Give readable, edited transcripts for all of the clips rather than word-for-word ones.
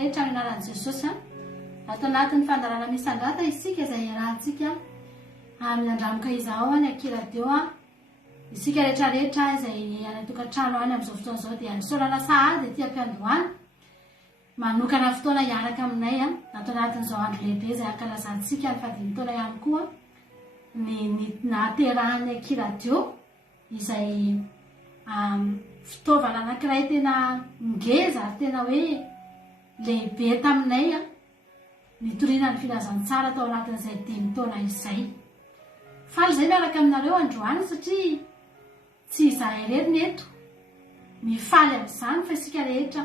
rehetra anaran'i Jesosy atao anatin'ny fandarana misangata isika izay rahantsika amin'ny andramoka izao any akiradio isika rehetrarehetra izay anatokantrano any amin'izao fotoana izao dia nisaorana sahady aty am-piandohana manokana fotoana hiaraka aminay atao anatin'izao andro lehibe izay ankalazantsika ny fadimy taona ihany koa ny nahaterahan'ny akiradio izay fitaovana anankiray tena ngeza ary tena hoe lehibe taminay nitoriana ny filazantsara tao anatin'izay 10 taona izay. Faly izay miaraka aminareo androany satria tsy izahay irery ny eto mifaly amin'izany fa isika rehetra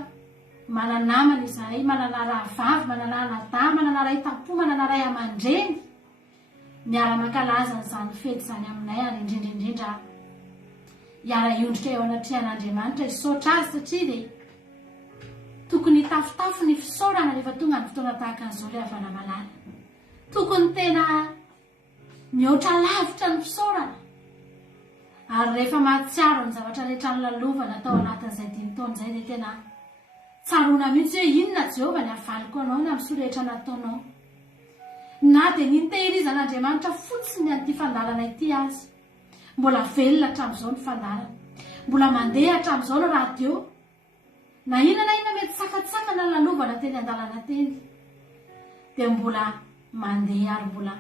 manana namana izahay, manana rahavavy, manana anadahy, manana ray tampo, manana ray aman-dreny miara-mankalaza n'izany fety izany aminay ary indrindraindrindra hiara-iondrika eo anatrehan'Andriamanitra hisaotra azy satria dia tokony tafotafo ny fisaorana rehefa tonga ny fotoana tahaka an'izao ilay avana malala. Tokony tena mihoatra lavitra ny fisaorana ary rehefa mahatsiaro ny zavatra rehetra nylalovana tao anatin'izay 10 taona izay dia tena tsaroana mihitsy hoe inona Jehovah ny havaliko anao ny amin'ny soa rehetra nataonao na dia nitehirizan'Andriamanitra fotsiny an'ity fandalana ity azy. Mbola velona hatramin'izao ny fandalana, mbola mandeha hatramin'izao ny radio, na inona mety sakatsakana ny lalovana teny andalana teny dia mbola mandeha ary mbola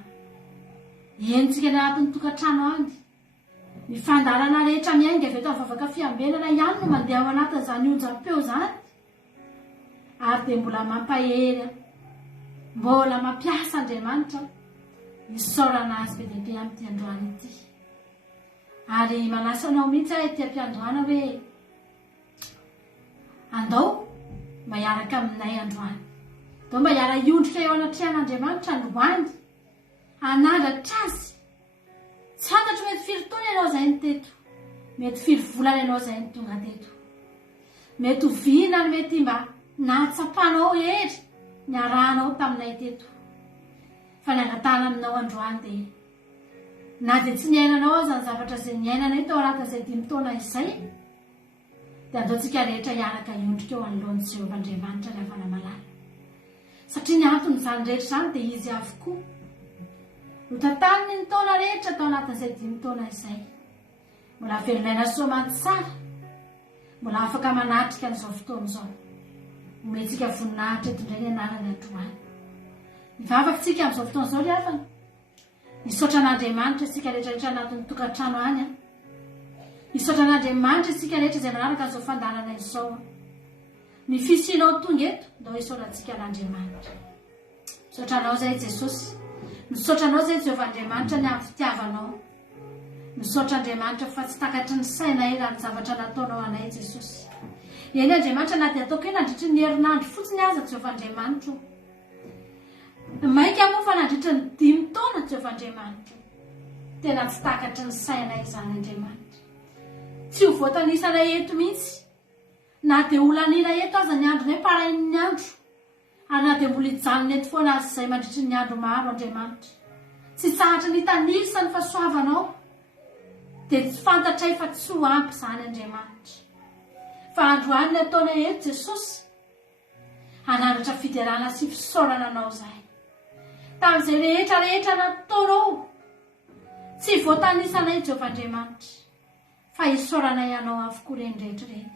entsika ny anatin'ny tokantrano any. Ny fandalana rehetra miainga avy eto amin'ny vavaka fiambenana ihany no mandeha ao anatin'izany onjam-peo izany ary dia mbola mampahery, mbola mampiasa Andriamanitra hisaorana azy be dia be amin'ity androany ity. Ary manasa anao mihitsy ity am-piandohana hoe andao mba hiaraka aminay androany, andao mba hiara-iondrika eo anatrehan'Andriamanitra androany, hanandratra azy. Tsy fantatro mety firy taona ianao izay ny teto, mety firy volana ianao izay ny tonga teto, mety ho vina ny mety mba nahatsapanao hery ny arahanao taminay teto, fa ny angatahana aminao androany dia na dia tsy niainanao aza ny zavatra izay niainanay tao anatin'izay 10 taona izay dia andaontsika rehetra hiaraka iondrika eo anoloan'i Jehovah Andriamanitra ny havana malala satria ny anton'izany rehetra izany dia izy avokoa no tantaniny ny taona rehetra tao anatin'izay 10 taona izay. Mbola velonaina soamantsy tsara, mbola afaka manatrika n'izao fotoana izao, omentsika voninahitra eto indray ny anarany androany. Mivavakantsika amin'izao fotoana izao ry havana, hisaotra an'Andriamanitra isika rehetrarehetra anatin'ny tokantrano any, hisaotra an'Andriamanitra isika rehetra izay manaraka an'izao fandalana izao. Ny fisianao tonga eto ndao hisaorantsika an'Andriamanitra. Misaotranao izay Jesosy, misaotranao izay Jehovah Andriamanitra ny amin'ny fitiavanao, misaotra Andriamanitra fa tsy takatry ny sainay raha ny zavatra nataonao anay Jesosy. Eny Andriamanitra na dia ataoko hoe nandritry ny herinandro fotsiny aza Jehovah Andriamanitra, mainka moa fa nandritry ny 10 taona Jehovah Andriamanitra, tena tsy takatry ny sainay izany Andriamanitra. Tsy ho voatanisanay eto mihitsy, na dia olanina eto aza ny andronay parain'ny andro, ary na dia mbola hijanona eto foana azy izay mandritry ny andro maro Andriamanitra. Tsy sahatra ny tanisa ny fahasoavanao dia tsy fantatray fa tsy ho ampy izany Andriamanitra. Fa androany ny ataona eto Jesosy, hanandratra fiderana sy fisaorana anao izay tamin'izay rehetrarehetra nataonao. Tsy voatanisanay Jehovah Andriamanitra fa hisaoranay anao avokoa ireny rehetrarehetra.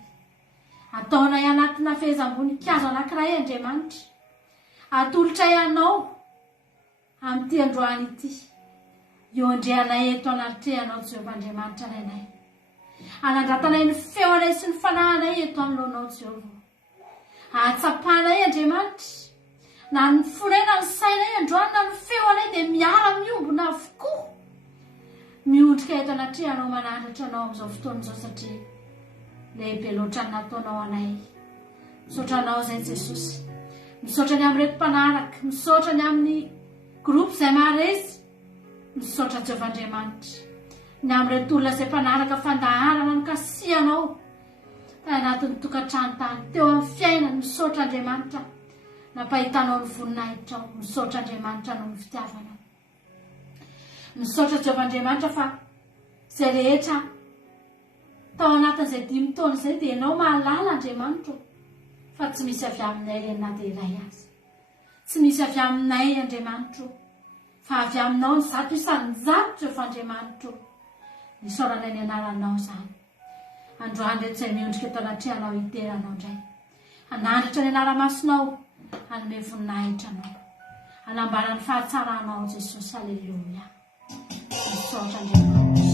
Ataonay anatina fehezam-boninkazo anankiray Andriamanitra, atolotray anao amin'ity androany ity, iondrehanay eto anatrehanao Jehovah Andriamanitra rainay, anandratanay ny feonay sy ny fanahinay eto anoloanao Jehovah, ahatsapanay Andriamanitra, na ny fonay na ny sainay androany na ny feonay dia miara miombona avokoa, miondrika eto anatrehanao manandratra anao amin'izao fotoana izao satria lehibe loatra ny nataonao anay. Misaotra anao izay Jesosy, misaotra ny amin'ny reto mpanaraka, misaotra ny amin'ny groupe izay maharesy, misaotra Jehovah Andriamanitra ny amin'ny reto olona izay mpanaraka fandaharana ny kasianao tao anatin'ny tokantrano tany teo amin'ny fiainana. Misaotra Andriamanitra nampahitanao ny voninahitrao, misaotra Andriamanitra noho ny fitiavanao. Misaotra Jehovah Andriamanitra fa izay rehetra tao anatin'izay 10 taona izay dia ianao mahalala Andriamanitra, fa tsy misy avy aminay reny na dia iray azy tsy misy avy aminay Andriamanitro fa avy aminao ny zato isan'ny zato rehefa Andriamanitro nisoranay ny anaranao zany androany rehetra izay miondrika eto anatrehanao iteranao indray anandratra ny anara-masonao anome voninahitra anao anambarany fahatsaranao Jesosy aleluia misaotra Andriamanitra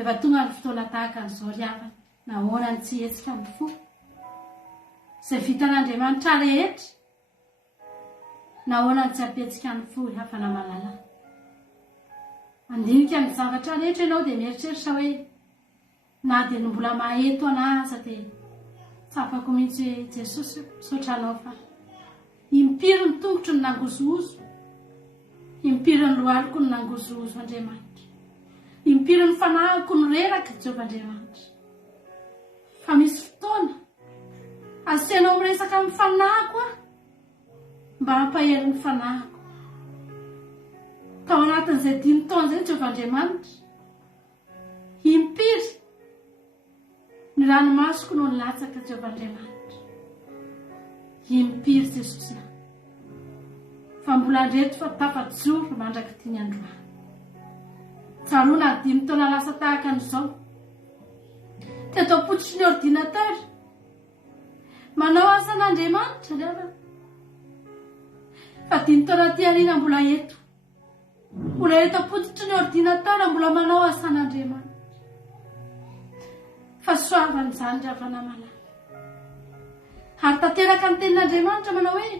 rehefa tonga ny fotoana tahaka n'izao ry havana nahoana ny tsy hetsika amin'ny fo izay vitan'Andriamanitra rehetra nahoana ny tsy apetsika ny fo havana malala andinika ny zavatra rehetra ianao dia mieritreritra hoe na dia ny mbola maheto anazy dia tsy afako mihitsy hoe Jesosy misaotranao fa impiry ny tongotry ny nangozozo impiry ny lohaliko ny nangozozo Andriamanitra impiry ny fanahiko ny reraka Jehovah Andriamanitra fa misy fotoana asianao miresaka amin'ny fanahiko a mba hampahery ny fanahiko tao anatin'izay 5 taona izay Jehovah Andriamanitra impiry ny ranomasoko no nilatsaka Jehovah Andriamanitra impiry Jesosy fa mbola ndreto fa tafajoro mandraka tiany androany tsaroana 5 taona lasa tahaka an'izao teto apototry ny ordinateur manao asan'Andriamanitra rehefa fa 5 taona tianina mbola eto apototry ny ordinateur mbola manao asan'Andriamanitra fa soavany izany ravana malala ary tanteraka ny tenin'Andriamanitra manao hoe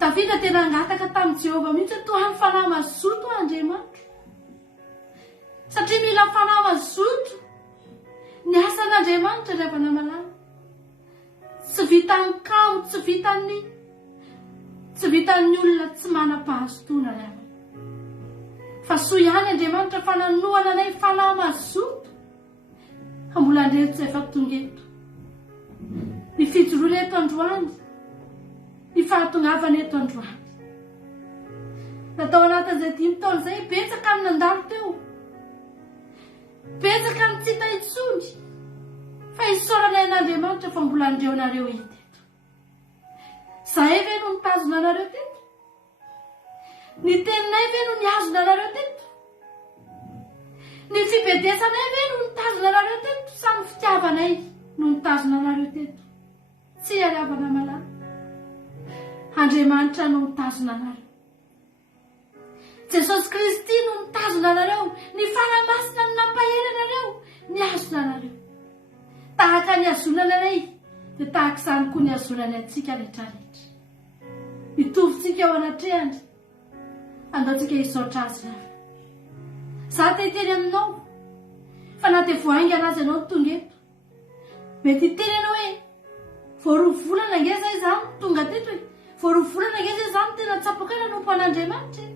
Davida tena angataka tamin'i Jehovah mihitsy toa amin'ny fanahy mazoto Andriamanitra satria mila fanahy mazoto ny asan'Andriamanitra ravana malala tsy vitan'ny kamo tsy vitan'ny olona tsy manam-pahazotoana ravana fa soa ihany Andriamanitra fananoana anay fanahy mazoto mbola ndreto izay efa tonga eto ny fijoroana eto androany ny fahatongavana eto androany natao anatin'izay 5 taona izay betsaka ny nandalo teo betsaka ny tsy hita intsony fa isaoranay an'Andriamanitra fa mbola andreo anareo hita eto zahay ve no nitazona anareo teto ny teninay ve no niazona anareo teto ny fibedesanay ve no nitazona anareo teto samy fitiavanay no nitazona anareo teto tsy ariavana malala Andriamanitra no nitazona anareo Jesosy Kristy no nitazona anareo ny fanamasina no nampahery anareo niazona anareo tahaka ny azonana anay dia tahaka izany koa ny azonany antsika rehetrarehetra mitovintsika ao anatrehany andaontsika hisaotra azy raha za teteny aminao fa na dia voainga anazy ianao tonga eto mety hiteny ianao hoe voaroa volana nge zay izany tonga teto hoe voaroa volana nge zay izany tena tsapaka nanompo an'Andriamanitra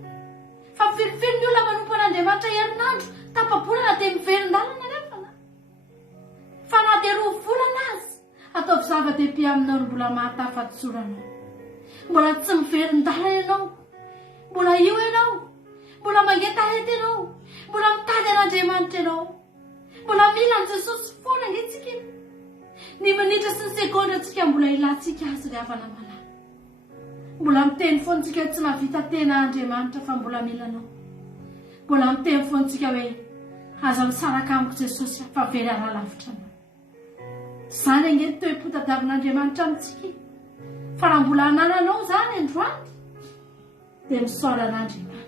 fa filifily ny olona manompo an'Andriamanitra herinandro tapa-bolana dia miverin-dalana nefana fa na dia 2 volana azy ataovy zava-dehibe aminao no mbola mahatafatsoranao mbola tsy miverin-dalana ianao mbola io ianao mbola mangetahety ianao mbola mitady an'Andriamanitra ianao mbola mila ny Jesosy foana angentsika ny minitra sy ny segondra antsika mbola ilantsika azy ry havana malala mbola miteny foantsika tsy navita tena Andriamanitra fa mbola milanao mbola miteny foantsika hoe aza misaraka amiko Jesosy fa very aralavitra anao izany angety teo hipotadiavin'Andriamanitra amintsika fa raha mbola anananao zany androany dia misaoran'Andriamanitra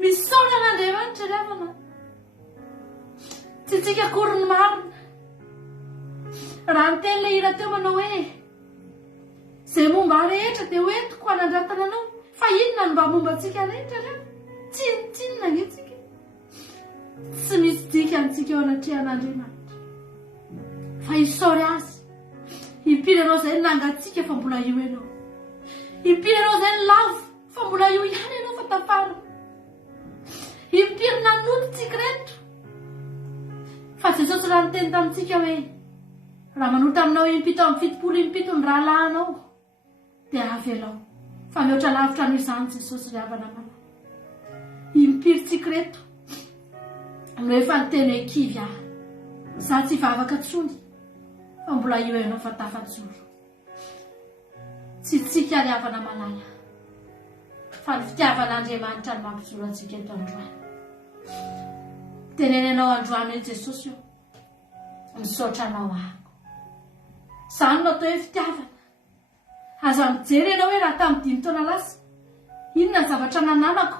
misaoran'Andriamanitra ravana tsy tsika akory ny marina raha niteny le hira teo manao hoe izay momba rehetra dia hoentiko hanandratana anao fa inona no mba momba antsika rehetra reo tsinotsinona angentsika tsy misy dika antsika eo anatrehan'Andriamanitra fa isaory azy impiry anao izay nangatsika fa mbola io ianao impiry anao izay ny lavo fa mbola io ihany ianao fa tafara impiry nanototsika reto fa Jesosy raha niteny tamintsika hoe raha manota aminao impito amin'ny fitopolo impito ny rahalahinao dia avy alao fa mihoatra lavitra noho izany Jesosy ry havana malala impiry tsika reto no efa niteny hoe kivy aho za tsy vavaka tsony fa mbola io ianao fa tafajoro tsy tsika ry havana malala fa ny fitiavan'Andriamanitra ny mampijoro antsika eto androany tenenanao androany hoe Jesosy io misaotra anao ahako izany no atao hoe fitiavana aza mijery ianao hoe raha tamin'ny 5 taona lasa inona ny zavatra nananako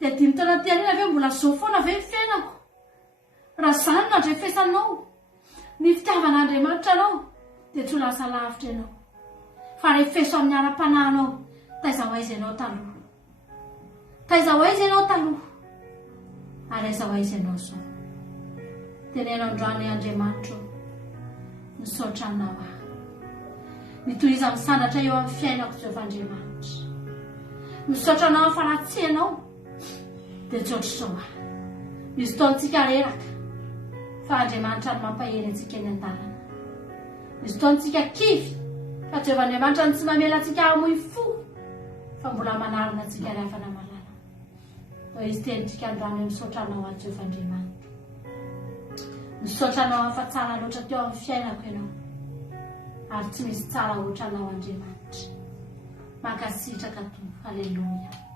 dia 5 taona tianina ve mbola zao foana ve fiainako raha zany nandre fesanao ny fitiavan'Andriamanitra anao dia tsy ho lasa lavitra ianao fa refeso amin'ny ara-panahinao taiza ho aiza ianao taloha ary aiza ho aiza ianao zao teneno androany Andriamanitra misaotra anao nitohiza misandratra eo amin'ny fiainako Jehovah Andriamanitra misaotra anao amin'ny faratsehanao dia tsy ohatr'izao misy taontsika reraka fa Andriamanitra no mampahery antsika eny an-dalana misy taontsika kivy fa Jehovah Andriamanitra no tsy mamela antsika hamoy fo fa mbola manarina antsika ry hafana malala toa izy tenitsika androany misaotra anao a Jehovah Andriamanitra misaotra anao amin'ny fahatsara loatra teo amin'ny fiainako ianao ary tsy misy tsara ohatra anao Andriamanitra mankasitraka to halleluja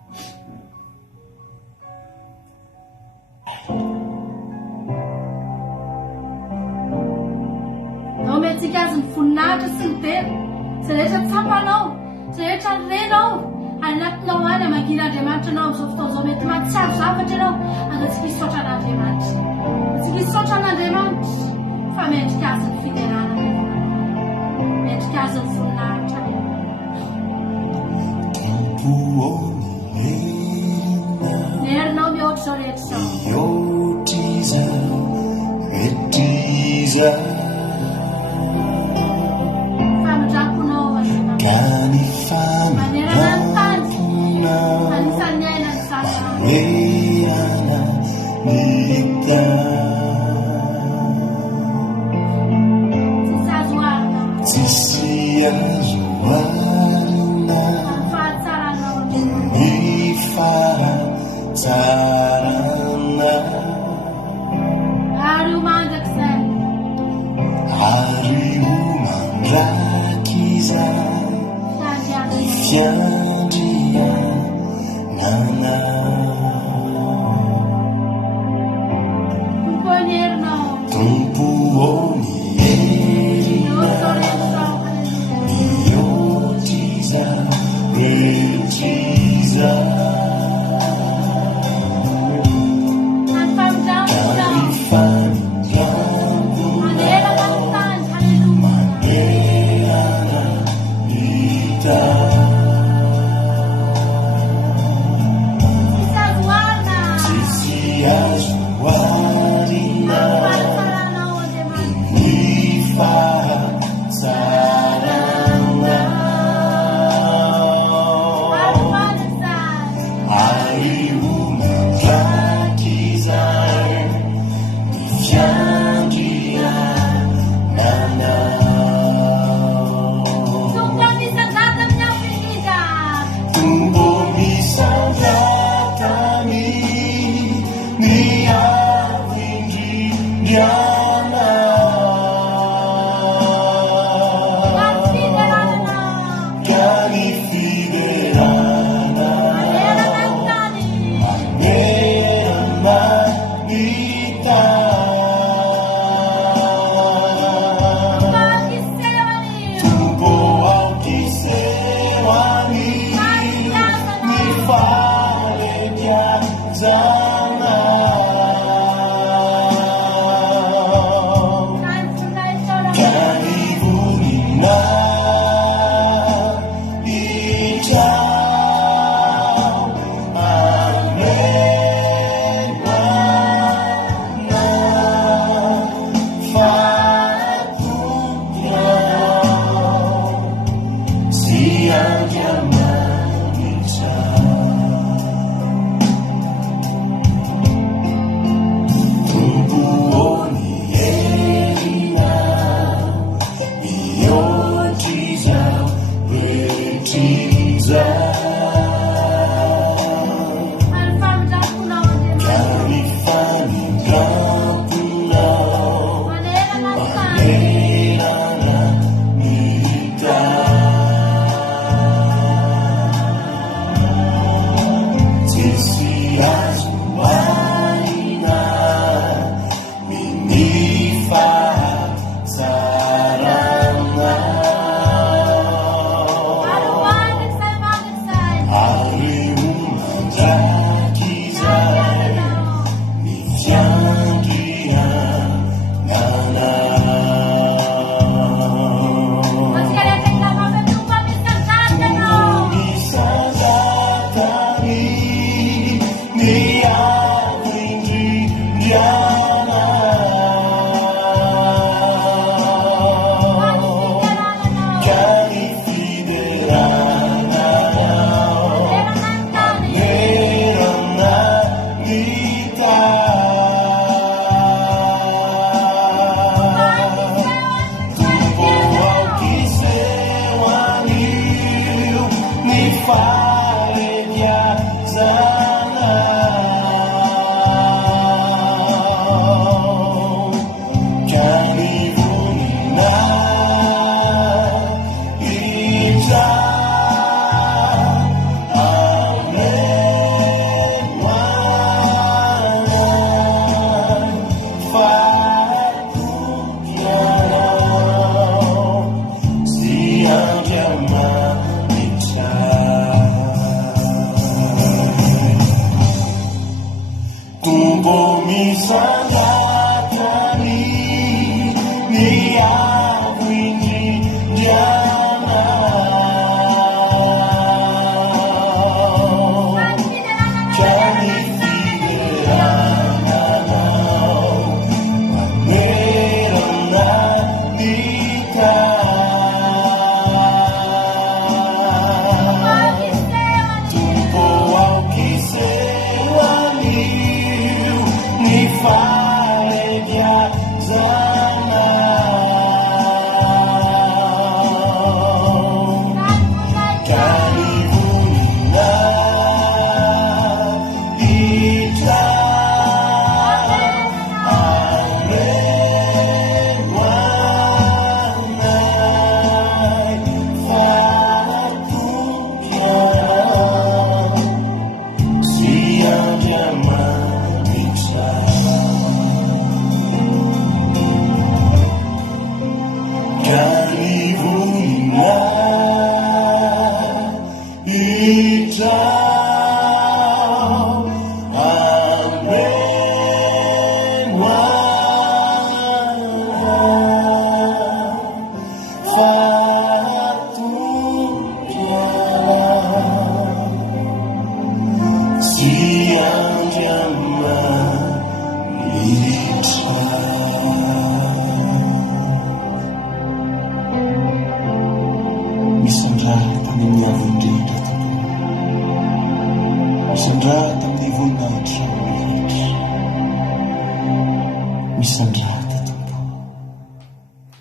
Tsika azy ny voninahitra sy ny tena izay rehetra tsapanao izay rehetra renao any anatinao any amagin'Andriamanitra anao amin'izao fotoan'izao mety mahatsiaro zavatra ianao angatsika hisaotra an'Andriamanitra antsika hisaotra an'Andriamanitra fa mendrika azy ny fiderana mendrika azy ny voninahitra nerinao mihoatra izao rehetra izao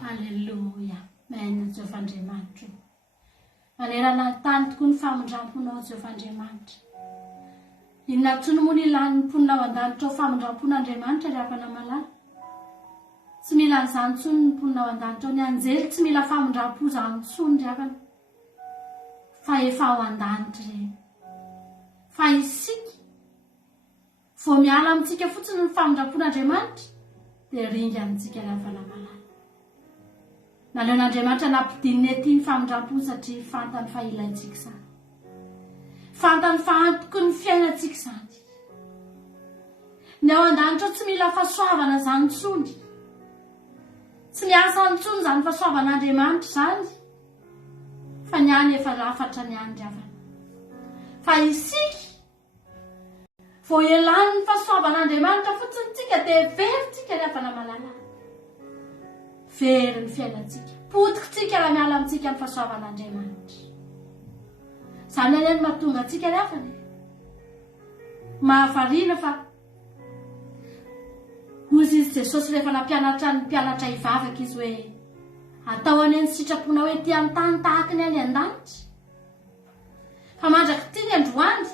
Alleluia. Maina Jehovah-Andriamanitra. Manerana tany tokoa ny famindramponao Jehovah-Andriamanitra. Inona tsony moa ny ilan'ny mponina ao an-danitra ao famindrampon'Andriamanitra ry hafana malala. Tsy mila n'izany tsony ny mponina ao an-danitra ao, ny anjely tsy mila famindrampo zany tsony ry hafana. Fa efa ao an-danitra ireny. Fa isika vao miala amintsika fotsiny ny famindrampon'Andriamanitra dia ringa amintsika ry hafana malala. Naleon'Andriamanitra nampidininy ety ny famindrampo satria fantany fa ilaintsika izany. Fantany fa antoko ny fiainantsika izany. Ny ao an-danitra tsy mila fahasoavana izany tsony. Tsy miasa antsony izany fahasoavan'Andriamanitra izany. Fa ny any efa lafatra ny any ry havana. Fa isika vao ialany ny fahasoavan'Andriamanitra fotsiny tsika dia veritsika ry havana malala. Very ny fiainantsika. Potikintsika raha miala amintsika amin'ny fahasoavan'Andriamanitra. Izany any ny mahatonga antsika ry havana. Mahavariana fa hozy izy Jesosy rehefa nampianatra ny mpianatra hivavaka izy hoe atao any ny sitrapona hoe ty amin'ny tany tahaka ny any an-danitra. Fa mandraka ty ny androany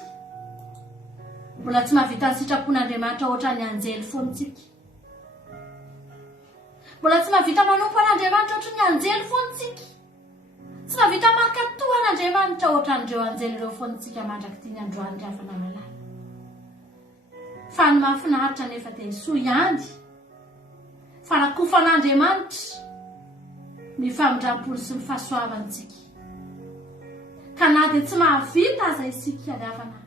mbola tsy mahavita ny sitrapon'Andriamanitra ohatra ny anjely foantsika. Mbola tsy mahavita manompo an'Andriamanitra ohatra ny anjely foantsika. Tsy mahavita mankatoa an'Andriamanitra ohatra n'ireo anjely ireo foantsika mandraka ty ny androany ry havana malala. Fa ny mahafinaritra nefa dia soa ihany fa rakofan'Andriamanitra ny famindrampony sy ny fahasoavantsika. Ka na dia tsy mahavita aza isika ry havana,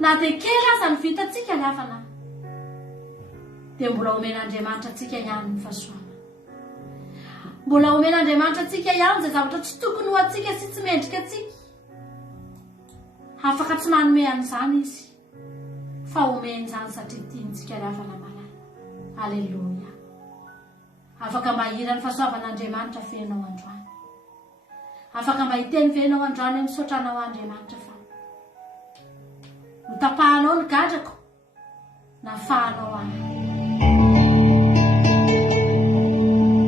na dia kely aza ny vitantsika ry havana, dia mbola omen'Andriamanitra antsika ihany ny fahasoavana. Mbola omen'Andriamanitra antsika ihany izay zavatra tsy tokony ho antsika sy tsy mendrika antsika. Afaka tsy manome an'izany izy. fa omeny zany satria tiantsika ravana manana. Aleloia. Afaka mahira ny fahasoavan'Andriamanitra fenao androany. Afaka mahiteny fenao androany amin'ny sotranao Andriamanitra fa notapahanao ny gadrako na fahanao ahy.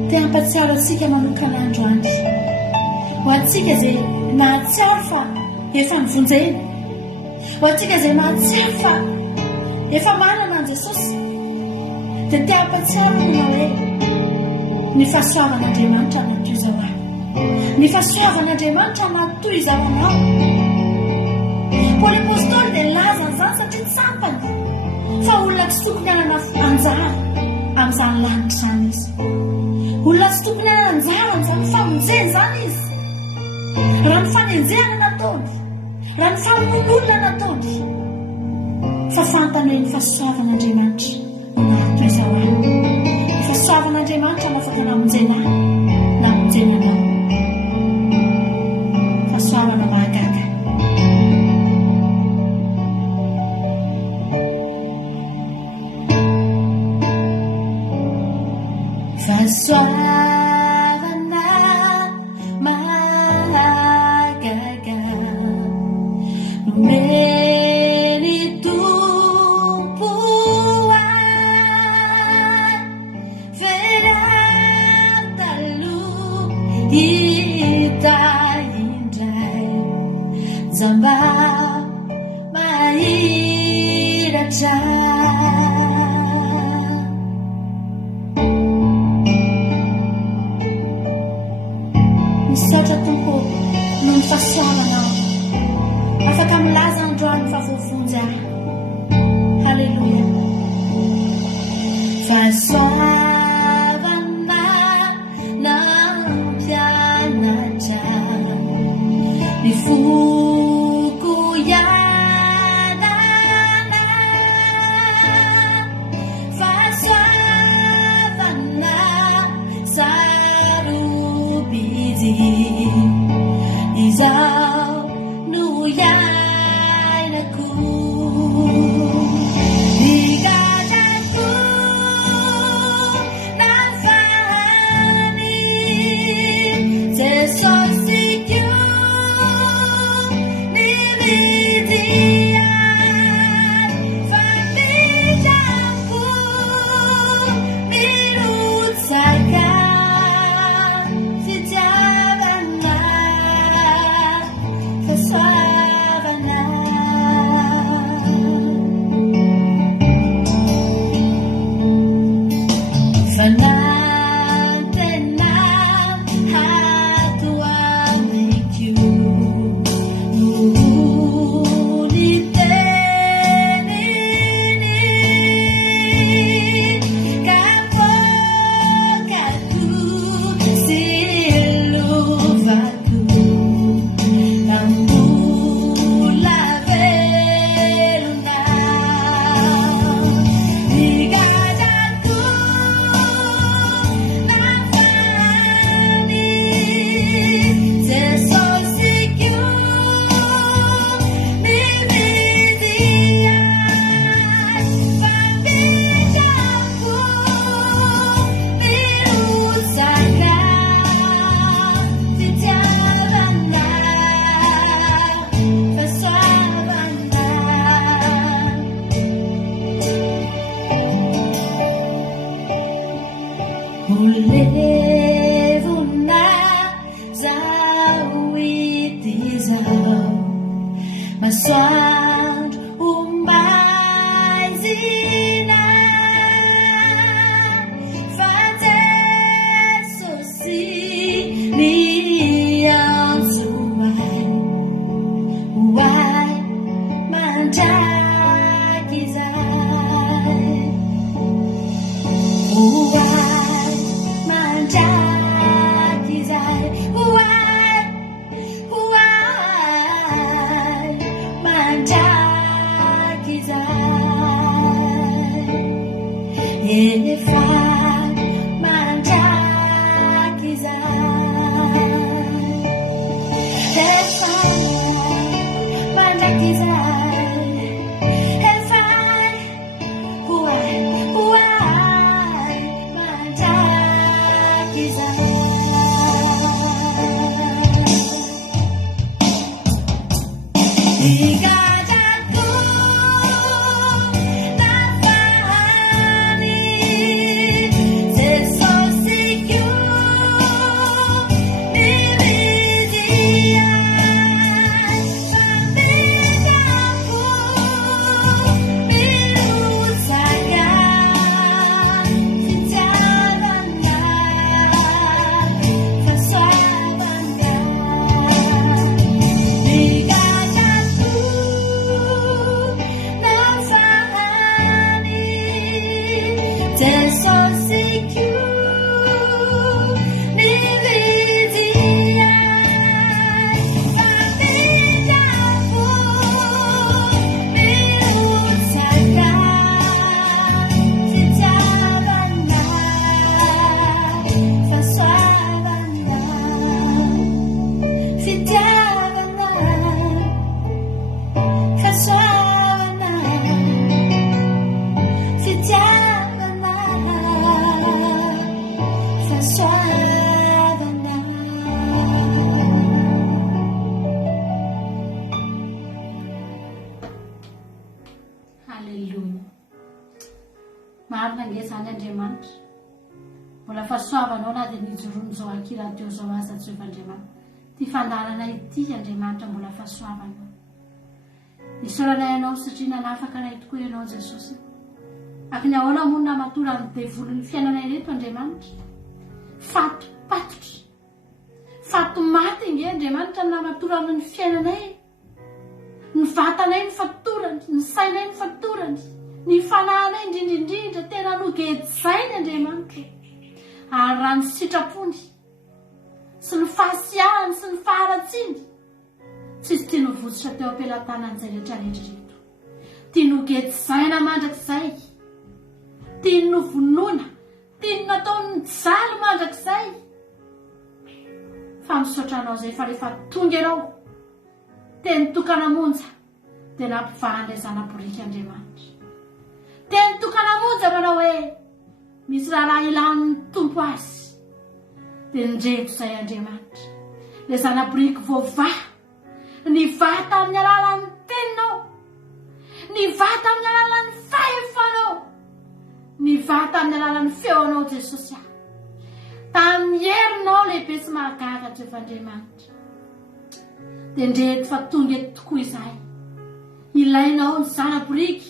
Te hampatsiaro antsika manokana androany ho antsika izay nahatsiaro fa efa nivonjena, ho antsika izay nahatsiaro fa efa manana an Jesosy, dia te hampatsiaro na hoe ny fahasoavan'Andriamanitra natoy izao ahy, ny fahasoavan'Andriamanitra natoy izao anao. Paoly apôstôly dia laza an'izany satria tsampany fa olona tsy tokony hanana anjara amin'izany lanitra izany izy. Olona tsy tokony hanana anjara amin'izany famonjena izany izy. Raha ny fanenjehana nataony, raha ny famonoana nataony, fa fantany hoe ny fahasoavan'Andriamanitra natoy izao ahy. Ny fahasoavan'Andriamanitra no afaka namonjena ahy, namonjena anao. Fahasoavana mahagaga. Fahasoavana mahagaga nomeny Tompo ahy, verany taloha hita indray, zamba mahiratra. Misaotra Tompo noho ny fahasoavanao, afaka milaza androany fa voavonjy ahy. Haleloia. Fahasoavana nampianatra ny foko ianana, fahasoavana sarobidy izao no iainako. Ny gadrako nafahany Jesosy koa nividy ahy, famidako nirotsaka fitiavana, fahasoavana. Fanantena hato amiko noho ny teniny, kapokako sy lovako nambola velona. Ny gadrako nafahany Jesosy koa nividy ahy, famidako nirotsaka fitiavana, fahasoavana. Olevona zao ity zao, masoandro omaizina, fa Jesosy niantso ahy, hoay mandraky izay, hoay mandraky izay, hoay mandraky izay, efa mandraky izay, efa mandraky izay, efa marina nge zany Andriamanitra mbola fahasoavanao na dia nijoron'izao akira teo zao asa Jehovah'Andriamanitra ty fandarana ity Andriamanitra mbola fahasoavanao isoranay ianao satria nanafaka anay tokoa ianao Jesosy ako ny ahoana moa na matora ny devolon'ny fiainanay reto Andriamanitra fato patotra fato maty nge Andriamanitra na matora ny fiainanay ny vatanay ny fatorany ny sainay ny fatorany ny fanahinay indrindrindrindra tena nogezainy Andriamanitra ary raha ny sitrapony sy ny fahasiahany sy ny faharatsiny tsisy tia novotsitra teo am-pelantanan'izay rehetrarehetra reto tia nogezaina mandrakizay tia novonoina tia nataony jaly mandrakizay fa misaotranao zay fa rehefa tonga ianao teny tokana monja dia nampivahandray zanaporika Andriamanitra teny tokana monja manao hoe misy raha ilan'ny tompo azy dia nindreto zay Andriamanitra le zanaporika voavaha ny vata amin'ny alalan'ny teninao ny vata amin'ny alalan'ny fahefanao ny vata amin'ny alalan'ny feonao Jesosy tamin'ny herinao lehibe sy mahagaga Andriamanitra dia ndreto fa tonga eto tokoa izay ilainao ny zanaporika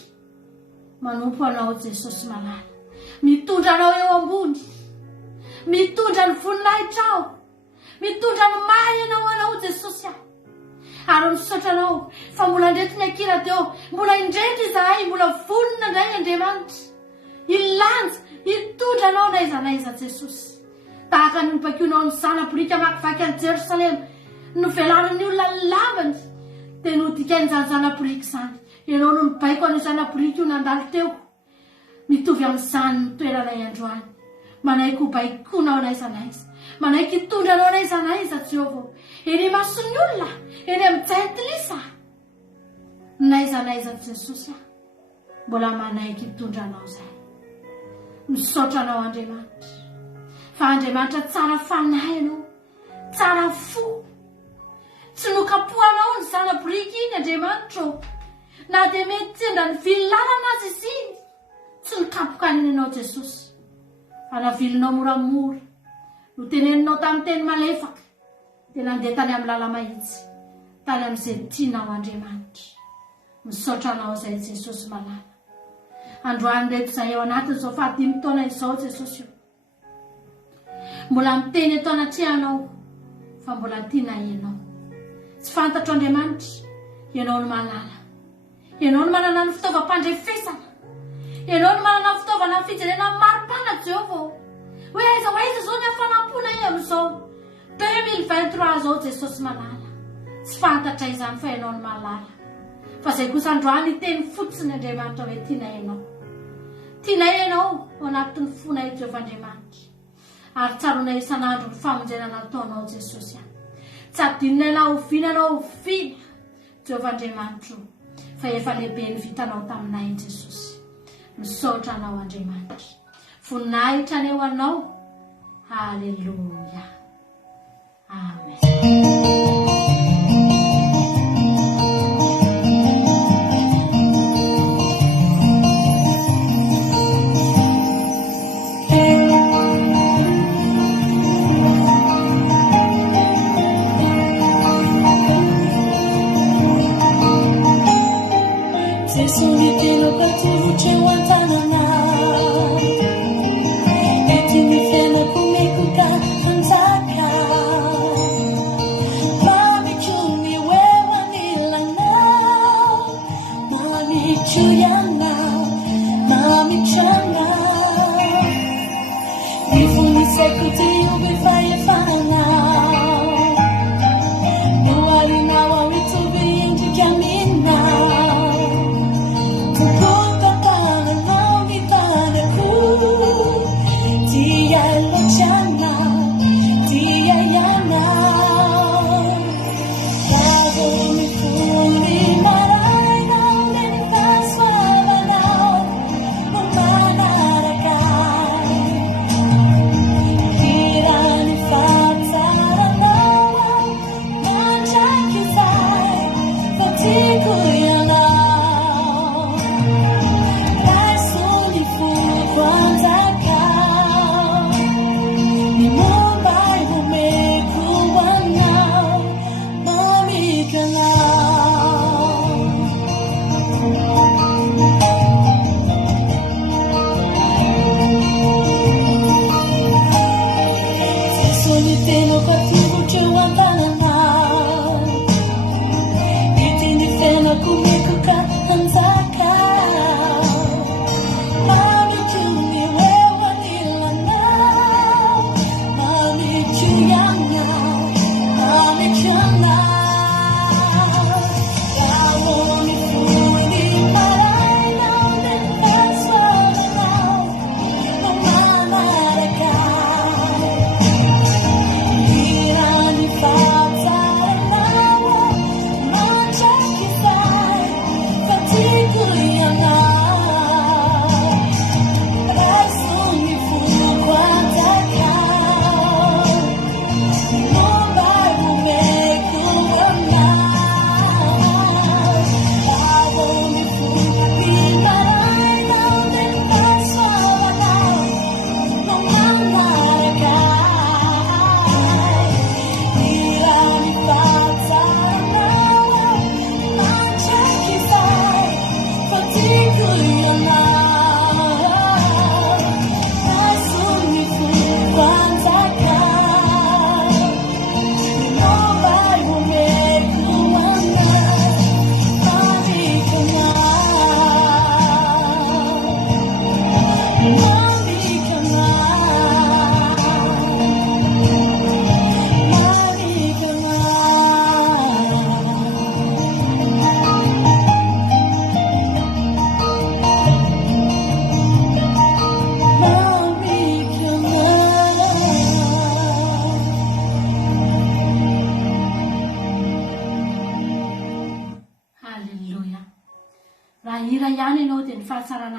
manompo anao Jesosy malala mitondra anao eo ambony mitondra ny voninahitrao mitondra ny mahay anao Jesosy ary misaotra anao fa mbola ndreto ny akira teo mbola indreto izahay mbola vonina indray Andriamanitra ilanja hitondra anao naizanaiza Jesosy tahaka ny mpakonao ny zanaporika makivaky any Jerosalema no velanany olona ny lavany dia nodikainy zany zanaporika zany ianao no nibaiko any zanaporika io nandalo teo mitovy amin'izany ny toeranay androany manaiky ho baikonao naizanaiza manaiky hitondra anao naizanaiza Jehovah eny mason'ny olona eny amin'ny jaintilisa naizanaiza Jesosy mbola manaiky hitondra anao zay misaotra anao Andriamanitra fa Andriamanitra tsara fanahy anao tsara fo tsy nokapohanao ny zanaporika iny Andriamanitra na dia mety tendra ny vilalana azy izy tsy nikapokaniny anao Jesosy fa navilinao moramora no teneninao tamin'ny teny malefaka dia nandeha tany amin'ny lala mahitsy tany amin'izay tianao Andriamanitra misaotra anao zay Jesosy malala androany reto izay eo anatin'izao 5 taona izao Jesosy io mbola miteny eto anatrehanao fa mbola tiana ianao tsy fantatro Andriamanitra ianao no malala ianao no manana ny fitaovam-pandrefesana ianao no manana ny fitaovana ny fijerena maripana Jehovah hoe aiza zao ny afanampona io amin'izao 2023 zao Jesosy malala tsy fantatra izany fa ianao no malala fa zay kosa androany teny fotsiny Andriamanitra hoe tiana ianao ao anatin'ny fonay Jehovah Andriamanitra ary tsaronay isan'andro ny famonjena nataonao Jesosy tsy adinina ianao ovinanao ovina Jehovah Andriamanitra fa efa lehibe ny vitanao taminay Jesosy misaotra anao Andriamanitra voninahitra ny eo anao haleluya amen Bye.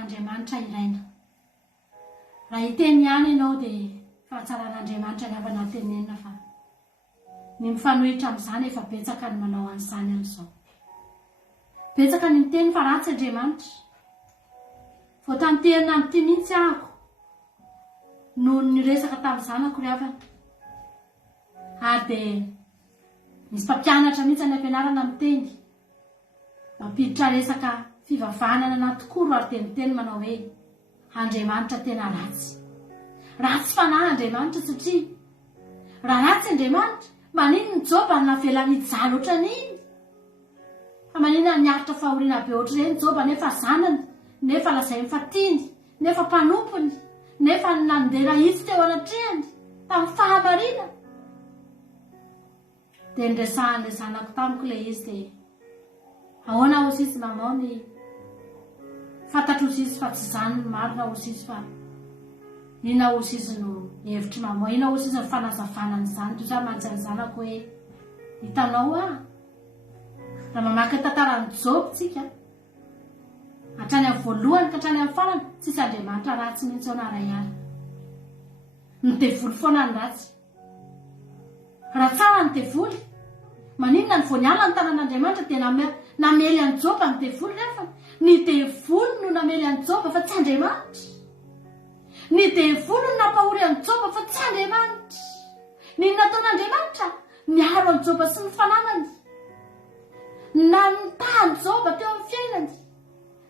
fahatsaran'Andriamanitra ilaina. Raha hiteny ihany ianao dia fahatsaran'Andriamanitra ny avanatenenina fa ny mifanohitra amin'izany efa betsaka ny manao an'izany amin'izao. Betsaka ny miteny fa ratsy Andriamanitra. Vao tanterina amin'ity mihitsy ahako noho ny resaka tamin'ny zanako ry havana. Ary dia misy mpampianatra mihitsy any ampianarana miteny mampiditra resaka fivavahana anaty koro ary dia miteny manao hoe Andriamanitra tena ratsy. Ratsy fanahy Andriamanitra satria raha ratsy Andriamanitra, manino ny Joba navela mijaly ohatran'iny? Fa manina niaritra fahoriana be ohatr'ireny Joba nefa zanany, nefa lazainy fa tiany, nefa mpanompony, nefa nandeha izy teo anatrehany tamin'ny fahamarina. Dia niresahany zanako tamiko ilay izy dia ahoana hozy izy mamanao ny fantatro hozy izy fa tsy zanany marina hozy izy fa ina hozy izy no hevitry mamanao, ina hozy izy ny fanazavanany zany. Toy izany mantsy ny zanako hoe hitanao raha mamaky tantaran'ny Job tsika hatrany amin'ny voalohany ka hatrany amin'ny farany, tsisy Andriamanitra ratsy mihitsy ao naray ary. Ny devoly foana ny ratsy. Raha tsara ny devoly, maninona ny voaniala ny tanan'Andriamanitra dia namely an'i Job ny devoly nefa ny devoly no namely an'i Job fa tsy Andriamanitra. Ny devoly no nampahory an'i Job fa tsy Andriamanitra. Ny nataon'Andriamanitra miaro an'i Job sy ny fananany. Nantahan'i Job teo amin'ny fiainany.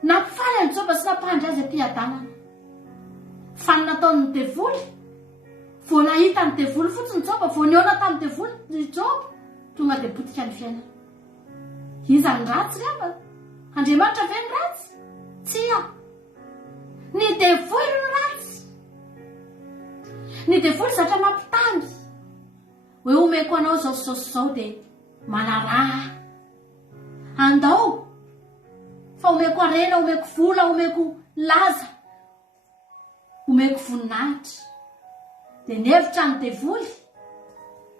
Nampifaly an'i Job sy nampandry azy am-piadanana. Fa ny nataon'ny devoly, vao nahita ny devoly fotsiny Job, vao niona tamin'ny devoly ny Job, tonga dia potika ny fiainana. Iza ny ratsy ry havana? Andriamanitra ve ny ratsy? Tsia. Ny devoly no ratsy. Ny devoly zatra mampitangy. Hoe omeko anao zao dia manaraha. Andao. Fa omeko arena, omeko vola, omeko laza, omeko voninahitra. Dia nevitra ny devoly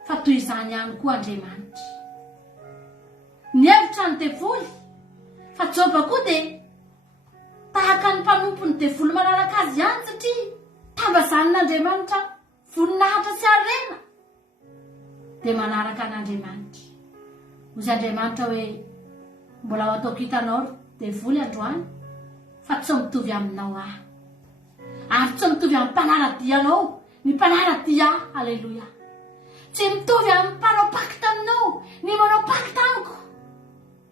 fa toy izany ihany koa Andriamanitra. Nevitra ny devoly fa Job koa dia tahaka ny mpanompo ny devoly manaraka azy ihany satria tambazan'Andriamanitra voninahitra sy arena dia manaraka an'Andriamanitra. Hozy Andriamanitra hoe mbola ho ataoko hitanao devoly androany fa tsy mitovy aminao aho. Ary tsy mitovy amin'ny mpanaradianao, ny mpanaradia, aleluia. Tsy mitovy amin'ny mpanao pakta aminao, ny manao pakta amiko.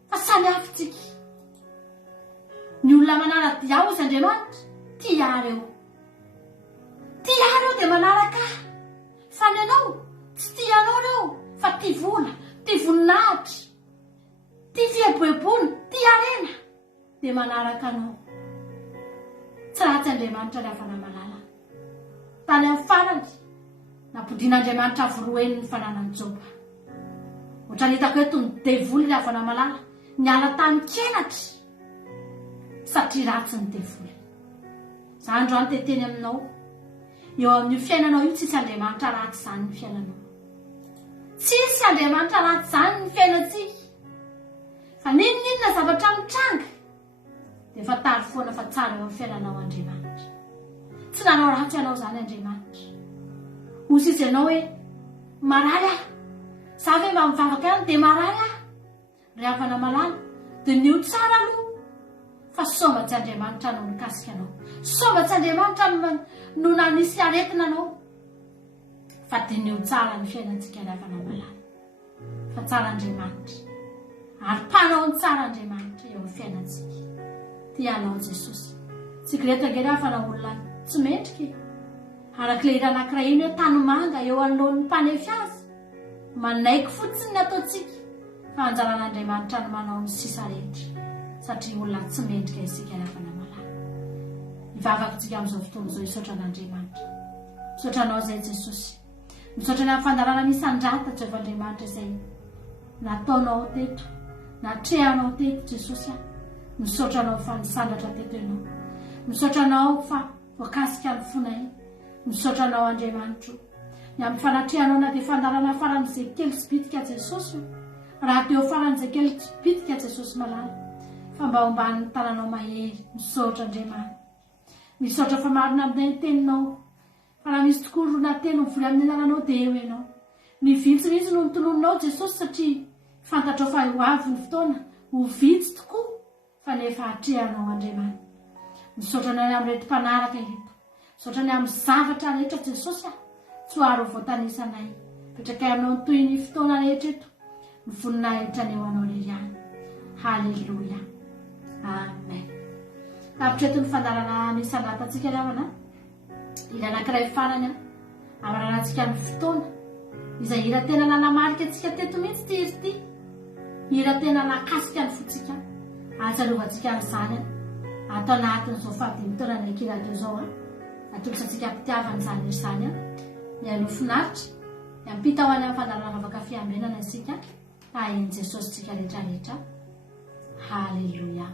Fa samy hafa tsika. Ny olona manaradia hozy Andriamanitra, tia reo. Tia reo dia manaraka. Fa ny anao, tsy tia anao reo, fa tia vola, tia voninahitra, tia fieboebony, tia arena, dia manaraka anao. Tsy ratsy Andriamanitra ny havana malala. Tany amin'ny farany, nampodin'Andriamanitra avoroeny ny fananan'i Job. Ohatra ny hitako eto ny devoly ny havana malala, niala tamin'ny kenatra satria ratsy ny devoly. Za androany teteny aminao, eo amin'ny fiainanao io tsisy Andriamanitra ratsy izany ny fiainanao. Tsisy Andriamanitra ratsy izany ny fiainantsika. Fa ninona zavatra mitranga dia fa tary foana fa tsara eo amin'ny fiainanao Andriamanitra. Tsy nanao ratsy ianao izany Andriamanitra. Hozy izy ianao hoe marary aho, za ve mba mivavaka ihany dia marary aho. Ry havana malala dia nio tsara aloha. Fa somba tsy Andriamanitra no mikasika anao. Somba tsy Andriamanitra no nanisy aretina anao. Fa dia nio tsara ny fiainantsika ry havana malala. Fa tsara Andriamanitra. Ary mpanao ny tsara Andriamanitra eo amin'ny fiainantsika. Tianao Jesosy. Tsika rehetra afana olona tsy mendrika. Arak'ilay hira anankiray iny hoe tanimanga eo anoloan'ny mpanefy azy. Manaiky fotsiny ny ataontsika. Fa anjaran'Andriamanitra no manao ny sisa rehetra. Satria olona tsy mendrika isika ry havana malala. Mivavaka tsika amin'izao fotoana izao hisaotra an'Andriamanitra. Misaotranao izay Jesosy. Misaotra ny amin'ny fandarana misy andrata Jehovah Andriamanitra izay nataonao teto, natrehanao teto Jesosy. Misaotranao fa nisandratra teto ianao. Misaotranao fa voakasika ny fonay. Misaotranao Andriamanitra. Ny amin'ny fanatrehanao na dia fandarana faran'izay kely tsy bitika Jesosy. Raha teo faran'izay kely tsy bitika Jesosy malala. Fa mba hombany ny tananao mahery. Misaotra Andriamanitra. misaotra fa marina aminay teninao fa raha misy tokoa rona teny mivoly amin'ny anaranao dia eo ianao ny vitsy mihitsy no nitoloninao Jesosy satria fantatrao fa ho avy ny fotoana ho vitsy tokoa fa lefa hatrehanao Andriamanitra. Misaotra ny amin'ny retim-panaraka eto, misaotra ny amin'ny zavatra rehetra Jesosy tsy ho aro voatanisanay petraka aminao toy ny fotoana rehetra eto ny voninahitra ny eo anao leriany. Haleluia, amen. Kapitreto ny fandarana misy andatantsika ravana ila anankiray farany amararantsika ny fotoana izay hira tena nanamarika antsika teto mihitsy ty izy ty, hira tena nakasika ny fotsika ahatsiarovantsika n'izany atao anatin'izao fadimy taona ny akiradio zao atolosantsika mpitiavana izany izany mialoha finaritra miampita ho any amin'ny fandarana vavaka fiambrenana isika tahin' Jesosy tsika rehetrarehetra. Haleluia.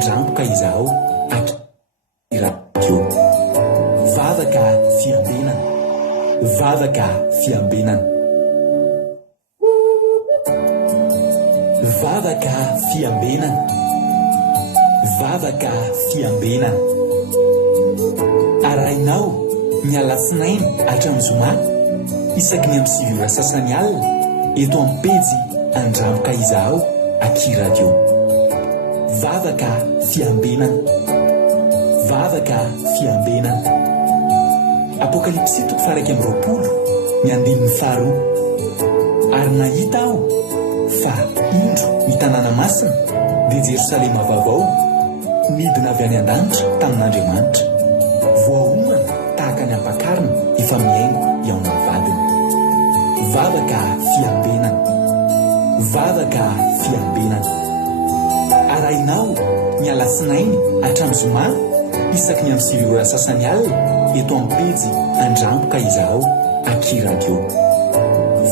andramboka izaho akiradio vavaka fiambenana vavaka fiambenana vavaka fiambenana vavaka fiambenana arainao mialatsinainy hatramin'ny zoma isaky ny amin'ny sivy ora sasany alina eto amin'ny pejy andramboka izaho akiradio vavaka fiambenana vavaka fiambenana apokalipsy 1:20 ny andinin'ny faharoa ary nahita aho fa indro ny tanàna masina dia Jerosalema vaovao midina avy any an-danitra tamin'Andriamanitra voaomana tahaka ny ampakarina efa miaingo eo amin'ny vadiny vavaka fiambenana vavaka fiambenana arainao ny alatsinainy hatramin'ny zoma isaky ny amin'ny sivy ora sasany alina eto amin'ny pejy andramboka izaho akiradio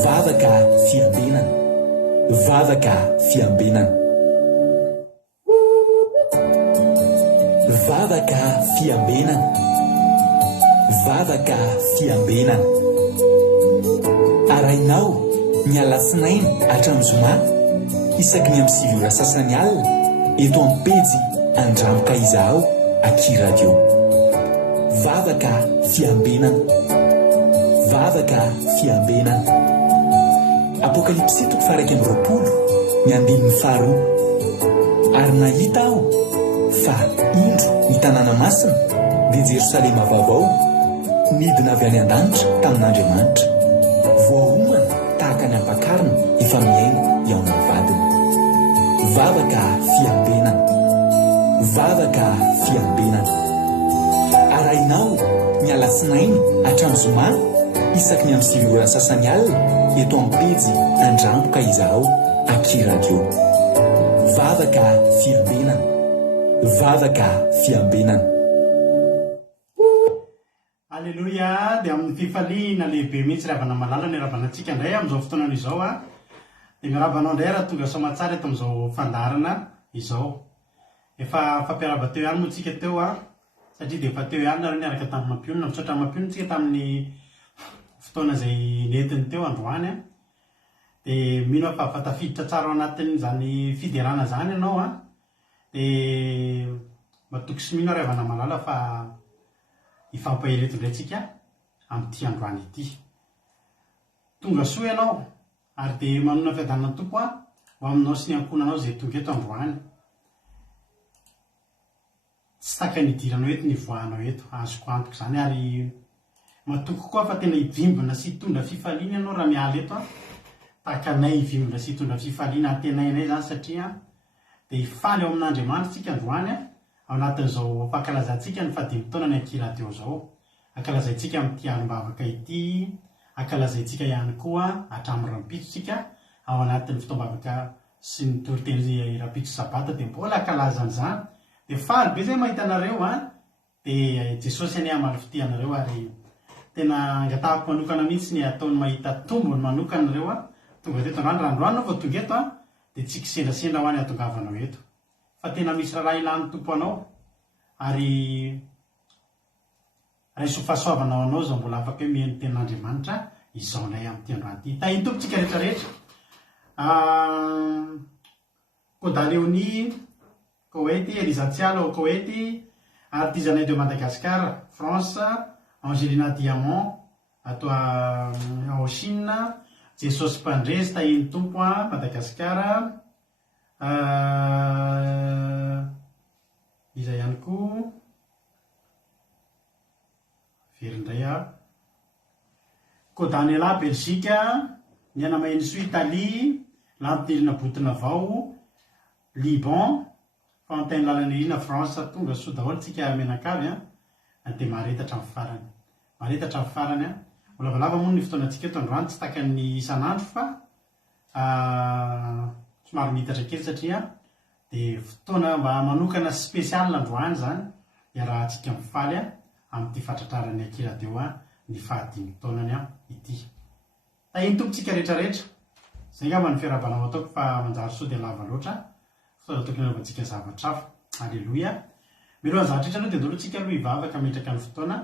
vavaka fiambenana vavaka fiambenana vavaka fiambenana vavaka fiambenana arainao ny alatsinainy hatramin'ny zoma isaky ny amin'ny sivy ora sasany alina eto amin'ny pejy andramboka izaho akiradio vavaka fiambenana vavaka fiambenana apokalipsy 1:20 ny andinin'ny faharoa ary nahita aho fa indro ny tanàna masina dia Jerosalema vaovao midina avy any an-danitra tamin'Andriamanitra voaomana tahaka ny ampakarina efa miaingo eo amin'ny vadiny vavaka fiambenana vavaka fiambenana arainao ny alatsinainy hatramin'ny zoma isaky ny amin'ny sivy ora sasany alina eto amin'ny pejy andramboka izaho akiradio vavaka fiambenana vavaka fiambenana alleloia dia amin'ny fifaliana lehibe mihitsy ravana malala ny ravanantsika indray amin'izao fotoanana izao a dia miravanao indray raha tonga somatsara eto amin'izao fandarana izao efa fampiaraba teo ihany moa tsika teo a satria dia efa teo ihany raha niaraka tamin'ny mampionina misaotra mampionina tsika tamin'ny fotoana izay nentiny teo androany a dia mino fa fatafiditra tsara ao anatin' zany fiderana zany ianao a dia matoky sy mino ravana malala fa ifampahereto indray tsika amin'ity androany ity tonga soa ianao ary dia manona fiadanana tompo a ho aminao sy ny ankonanao zay tonga eto androany tsy taka nidiranao eto nivoahanao eto azoko antoko zany ary matoko koa fa tena hivimbina sy hitondra fifaliana ianao raha miala eto a tahaka nay hivimbina sy hitondra fifaliana antenainay zany satria dia hifaly ao amin'Andriamanitra tsika androany a ao anatin'izao fankalazantsika ny fahadimitaona ny akiradio zao ankalazaintsika amin'ity alim-bavaka ity ankalazaintsika ihany koa hatramin'ny rampitsotsika ao anatin'ny fotoam-bavaka sy ny toriteny rapitso sabata dia mbola ankalazan'izany dia faly be zay mahita anareo a dia Jesosy any amalifity anareo ary tena angatahako manokana mihitsy ny ataony mahita tombony manokana anareo a tonga teto androany raha androany nao fa tonga eto a dia tsy kisendrasendra ho any atongavanao eto fa tena misy raha ilany tompo anao ary raha isofasoavanao anao zao mbola afaka hoe miheno ten'Andriamanitra izao nay amin'ity androany ity tahiny tompontsika rehetrarehetra Kodaleoni Koweït Elizatsialo au Koweït artisanat de Madagascar France Angelina Diamant ato ao Chine Jesosy Mpandresy tahiny tompo a Madagascar iza ihany koa verindray a Kodanela Belgique ny anamahiny soa Italie lampidirina botina avao Liban fantainy lalan'irina France tonga soa daholo tsika menakavy a dia maharetatra amin'ny farany maharetatra amin'ny farany a olavalava moa ny fotoanantsika eto androany tsy taka ny isan'andro fa somary mitatra kely satria dia fotoana mba manokana spesialy androany zany dia raha tsika mifaly a amin'ity fatratrarany akiradio a ny fahadimy taonany a ity tahiny tompontsika rehetrarehetra zay ngamba ny fiarabanao ataoko fa manjary sao dia lava loatra fotoana tokony anaovantsika zavatra hafa Alleloia. Milohan'ny zavatra rehetra aloha dia ndolotsika aloha hivavaka metraka ny fotoana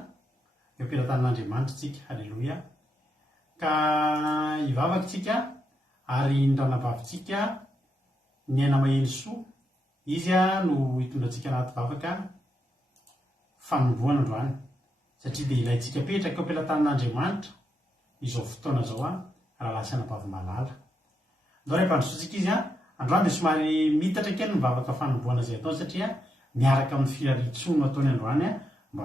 eo am-pelatanan'Andriamanitra tsika. Alleloia. Ka hivavaka tsika ary ny ranavavitsika ny aina maheno soa izy no hitondratsika anaty vavaka fanomboana androany, satria dia ilayntsika petraka eo am-pelatanan'Andriamanitra izao fotoana zao raha lasa anabavy malala. Andao ray mpandrosoantsika izy androany dia somary mitatra kely ny vavaka fanomboana izay ataony, satria miaraka amin'ny firaritsony ataony androany mba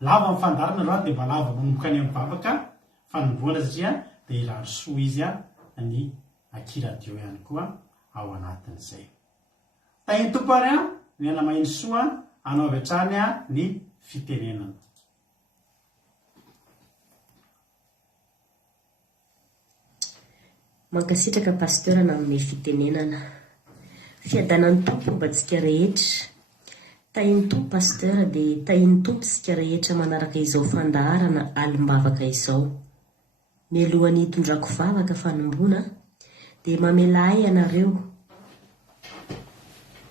lava amin'ny fandarana androany dia mba lava manomboka any amin'ny vavaka fanomboana, satria dia irary soa izy ny akiradio ihany koa ao anatin'izay. Tahiny tompo ary ny ana maheno soa anao avy hatrany ny fitenenana. Mankasitraka pasteurana amin'ny fitenenana. Fiadanan'ny tompo mba tsika rehetra. Tahiny tompo pasteur dia tahiny tompo sika rehetra manaraka izao fandaharana alimbavaka izao. Mialohan'ny hitondrako vavaka fanomboana dia mamelahy ianareo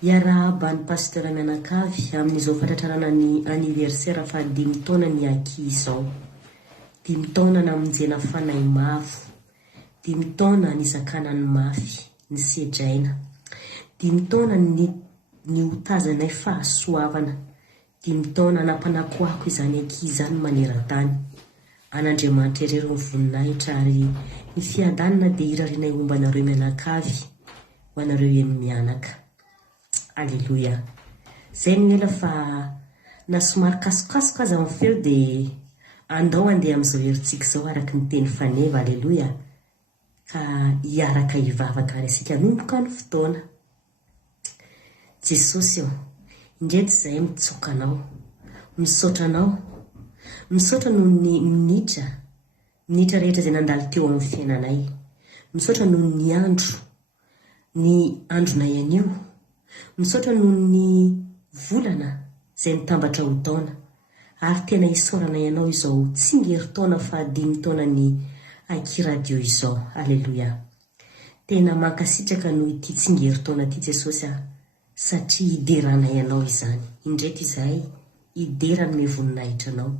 hiarahaba ny pasteur mianakavy amin'izao fantratrarana ny anniversaire fa 5 taona ny aki izao. 5 taona namonjena fanahy mavo, 5 taona nizakana ny mafy, ny sedraina, 5 taona ny hotazanay fahasoavana, 5 taona nampanakoako izany aki izany maneran-tany. An'Andriamanitra ireo ny voninahitra ary ny fiadanana dia irarinay omba anareo mianakavy ho anareo eny mianaka. Alleluia. Zay ny ela fa na somary kasokasoka aza amin'ny feo dia andao andeha amin'izao herintsika izao araka ny teny faneva. Alleluia. Ka hiaraka hivavaka ary asika nomboka ny fotoana. Jesosy indreto izay mitsoka anao, misaotra anao, misaotra noho ny minitra rehetra izay nandalo teo amin'ny fiainanay, misaotra noho ny andronay anio, misaotra noho ny volana izay mitambatra ho taona, ary tena hisaorana ianao izao tsy ngeri-taona fa 5 taona ny akiradio izao. Alleluia. Tena mankasitraka noho ity tsy ngeri-taona ity Jesosy satria hiderana ianao izany. Indreto izahay hiderany me voninahitra anao,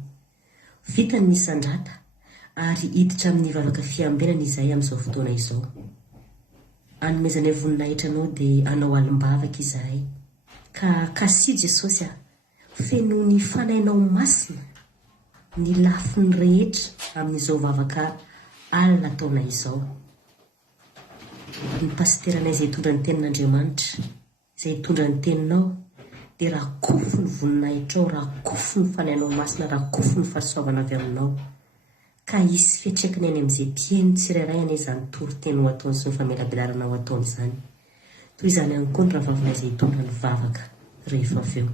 vitany ny sandrata ary hiditra amin'ny vavaka fiambenana izahay amin'izao fotoana izao. Anomezanay voninahitra anao dia anao alimbavaka izahay, ka kasi Jesosy feno ny fanainao masina ny lafiny rehetra amin'izao vavaka alina taona izao. Ny pasteranay izay hitondra ny tenin'Andriamanitra, izay hitondra ny teninao, dia raha kofo ny voninahitrao, raha kofo ny fanainao masina, raha kofo ny fahasoavana avy aminao, ka hisy fiatrekany any amin'izay mpiaino tsirairay any izany toriteny ho ataony sy ny famelabelarana ho ataony izany. Toy izany ihany koa ny ravavana izay hitondra ny vavaka rehefa avy eo.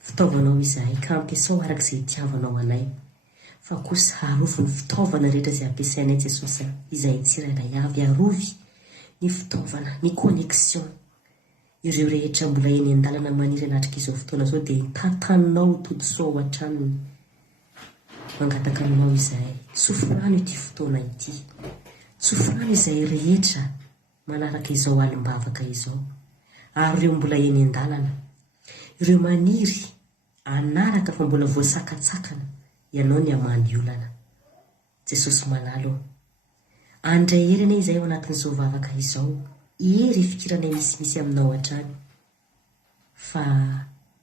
Fitaovanao izahay ka ampiasao araka izay itiavanao anay, fa kosa arovy ny fitaovana rehetra izay ampiasainay Jesosy izay tsirairay avy. Arovy ny fitaovana, ny connexion, ireo rehetra mbola eny an-dalana maniry anatrika izao fotoana izao dia tantaninao todosoa ao an-tranony. Mangataka aminao izahay, tsofirano ity fotoana ity, tsofirano izay rehetra manaraka izao alimbavaka izao, ary ireo mbola eny an-dalana, ireo maniry anaraka fa mbola voasakatsakana, ianao ny amany olana. Jesosy malalo, andray hery ane izay ao anatin'izao vavaka izao, hery fikiranay misimisy aminao hatrany, fa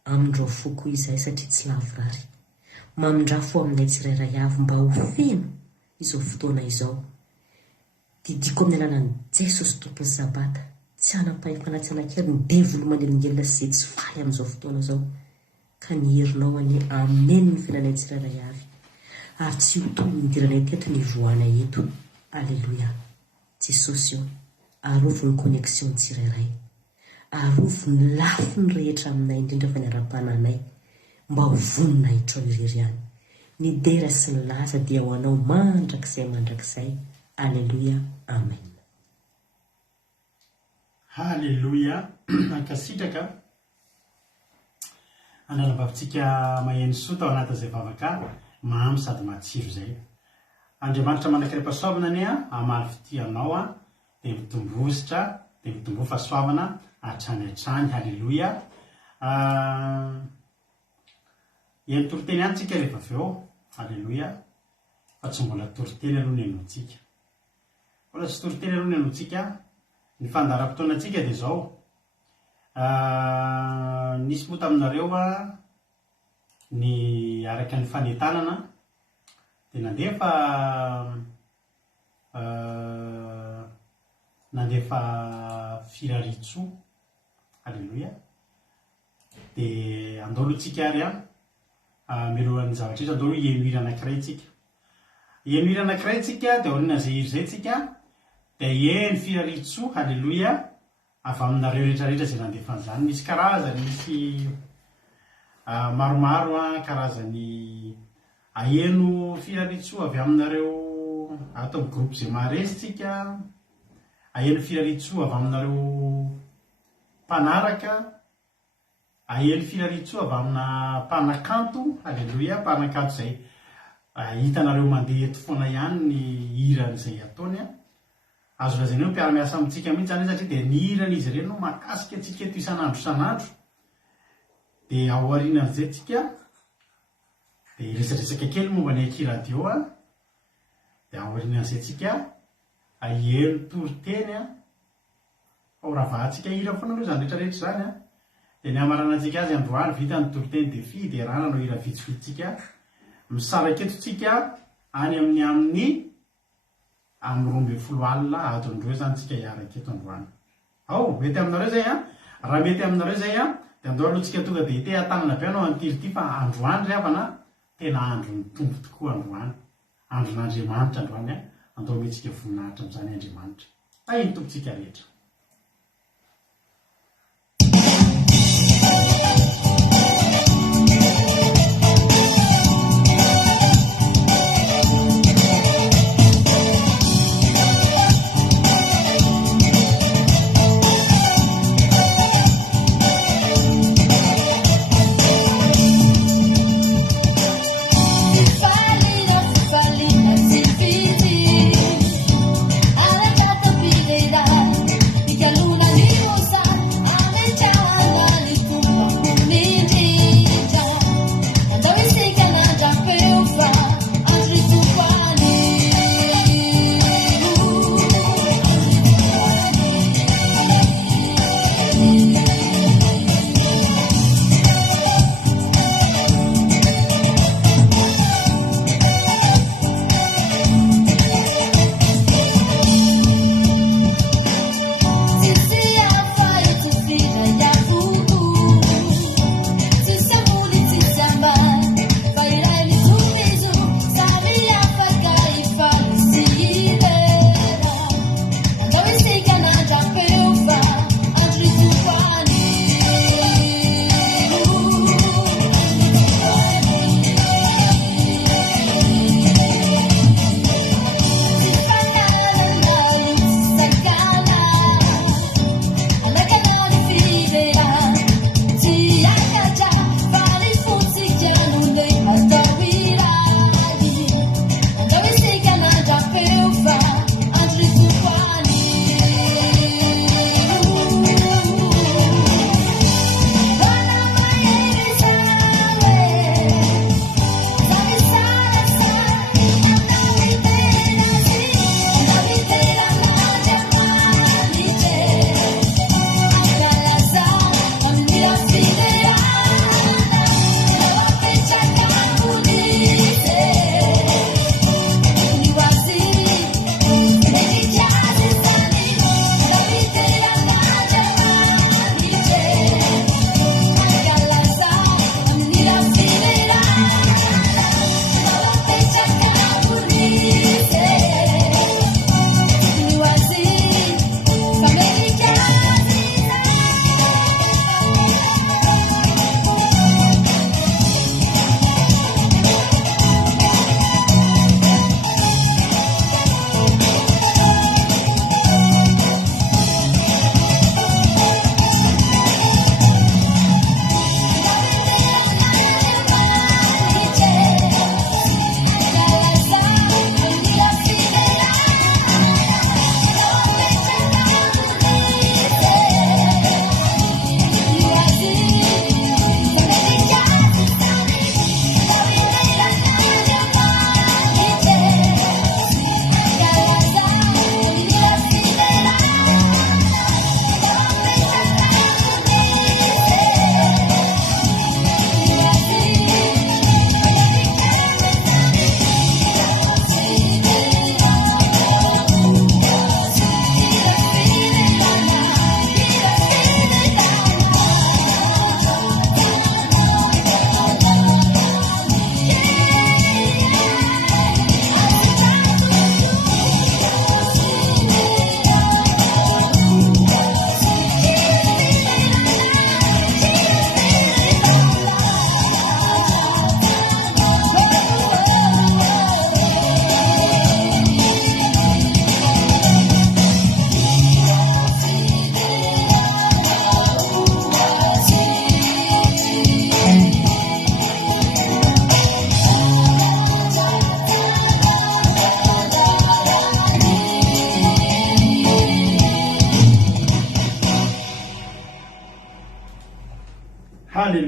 amindrao foko izahay satria tsy lavorary. Mamindrafo aminay tsirairay avy mba ho feno izao fotoana izao. Didiko amin'ny alalan'i Jesosy tompony sabata, tsy hanam-pahefanatsy anankely ny devolo manelingelina sy izay tsy faly amin'izao fotoana izao, ka ny herinao any amen'ny fiainanay tsirairay avy, ary tsy ho toy ny idiranay teto ny voanay eto. Alleluia. Jesosy arovy ny connexion tsirairay, arovy ny lafiny rehetra aminay indrindra fa ny ara-pananay, mba ho voninahitra irery any. Ny dera sy ny laza dia ho anao mandrakizay. Alleluia. Amen. Halleluia. Ankasitraka analam-bavitsika maheno soa tao anatin'izay vavaka mamy sady matsiro izay. Andriamanitra manankiram-pahasoavana ane amaly fitianao dia mitombositra, dia mitombo fahasoavana hatrany. Halleluia. eny toriteny any tsika rehefa avy eo, alleloia, fa tsy mbola toriteny aloha ny anoantsika. Mbola tsy toriteny aloha ny anoantsika. Ny fandaharam-potoana antsika dia izao. Nisy moa taminareo ny araka ny fanetanana dia nandefa firaritsoa, alleloia, dia andao aloha tsika ary milohan'ny zavatra izy, andao aloha hienohira anankiray tsika. Hienohira anankiray tsika dia aorian'izay hira izay tsika dia eny firaritsoa, alleloia, avy aminareo rehetrarehetra izay nandefa an'izany. Misy karazany, misy maromaro karazany aheno firaritsoa avy aminareo atao groupe izay maharesy tsika, aheno firaritsoa avy aminareo mpanaraka, aheno firaritsoa avy amina mpanakanto, alleloia, mpanakanto izay hitanareo mandeha eto foana ihany ny hiran'izay ataony. Azo lazaina hoe mpiara-miasa amintsika mihitsy zany satria dia ny hiran'izy ireny no mahakasika antsika eto isan'andro isan'andro. Dia ao aorianan'izay tsika dia resadresaka kely momba ny Aki radio dia ao aorianan'izay tsika aheno toriteny ao ravahantsika hira foana aloha zany rehetrarehetra zany dia ny amarana antsika azy androany vita ny toriteny dia dia rana no hira vitsivitsitsika misaraka eto tsika any amin'ny 12 alina atondreo zany tsika hiaraka eto androany. Mety aminareo zay raha mety aminareo zay dia andao aloha tsika tonga dia te hatanana be anao an'ity fa androany ry havana tena andro ny tombo tokoa androany, andron'Andriamanitra androany. Andao metsika voninahitra amin'izany Andriamanitra. Ny tompontsika rehetra. Falina,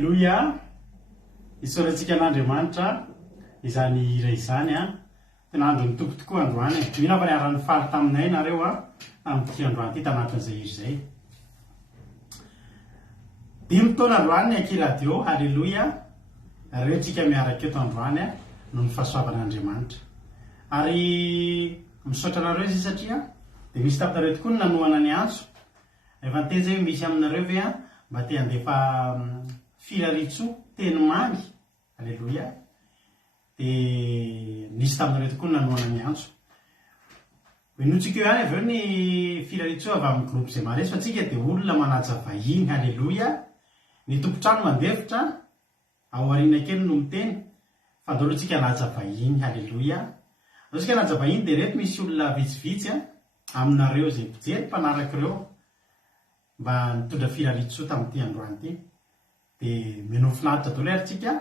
Alleloia. Isaorantsika an'Andriamanitra izany hira izany a. Tena andro ny tompo tokoa androany. Mino fa niara-ny faly taminay nareo a amin'ity androany ity tanatin'izay iry zay. 5 taona androany aky radio. Alleloia. Reotsika miaraka eto androany a noho ny fahasoavan'Andriamanitra. Ary misaotra anareo izy satria dia misy taminareo tokoa ny nanoana ny antso. Efa teny zay misy aminareo ve a mba te handefa filaritso teny mamy. Alleloia. Dia nisy taminareo tokoa ny nanoana ny antso. Inotsika eo ihany avy eo ny filaritso avy amin'ny groupe izay maresy fa tsika dia olona manaja vahiny. Alleloia. Ny tompotrano mandevitra ao aoriana kely no miteny fa ndolotsika naja vahiny. Alleloia. Tsika naja vahiny dia reto misy olona vitsivitsy aminareo izay mpijery mpanaraka ireo mba nitondra filaritso tamin'ity androany ity. Dia menofinaritra daholo ary tsika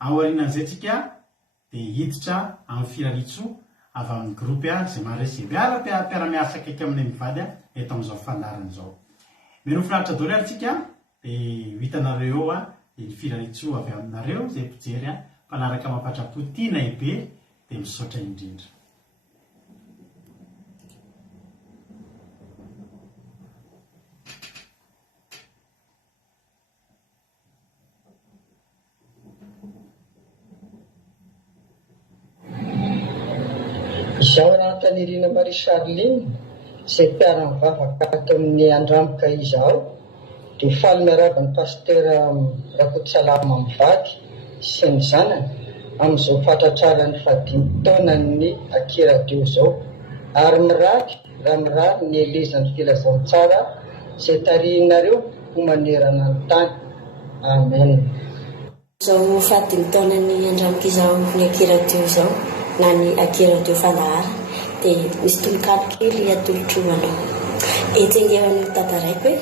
ao aorianan'izay tsika dia hiditra amin'ny filaritso avy amin'ny groupe izay maresy miara-piara-miasa akaiky aminay mivady eto amin'izao fandarana izao. Menofinaritra daholo ary tsika dia hitanareo eo ny filaritso avy aminareo izay mpijery mpanaraka mampatrapo tianay be dia misaotra indrindra. Izaho raha tanirina Marie Charline izay mpiara-mivavaka ato amin'ny Andramboka izaho dia faly miaraka ny pasteur Rakotosalama Mivaky sy ny zanany amin'izao fatratrarany 5 taonany aky radio izao ary miraky raha mirary ny elezany filazantsara izay tarihinareo ho manerana ny tany. Amen. Izao 5 taonany Andramboka izao ny aky radio izao na ny aky radio Fandahara dia misy tolokalo kely atolotroanao. Etsengeran'ny tataraiko hoe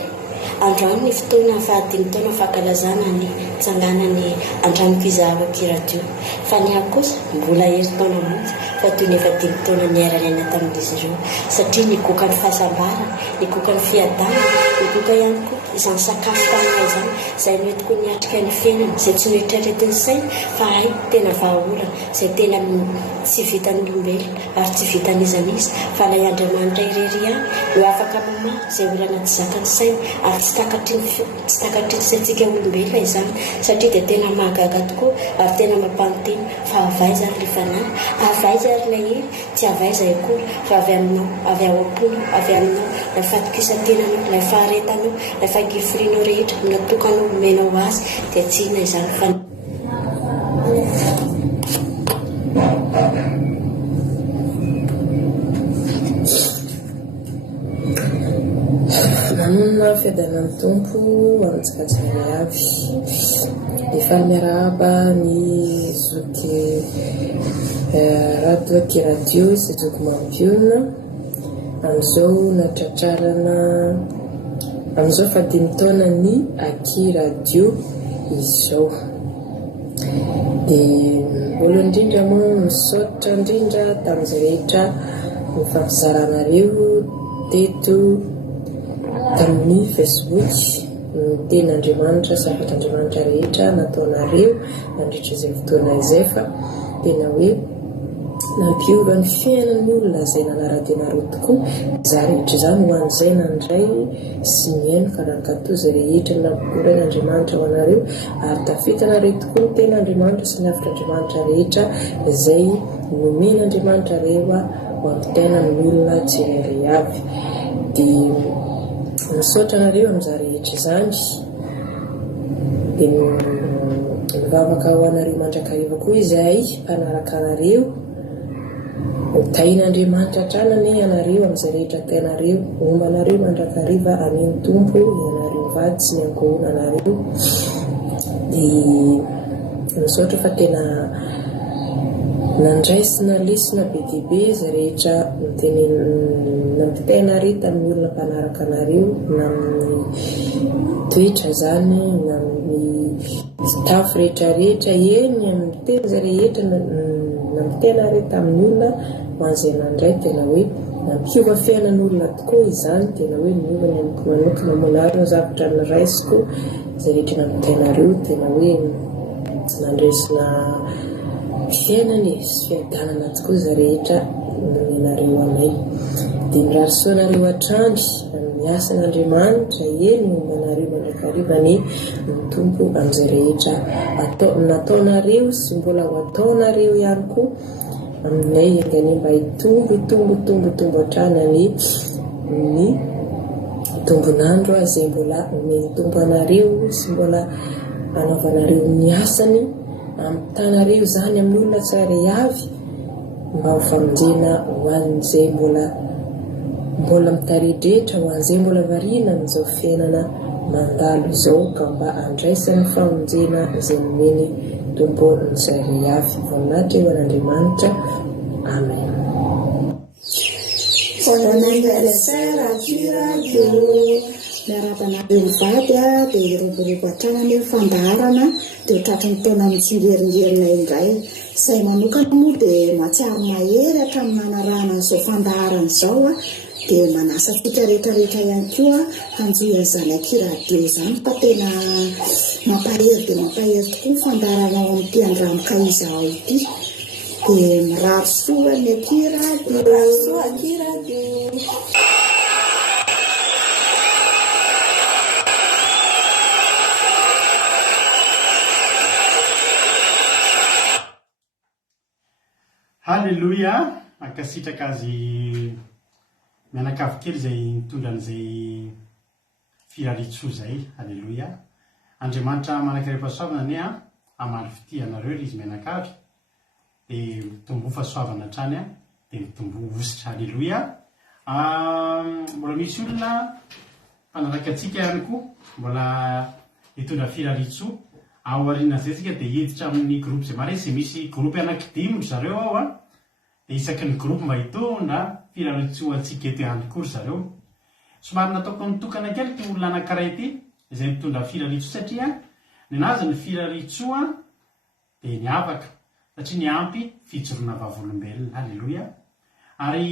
androany ny fotoana 5 taona fankalazana ny fitsanganany Andramboka izao aky radio. Fa ny ahy kosa mbola heri taona monja fa toy ny 5 taona niara-niaina tamin'izy ireo satria nikoka ny fahasambarana, nikoka ny fiadana, nikoka ihany koa izany sakafo taminay izany izay noetiko niatrika ny fiainana izay tsy noeritreretiny saina fa hay tena vahaolana izay tena tsy vitan'ny olombelona ary tsy vitan'izaniza fa ilay Andriamanitra irery ihany no afaka mamahy izay olana tsy zakany saina ary tsy takatry ny saintsika olombelona izany satria dia tena mahagaga tokoa ary tena mampanonteny fa avaiza ary ilay fanahy, avaiza ary ilay hery, tsy avaiza akory fa avy aminao, avy ao am-pony, avy aminao ilay fatokisan-tenanao, ilay faharetanao, ilay fangiforianao rehetra natokanao menao azy dia tsy inona izany fa nanonona fiadanan'ny tompo amintsikatsika avy efa miarahaba ny zoky radio aky radio sy zoky mampiona amin'izao natratrarana amin'izao 5 taona ny aky radio izao. Dia olo indrindra moa misaotra indrindra tamin'izay rehetra mifampizarana teto tamin'ny Facebook ny tenin'Andriamanitra sy afatr'Andriamanitra rehetra nataonareo nandritra izay fotoana izay fa tena hoe nampiova ny fiainan'ny olona izay nanara-tenareo tokoa za rehetra izany ho an'izay nandray sy miaino ka nankatoza rehetra nampivoran'Andriamanitra ho anareo ary tafitanareo tokoa ny tenin'Andriamanitra sy ny afatr'Andriamanitra rehetra izay nomen'Andriamanitra rehefa ho amin'ny tenan'ny olona tsirairay avy. Dia misaotra anareo amin'iza rehetra izany dia mivavaka ho anareo mandrakariva koa izahay mpanaraka anareo tain'Andriamanitra tranany anareo amin'izay rehetra tainareo omba anareo mandrakariva aminy tompo ianareo vady sy ny ankohona anareo. Dia misaotra fa tena nandray sy nalesina be dia be izay rehetra nampitainareo tamin'ny olona mpanaraka anareo na amin'ny toetra izany na amin'ny staff rehetrarehetra eny amin'ny teny izay rehetra nampitainareo tamin'ny olona ho an'izay nandray tena hoe nampiova fiainan'olona tokoa izany tena hoe niova ny amiko manokana monary ny zavatra ny raisiko zay rehetra nanotainareo tena hoe nandresina fiainana sy fiadanana tokoa za rehetra nomenareo anay dia mirarisoanareo hatrandry amin'ny asan'Andriamanitra eny manareo mandrakaribany mitompo amin'izay rehetra nataonareo sy mbola ho ataonareo ihany koa aminay engany mba hitombo hatranany ny tombonandro izay mbola mitombo anareo sy mbola anaovanareo ny asany amin'ny tanareo zany amin'ny olona tsara avy mba ho famonjena ho an'izay mbola mitaridretra ho an'izay mbola variana amin'izao fiainana mandalo izao ka mba andraisany famonjena izay nomeny tompo ny tsara avy voninahitra eo an'Andriamanitra. Amen. miarabanareo mivady dia roboroko hatranany fandaharana dia tratran'ny taona mitsingeringerinay indray say manokana moa dia matsiaro mahery hatramin'ny manarahana n'izao fandaharana izao dia manasa fika rehetrarehetra ihany koa hanjoy an'izany akiradio izany fa tena mampahery dia mampahery tokoa fandaharana ao amin'ity Andramka izao ity dia mirary soa ny akiradio. Halleluja, ankasitraka azy mianakavy kely izay mitondra an'izay firaritsoa izay. Halleluja. Andriamanitra manankirefa-soavana ane amaly fitianareo izy mianakavy dia mitombo fahasoavana hatrany dia mitombo ositra. Halleluja. Mbola misy olona mpanaraka antsika ihany koa mbola hitondra firaritsoa ao aoriana izay tsika dia hiditra amin'ny groupe izay mare izay misy groupe anankidimy zareo ao dia isaky ny groupe mba hitondra firaritsoa antsika eto ihany koa zareo. Somary nataoko nitokana kely ty olona anankiray ity izay mitondra firaritsoa satria ny anazy ny firaritsoa dia ny avaka satria ny ampy fijoroana vavolombelona. Halleluja. Ary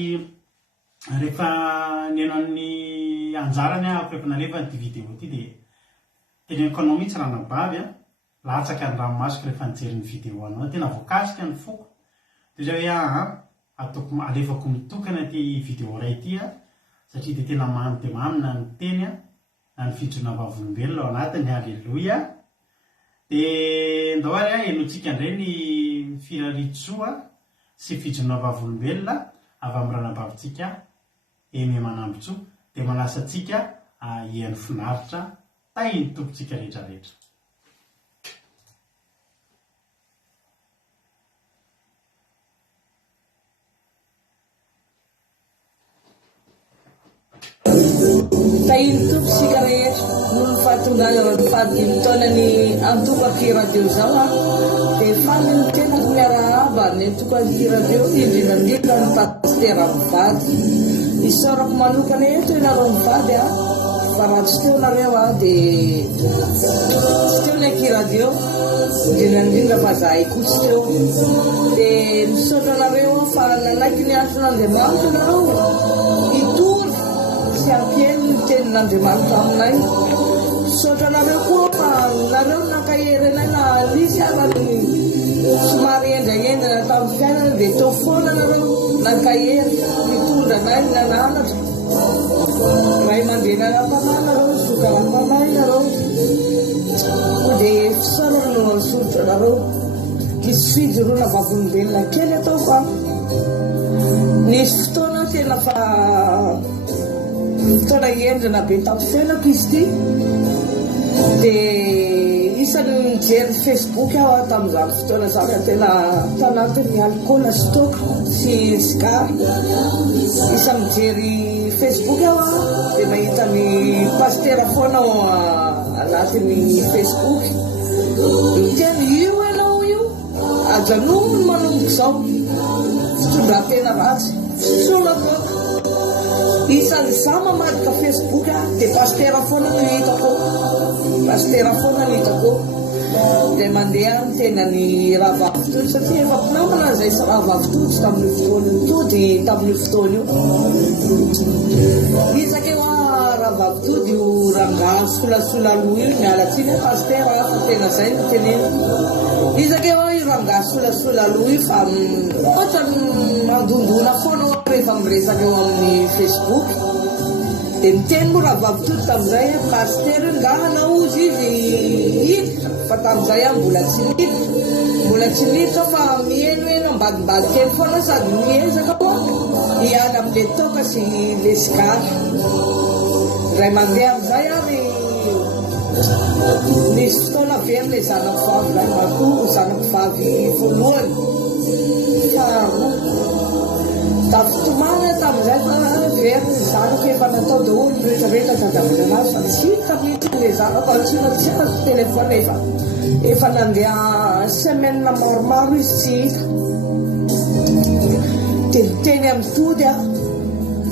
rehefa niainan'ny anjarany rehefa nalefa ty vidéo ty dia teneniko anao mihitsy raha nabavy latsaka ny ranomasoko rehefa nijery ny vidéo anao tena voakasika ny foko dia zay hoe alefako mitokana ty vidéo ray ity satria dia tena mamy dia mamy na ny teny na ny fijoroana vavolombelona ao anatiny. Halleluja. Dia ndoary enotsika indray ny firaritsoa sy fijoroana vavolombelona avy amin'ny ranabavitsika emy manambotsoa dia manasantsika ian'ny finaritra tainy tompontsika rehetrarehetra. Tahiny tomposika rehetra noho ny fahatongany fadimy taonany antoko aty radio izao dia faly ny tenako miarahaba ny antoko aty radio indrindrandrindra ny pastera mivady isaorako manokana eto ianareo mivady fa raha tsy teo nareo dia tsy teo ny aty radio indrindrandrindra fa zahay koa tsy teo dia misaotra anareo fa nanaiky ny antsin'Andriamanitra nareo hitory sy ampieny ny tenin'Andriamanitra aminay. Misaotra anareo koa fa nareo nankahery anay na lisy arany somary endraendrina tamin'ny fiainana dia tao foana nareo nankahery mitondra anay nananatra ray mandeha nanampanay nareo sokarampanay nareo dia fisaorana no misaotra nareo misy fijoroana vavolombelona kely atao fa nisy fotoana tena fa fotoana endrina be tamin'ny fiainako izy ity dia isany mijery Facebook aho tamin'izany fotoana zany tena tanatin'ny alcool sy toka sy sigara isa mijery Facebook aho dia mahita ny pastera foana ao anatin'ny Facebook tena io ianao io ajanono ny manomboka izao fitondran-tena ratsy solako isan'ny za mamadika Facebook dia pastera foana no hitako pastera foana no hitako dia mandeha ny tenany raha vavitotsy satria efa mpinamana izay raha vavitotsy tamin'ny fotoana io to dia tamin'ny fotoana io isaka eo raha vavytody io rangaha solasolaloha io mialatsiny paster fa tena zay no tenena izake hoe io rangaha solasolaloha io fa ohatra mandondona foana rehefa miresaka eo amin'ny Facebook dia miteny moa raha vavytody tamin'izay paster ngahanao izy hiditra fa tamin'izay mbola tsy niditra fa mieno ambadimbady kely foana sady miezaka koa hiala amin'le toka sy le sigara ray mandeha amin'izay ary nisy fotoana very le zanako vavy ray mako zanako vavy voalohany fa da fitomana tamin'izay fa very ny zanako efa natao daholo rehetrarehetra tadavina anazy fa tsy hita mihitsy le zanako tsy azo telefona efa nandeha semaine maromaro izy tsy hita dia miteny amin'ny tody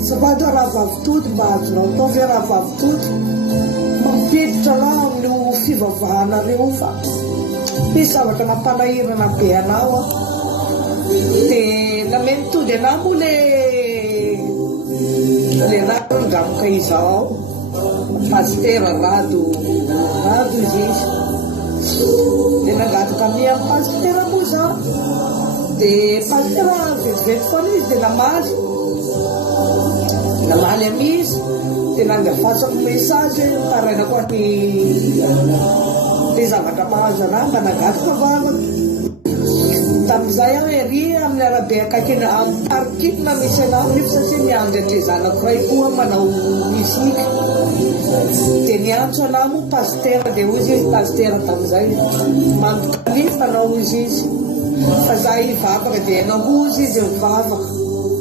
safady raha vavytody mba azonao atao ve raha vavytody mampiditra raha amin'io fivavahanareo fa misy zavatra nampanahirana be anao dia name mitody anao moa le randramoka izao paster rado izy dia nangataka amin'ny paster moa za dia paster vetivety foana izy dia namaly amizy dia nangafasako message tarainako le zavatra mahazo anahy mba nangataka vavaka tamin'izay aho ery amin'ny arabe akaikina amin'ny parkitna misy anao nefa satria miandry zanako ray koa manao mizika dia niantso anahy moa paster dia ozy izy paster tamin'izay mandokanifa anao izy fa za hivavaka dia namozy izy mivavaka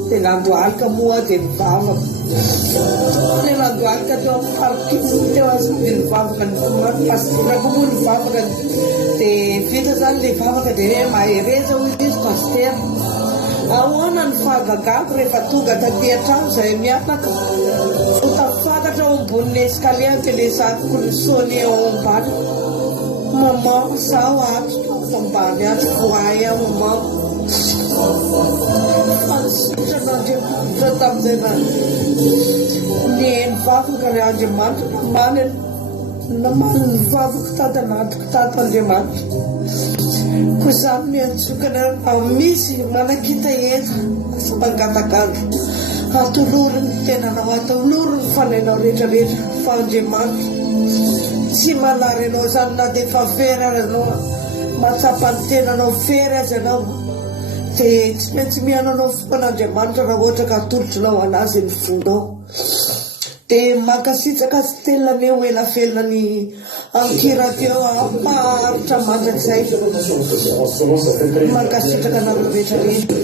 dia nandoalika moa dia mivavaka dia nandoalika teo amin'ny parkitna teo azy dia mivavaka pasterako moa mivavaka dia vita zany le vavaka dia mahereza hoy izy paster ahoana ny fahagagako rehefa tonga taty an-trano zay mianaka fotafakatra ao amboniny escalier dia le zakoko ny sony ao ambany mama zaho ato ambany ato voay aho mama fansitranaandriamanitra tamin'izay nieny vavaka ry andriamanitra namaly ny vavaka tatanatiko tatandriamanitra ko zany miantsokana misy manakita eza sy mangatagatra atolorony tenanao atolorony fanainao rehetrarehetra fa andriamanitra tsy malary anao zany na dia efa very ary anao matsapany tenanao fery azy anao dia tsy maintsy miananao fon'andriamanitra raha ohatra ka atolotrinao anazy ny fondao dia mankasitraka sy telany eo elafelona ny ankiradio maharitra mandrakizay mankasitraka nareo rehetrarehetra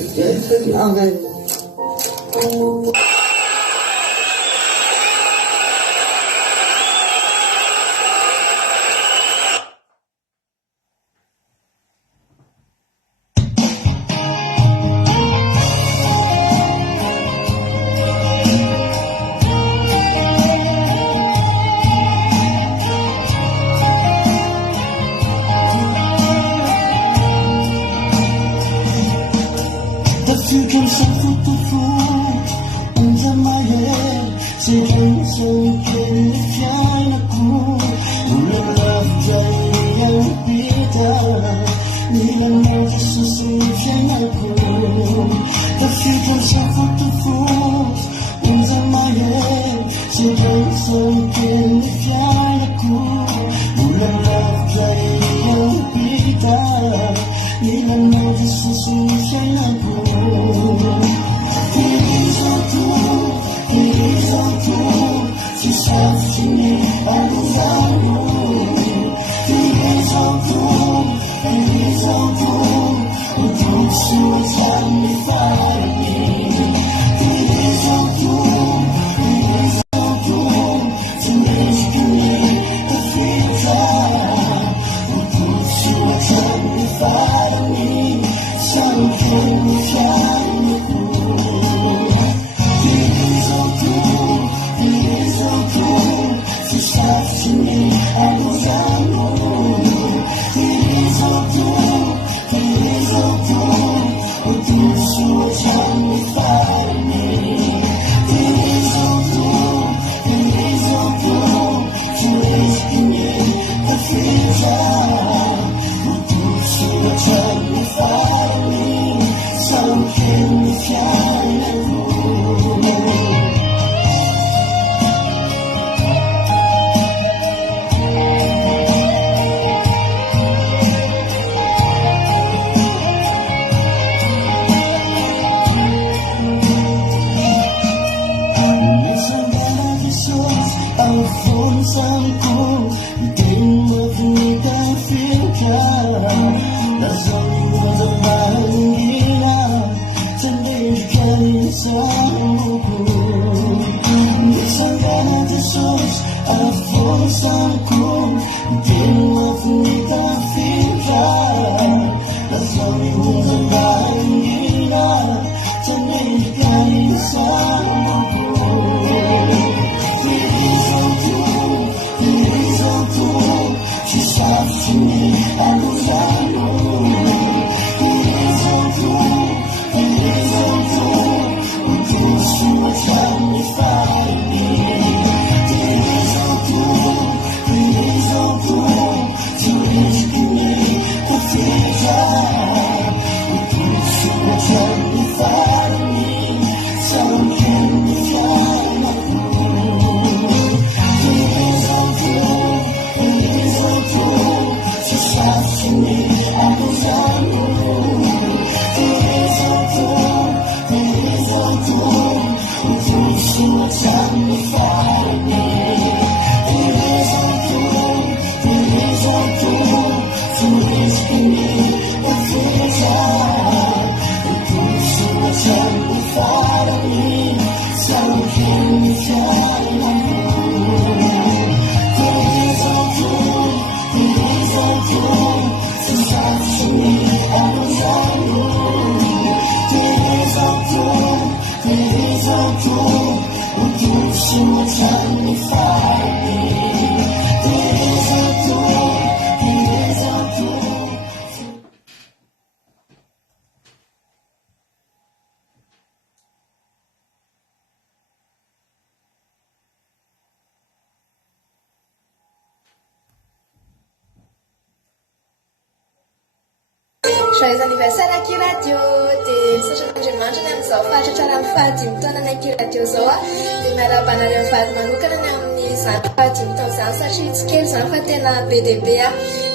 Joyeux anniversaire Aki Radio dia misaotran'Andriamanitra ny amin'izao fahatratrarany fahadimy taona ny Aki Radio zao dia miarahaba anareo mivady manokana ny amin'izany fahadimy taona izany satria tsy kely izany fa tena be dia be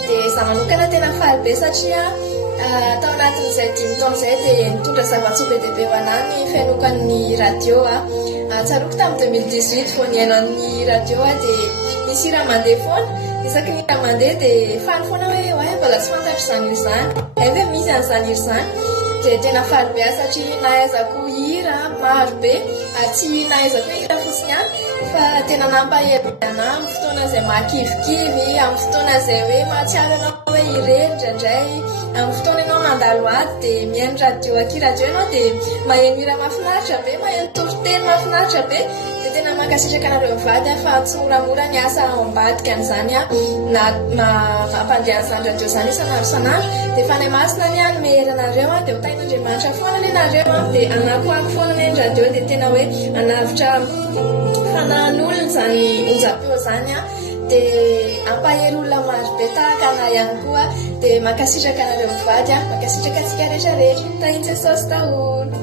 dia za manokana tena faly be satria tao anatin'izay dimy taona izay dia nitondra zava-tsoa be dia be ho anahy ny fianokan'ny radio tsaroako tamin'ny 2018 vao niaino amin'ny radio dia nisy raha mandeha foana isaky ny raha mandeha dia faly foana hoe mbola tsy fantatro izany io izany hoe misy an'izany io izany dia tena faly be satria nahaizako hira maro be tsy nahaizako hoe hira fotsiny ihany fa tena nampahelo anahy amin'ny fotoana izay mahakivikivy amin'ny fotoana izay hoe mahatsiaro anao hoe ireny indraindray amin'ny fotoana ianao mandalo ady dia mihaino radio Aki Radio ianao dia maheno hira mahafinaritra be maheno toriteny mahafinaritra be dia tena mankasitraka anareo mivady fa tsy moramora ny asa ambadika an'izany na mampandeha an'izany radio izany isanandro isanandro dia fanay masina ny any meheranareo dia ho tain'Andriamanitra foana ny nareo dia anakoako foana ny radio dia tena hoe anavitra fanahin'olona izany onjam-peo izany dia ampahelo olona maro be tahaka anay ihany koa dia mankasitraka anareo mivady mankasitraka antsika rehetrarehetra tahin Jesosy daholo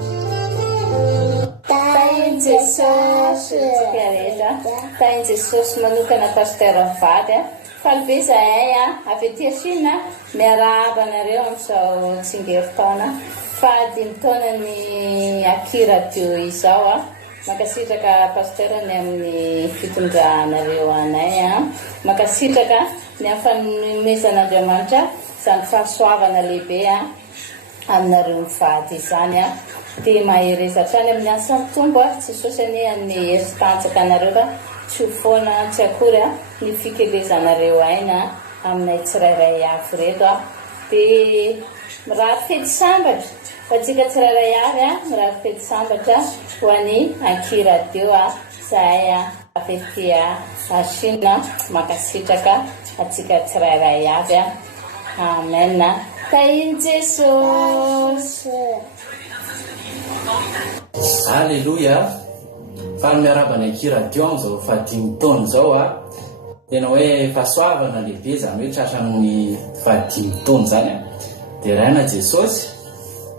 tahin Jesosy tsika rehetra tahin Jesosy manokana pasteur mivady faly be zahay avy aty Chine miarahaba anareo amin'izao tsingerin-taona fahadimy taona ny Aki Radio izao mankasitraka pasteur ny amin'ny fitondranareo anay mankasitraka ny amin'ny fanomezan'Andriamanitra izany fahasoavana lehibe aminareo mivady izany dia maherezatra any amin'ny asa mitombo tsy sosany amin'ny heritantsaka anareo fa tsy ho foana tsy akory ny fikelezanareo aina aminay tsirairay avy reto dia mirary fety sambatra fa tsika tsirairay avy mirary fety sambatra ho an'ny Aki Radio zahay avy aty Chine mankasitraka atsika tsirairay avy amen tahin Jesosy. Alléluia. Fa miarabana Aki Radio amin'izao fahadimy taona izao tena hoe fahasoavana lehibe izany hoe tratran'ny fahadimy taona izany dia raina Jesosy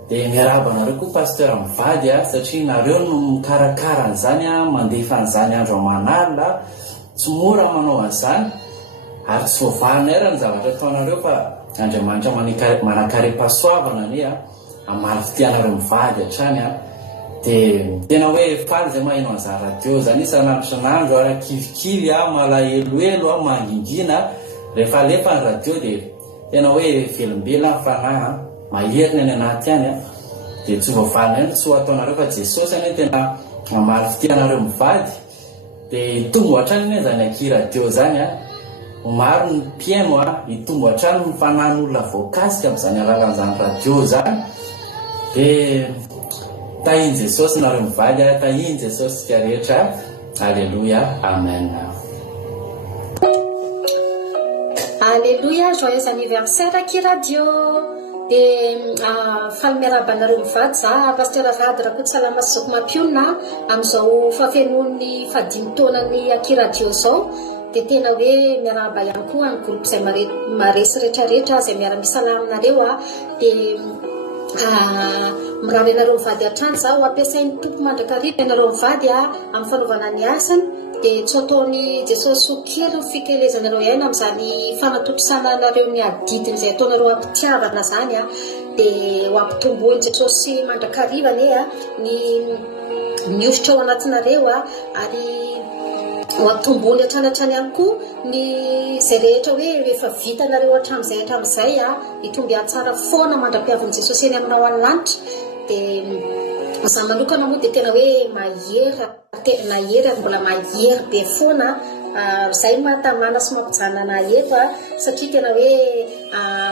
dia miarabanareo koa pasteur mivady satria nareo no mikarakara an'izany mandefa an'izany andro aman'alina tsy mora manao an'izany ary tsy voavarina ary ny zavatra ataonareo fa Andriamanitra manakare-pahasoavana ny amalo fitianareo mivady hatrany dia tena hoe faly izay maheno an'izany radio izany isanandro isanandro kivikivy malahelohelo mangingina rehefa alefa ny radio dia tena hoe velombela fanahy maheriny any anaty any dia tsy voavalina any tsy ho ataonareo fa Jesosy any tena mamaly fitianareo mivady dia hitombo hatrany iny zany akiradio zany maro ny mpiaino hitombo hatrany ny fanahin'olona voakasika amin'izany alalan'izany radio zany dia tahiny Jesosy nareo mivady tahiny Jesosy sika rehetra. Alléluia, amen. Alléluia, joyeux anniversaire Kiradio. Dia faly miarabanareo mivady za pasteur Rady Rakotosalama Soko Mapiona amin'izao fafenoan'ny fadimy taonany Kiradio zao. Dia tena hoe miaraba ihany koa ny groupe izay maresy rehetrarehetra izay miara-misala aminareo dia mirary ianareo mivady hatrany zaho ampiasain'ny tompo mandrakariva ianareo mivady amin'ny fanaovana ny asany dia tsy ataony Jesosy sokiry ny fikelezanareo ihany amin'izany fanatontosana anareo ny adidiny izay ataonareo ampitiavana zany dia ho ampitomboiny Jesosy mandrakarivany ny ositra ao anatinareo ary ho ampitomboiny hatranatrany ihany koa ny izay rehetra hoe efa vitanareo hatramin'izay hitomby tsara foana mandra-piavin'i Jesosy eny aminao any lanitra. Dia za manokana moa dia tena hoe mahery mbola mahery be foana izay mahatamana sy mampijanona eto satria tena hoe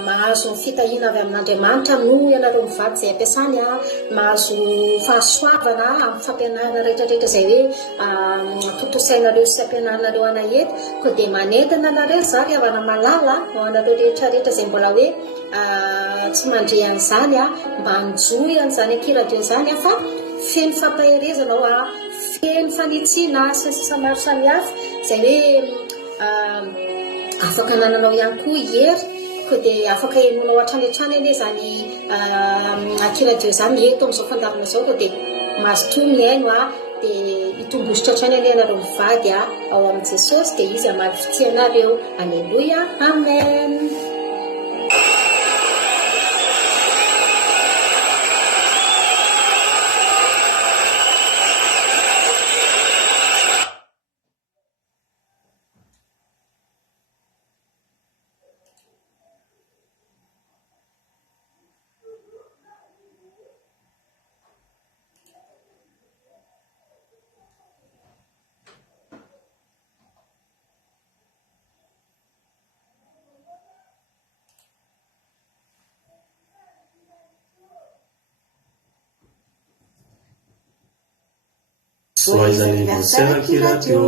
mahazo ny fitahiana avy amin'Andriamanitra no ianareo mivady izay ampiasany mahazo fahasoavana amin'ny fampianarana rehetrarehetra izay hoe tontosainareo sy ampianaranareo anaeto ko dia manentana anareo zany avana malala ho anareo rehetrarehetra izay mbola hoe tsy mandre an'izany mba hanjoy an'izany Kiradio zany fa feno fampaherezana feno fanitsiana sy maro samihafa izay hoe afaka nananao ihany koa hery ko dia afaka henonao hatrany ane zany Kiradio zany eto amin'izao fandarana zao ko dia mazotoa miaino dia hitombositra hatrany ane ianareo mivady ao amin'ny Jesosy dia izy amaly fitianareo. Alleluia, amen. Joyeux anniversaire Kiradio.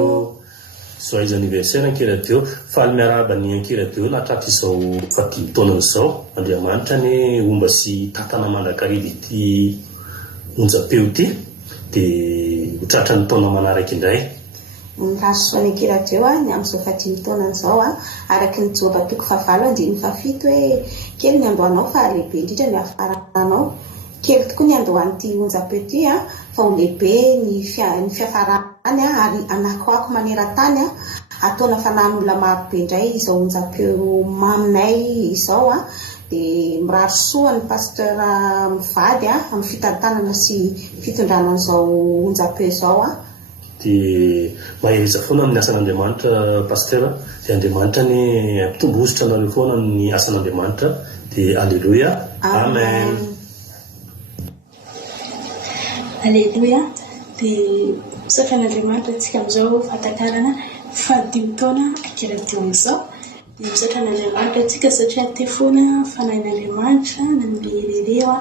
Joyeux anniversaire Kiradio. Faly miaraba ny Kiradio nahatratra izao 10 taonany izao. Andriamanitra ny omba sy tatana mandrakariva ity onjam-peo ity dia ho tratrany taona manaraka indray. Rahasoany Kiradio ny amin'izao 10 taonany izao araky ny joabatoky fahavalo andiny fafito hoe kely ny andohanao fa lehibe indrindra ny afaranao. Kely tokoa ny andohan'ity onjam-peo ity fa ho lehibe ny fiafarany ary anakoako maneran-tany ataona fanahin'olona marobe indray izao onjam-peo maminay izao dia mirary soa ny pasteur mivady amin'ny fitantanana sy fitondranan'izao onjam-peo izao dia maheriza foana amin'ny asan'Andriamanitra pasteur dia Andriamanitra ny ampitombo-bositra anareo foana ny asan'Andriamanitra dia alleluia, amen. Alléluia. Dia misaotra an'Andriamanitra antsika amin'izao fahatakarana 10 taona Kiradio amin'izao. Dia misaotra an'Andriamanitra antsika satria te foana fanahin'Andriamanitra nanireo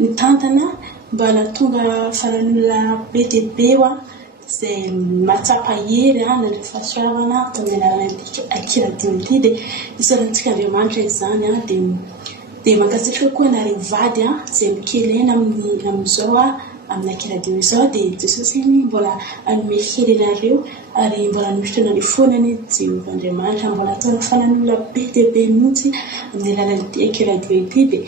ny tantana mba nahatonga faran'olona be dia be izay mahatsapa hery nandray fahasoavana tamin'ny anaran'ity Kiradio ity. Dia isaorantsika Andriamanitra izany dia mankasitraka koa nareo vady izay mikelaina amin'izao amin'ny Kiradio izao dia Jesosy mbola anome hery anareo ary mbola anositra anareo foana ny Jehovah Andriamanitra mbola ataona fanan'olona be dia be mihitsy amin'ny alalan'ity Kiradio ity. Dia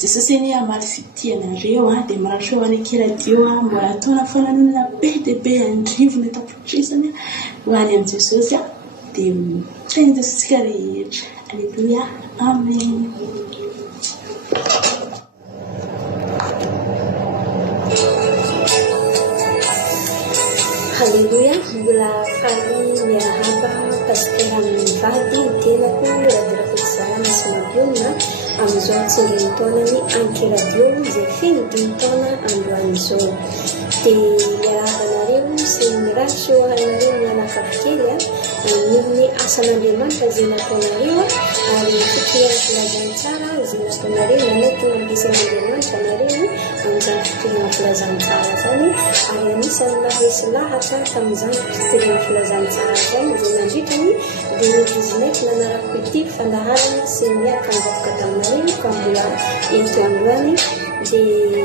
Jesosy amaly fitianareo dia miratro ho any Kiradio mbola ataona fanan'olona be dia be andrivona tapitrisana ho any amin'ny Jesosy dia teny Jesosy rehetra. Alleluia, amen. Alléluia, mbola faly miarahaba pasteur mivady ny tenako Rady Rakotosalama Soko akiradio na amin'izao tsingeny taonany ankiradio izay feno 5 taona androan'izao dia miaravanareo sy miratso anareo mianakavokely amin'ny asan'Andriamanitra izay nataonareo ary fotoana filazantsara izay nataonareo nanentona ampisan'Andriamanitra nareo amin'izany fotoana filazantsara zany ary anisany naresy lahatra tamin'izany fotoana filazantsara zany izay nandritrany 2019 nanarako ity fandaharana sy miakanjavoka taminareo ka mbola eto androany dia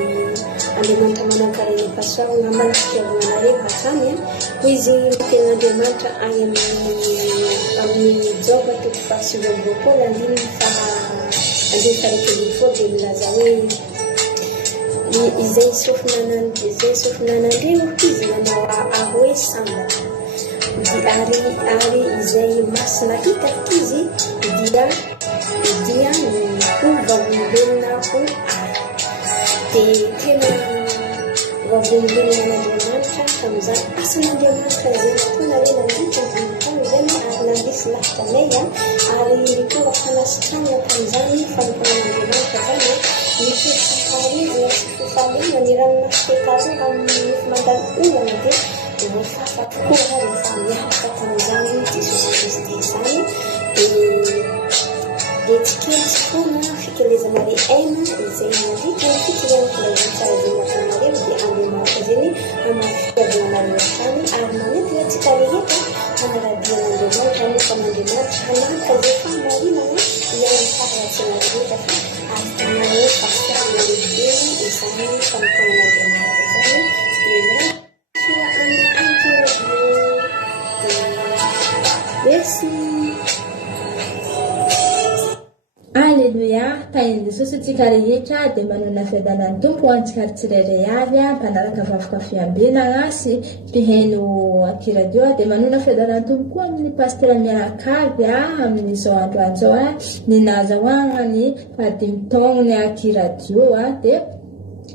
Andriamanitra manankarena pasoavana ambany fitiavanareo hatrany hoy izy tenin'Andriamanitra any amin'ny Joba 7:20 andiny faha dia milaza hoe izay sofinanandreo izy nanao ahoe sambatra ary izay masina hitako izy dia ho vavolombelona ho dia tena vavolombelona n'Andriamanitra tamin'izany asan'Andriamanitra izay nataonareo nandritra volontany zany ary nandrisy lafitanay ary tonga fanasitranana tamin'izany fanopanan'Andriamanitra zany nifesafarizina sy fifalemana ny ranomasitekazo amin'ny mandany olana dia voafafa tokoa rehefa miaraka tamin'izany Jesosy Kristy izany dia tsy kely tsy fona fikelezanare aina izay nandritra fitiavana filazantsara izay nataonareo dia Andriamanitra zany hamafiavananareo hatrany ary manentona antsika rehetra hanaradian'Andriamanitra nefa n'Andriamanitra hananka izay famarinana iain'ny faharatsina rehetra ary tanareo pastoral lehibe izany fanofanan'Andriamanitra zany dia soa amin'ny ankiradio merci. Alleluia, tain'i Jesosy antsika rehetra dia manana fiadanan'ny tompo antsika tsirairay avy mpanaraka vavoka fiambinana sy mpiheno akiradio dia manana fiadanan'ny tompo koa amin'ny pastera mianakavy amin'izao androan'izao ny nazahoana ny 5 taonany akiradio dia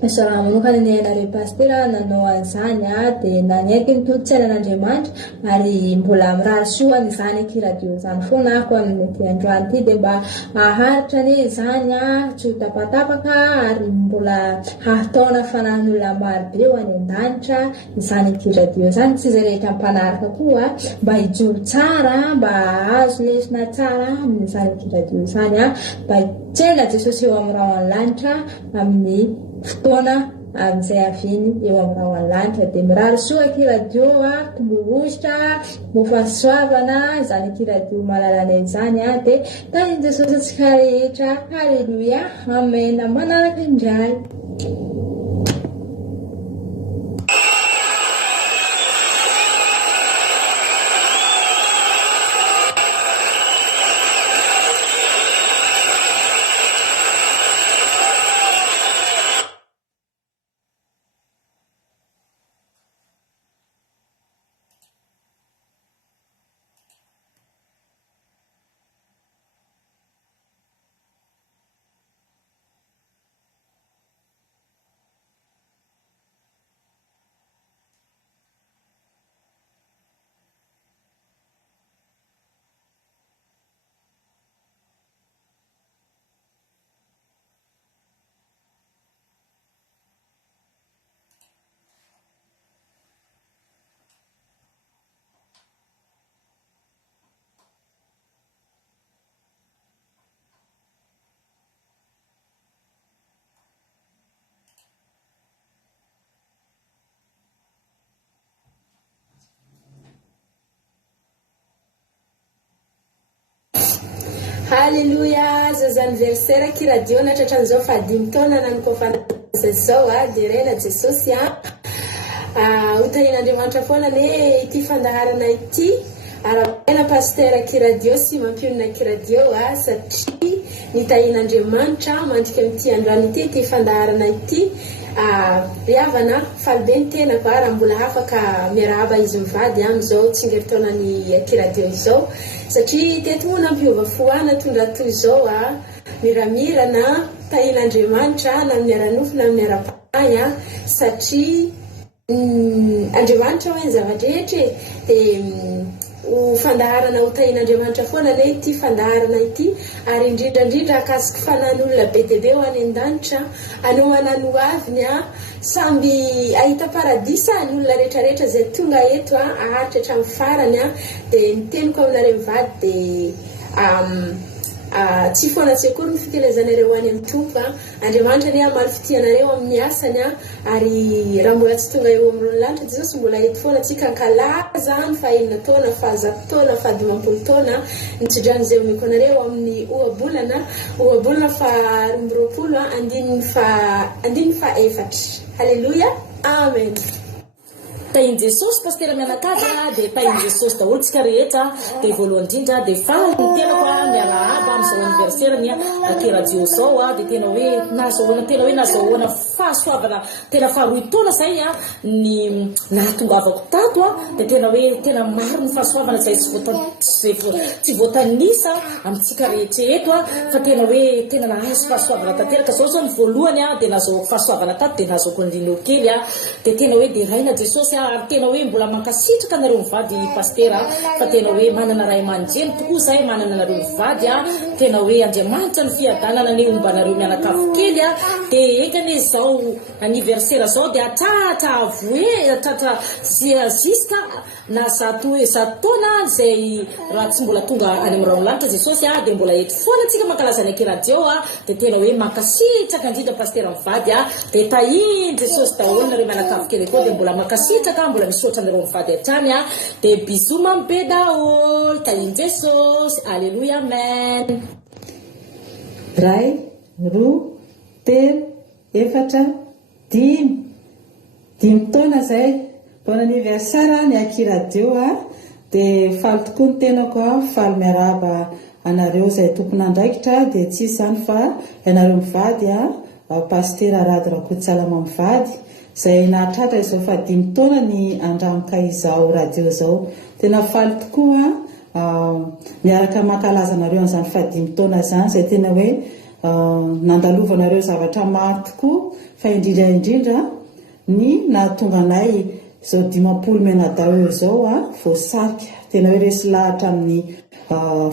Sara manokana ny ainareo pastera nanao an'izany dia nanaiky ny tolotsainan'Andriamanitra ary mbola mirary soa izany akiradio zany foana ako amin'ity androany ity dia mba haharitra ny izany tsy ho tapatapaka ary mbola hahataona fanan'olona marobe ho any an-danitra izany akiradio zany tsy izay rehetra mpanaraka koa mba hijoro tsara mba azo lesona tsara amin'izany akiradio zany mba tsena Jesosy eo amin'ny raho an-lanitra amin'ny fotoana amin'izay aviny eo amin'ny raho an-lanitra dia mirary soa akiradio tombohositra mofasoavana izany akiradio mahalalana izany dia tain'i Jesosy antsika rehetra halleluia amen manaraka indray. Halleluia, zaza anniversaire akiradio natratran'izao 5 taona nanoko fanazao dia rena Jesosy hotahin'Andriamanitra foana ne ity fandaharana ity arabena pasteur akiradio sy mampionona akiradio satria nitahin'Andriamanitra mandrika amin'ity androany ity fandaharana ity riavana falibe ny tenako raha mbola afaka miarahaba izy mivady amin'izao tsingeritaonany akiradio izao satria teto moa nampiova-foana tondra toy izao miramirana tahin'Andriamanitra na miara-nofo na miara-pahay satria Andriamanitra hoe ny zavatra rehetra dia ho fandaharana ho tahin'andriamanitra foana le ity fandaharana ity, ary indrindrandrindra akasiky fanan'olona be dia be ho any an-danitra anohana no aviny a samby ahita paradisa ny olona rehetrarehetra izay tonga eto a aharitra hatramin'ny farany a, dia niteniko aminareo mivady dia tsy foana tsy akory ny fitelezanareo any amin'ny tompo a. Andriamanitra ny amaly fitianareo amin'ny asany a, ary raha mbola tsy tonga eo amin'ny lanitra Jesosy mbola eto foana tsika ankalaza ny fahaenina taona, fahazato taona, fahadimampolo taona nitsodrany izay omeko anareo amin'ny ohabolana faha 20 andininy fa efatra. Halleluja, amen. Tahin Jesosy pastera mianakavy dia tahin Jesosy daholo tsika rehetra. Dia voalohany indrindra dia faly ny tenako miala aba amin'izao anniversaire-ny aty radio izao a, dia tena hoe nazahoana fahasoavana tena faharoy taona zay a ny nahatongavako tato a, dia tena hoe tena maro ny fahasoavana zay tsy voatanisa amintsika rehetra eto a, fa tena hoe tena nahazo fahasoavana tanteraka. Zao zao ny voalohany a dia nazahoako fahasoavana tato, dia nazahoako indrindra kely a, dia tena hoe dia raina Jesosy ary tena hoe mbola mankasitraka nareo mivady pastera, fa tena hoe manana ray aman-dreny tokoa zahay, manana nareo mivady a, tena hoe Andriamanitra ny fiadanana ny ombanareo mianakavy kely a. Dia ekane zao anniversaire zao dia atratra avoe atratra ziska na zato taona zay raha tsy mbola tonga any amin'ny raolanitra Jesosy a, dia mbola eto foana tsika mankalaza ny radio a, dia tena hoe mankasitraka indrindra pastera mivady a, dia tahin Jesosy daholo nareo mianakavy kely koa, dia mbola mankasitraka mbola misaotra nareo mivady hatrany a, dia bisou mambe daholo, tahin Jesosy. Alleluia, amen. Ray, roa, telo, efatra, dimy taona zay. Bon anniversaire ny Aki radio a, dia faly tokoa ny tenako a, faly miarahaba anareo izay tompona andraikitra, dia tsy izany fa ianareo mivady a, pastera Rady Rakotosalama mivady izay nahatratra izao fa 5 taona ny andramika izao radio izao. Tena faly tokoa miaraka mankalaza anareo an'izany fa 5 taona izany, izay tena hoe nandalovanareo zavatra maro tokoa, fa indrindra ny nahatonga anay izao 50 menadao eo izao a voasarika. Tena hoe resy lahatra amin'ny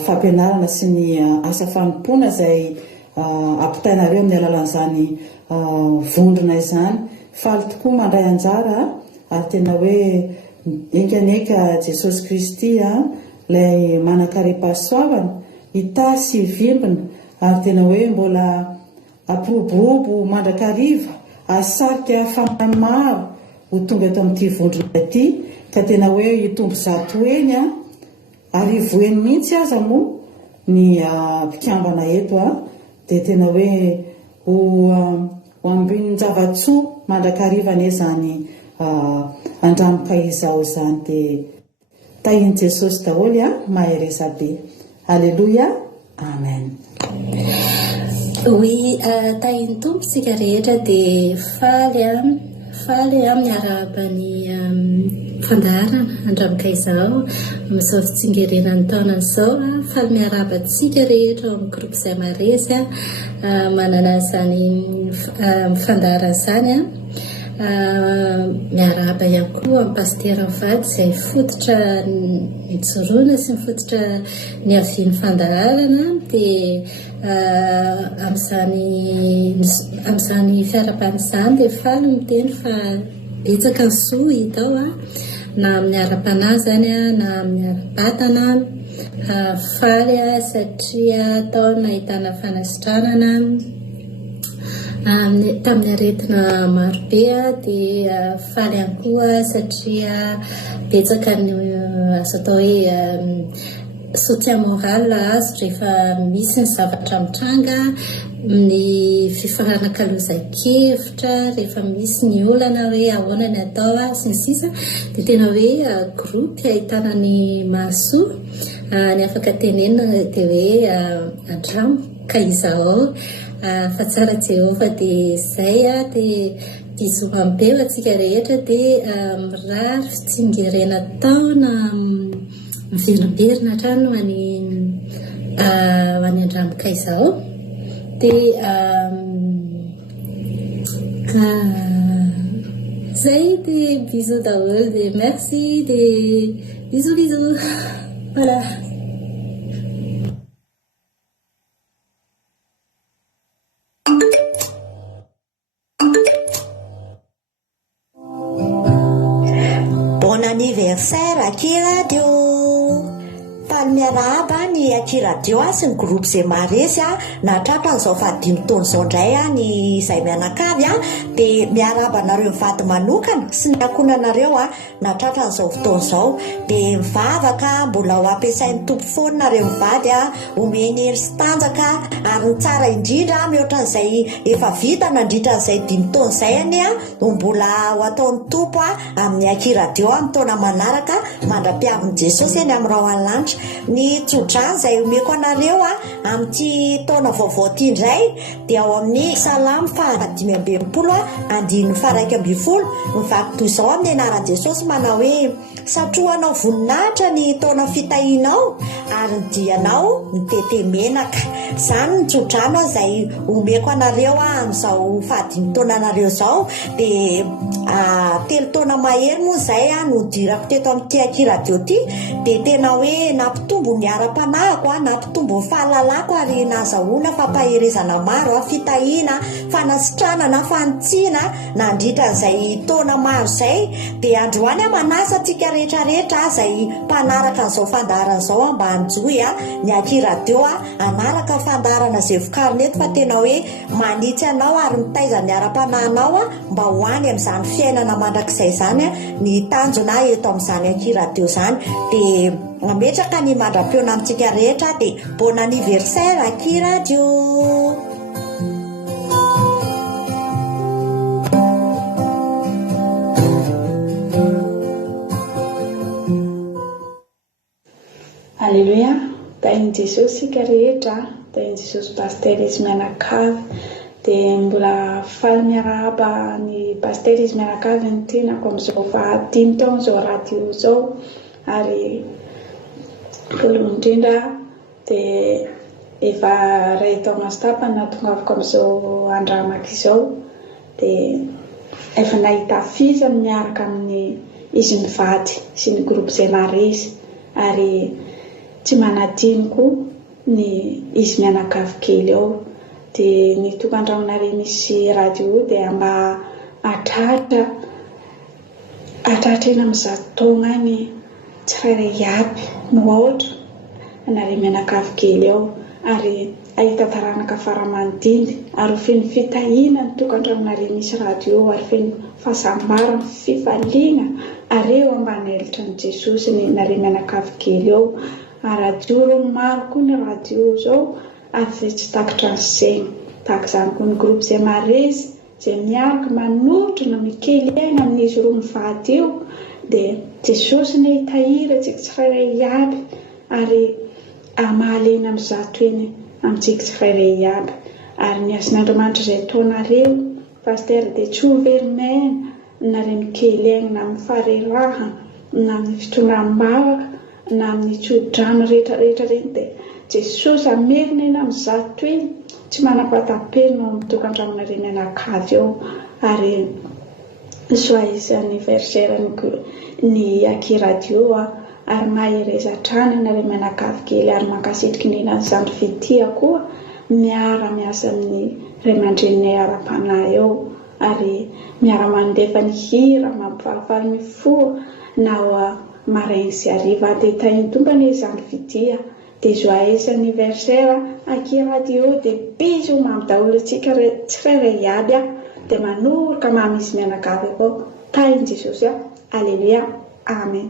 fampianarana sy ny asa fanompoana izay ampitainareo amin'ny alalan'izany vondrona izany. Faly tokoa mandray anjara, ary tena hoe enkaneka Jesosy Kristy ilay manan-karem-pahasoavana hita sy vimbina, ary tena hoe mbola ampiroborobo mandrakariva asarika famahy maro ho tonga eto amin'ity vondrona ity, ka tena hoe hitombo zato eny a, ary voeny mihitsy aza moa ny mpikambana eto a, dia tena hoe ho ambin'ny zavatsoa mandrakarivana izany andramika izao izany. Dia tahin Jesosy daholo a, mahay resabe. Alleluia, amen. Oui, tahin tompo tsika rehetra dia faly miarahaba ny fandaharana andramika izao amin'izao fitsingerenan'ny taonany izao. Faly miarahaba tsika rehetra ao amin'ny groupe izay maresy manana izany fandaharana izany miarahaba ihany koa amin'ny pastera mivady izay fototra nijoroana sy mifototra ny avian'ny fandaharana. Dia amin'izany fiara-pan'izany dia faly miteny fa betsaka ny soa hitao na amin'ny ara-panahy zany na amin'ny ara-batana. Faly satria tao nahitana fanasitranana tamin'ny aretina marobe, dia faly ihany koa satria betsaka ny asa atao hoe soutien moral azo rehefa misy ny zavatra mitranga, ny fifaranakaloza-kevitra rehefa misy ny olana hoe ahoana ny atao sy ny sisa. Dia tena hoe groupe ahitana ny mahasoa, ny afaka tenenina dia hoe andramika izao fa tsara Jehova. Dia izay dia bisou mambe ho antsika rehetra, dia mirary fitsingerena taona miverimberina hatrany ho any andramika izao. Dia zay dia bisou daholo, dia merci, dia Bisous, bisous. Voilà. Bon anniversaire Aki Radio. Faly miarahaba ny Aki Radio sy ny groupe izay maresy natratra n'izao fahadimy taona izao indray ny izay mianakavy dia miarahaba anareo mivady manokana sy ny ankonanareo natratra n'izao fotoana izao dia mivavaka mbola ho ampiasain'ny tompo foana nareo mivady omeny hery sy tanjaka ary ny tsara indrindra mihoatra n'izay efa vita nandritra n'izay 5 taona izay any mbola ho ataon'ny tompo amin'ny Aki Radio amin'ny taona manaraka mandra-piavin'i Jesosy eny amin'ny rao lanitra ny tsodrany izay omeko anareo amin'ity taona vaovao ity indray dia ao amin'ny salamy fahadimy amby enimpolo andiny faraika amby folo mivaky toy izao amin'ny anaran'i Jesosy manao hoe satroanao voninahitra ny taona fitahinao ary ny dianao ny tete menaka. Izany ny tsodrano izay omeko anareo amin'izao fahadimy taona anareo izao dia 3 taona mahery moa izay no dirako teto amin'ity Aki Radio ity dia tena hoe nampitombo ny ara-panahiko nampitombo ny fahalalako ary nazahoana fampaherezana maro fitahina fanasitranana fantsiana nandritra izay taona maro izay dia androany manasa antsika rehetrarehetra izay mpanaraka n'izao fandaharana izao mba hanjoy ny Aki Radio anaraka fandaharana izay vokariny eto fa tena hoe manitsy anao ary mitaiza ny ara-panahinao mba hoany amin'izany fiainana mandrakizay izany ny tanjona eto amin'izany Aki Radio izany dia mametraka ny mandram-peona amintsika rehetra dia bon anniversaire Aki Radio. Alleluia. Tain'i Jesosy sika rehetra, tain'i Jesosy paster izy mianakavy dia mbola faly miarahaba ny paster izy mianakavy ny tenako amin'izao fahadimy taona izao radio izao ary voalohany indrindra dia efa ray taona sy tapany natongavako amin'izao andramaka izao dia efa nahita fiza miaraka amin'ny izy mivady sy ny groupe izay maresy ary tsy manadiniko ny izy mianakavy kely ao dia ny tokandragnonareo misy radio dia mba atratra eny amin'izao taona any tsirairay aby no ohatra nareo mianakavy kely ao ary ahita taranaka faramanidiny ary feno fitahina ny tokandragnonareo misy radio ary feno fahasambarana fifaliana ary eo ambany elatra ny Jesosy ny nareo mianakavy kely ao ary adorony maro koa ny radio zao ary tsy takatra ny saina tahaka izany koa ny groupe izay maresy izay miaraka manohitra na mikely aina amin'izy roa mivady io dia Jesosy ny hitahira tsika tsirairay aby ary amalena amin'izato eny amintsika tsirairay aby ary ny asin'Andriamanitra izay ataonareo paster dia tsy ho verimena nareo mikely aina na amin'ny fareraha na amin'ny fitondram-bavaka na amin'ny tsodrano rehetrarehetra reny dia Jesosy amerina eny amin'izato eny tsy manam-patapeno amin'ny tokandragnonareo mianakavy ao ary joyeux anniversaire ny Aki Radio ary mahereza hatrany nareo mianakavy kely ary mankasitriky ny izany fitia koa miara-miasa amin'ny ray aman-dreniny ara-panahy ao ary miara-mandefa ny hira mampifalifaly mifo na marainy sy hariva dia tain'ny tompany izany fitia dia joyeux anniversaire Aki Radio dia bisous mamy daholo antsika tsirairay aby dia manoroka mamisy mianakavy akao tain'i Jesosy Alleluia. Amen.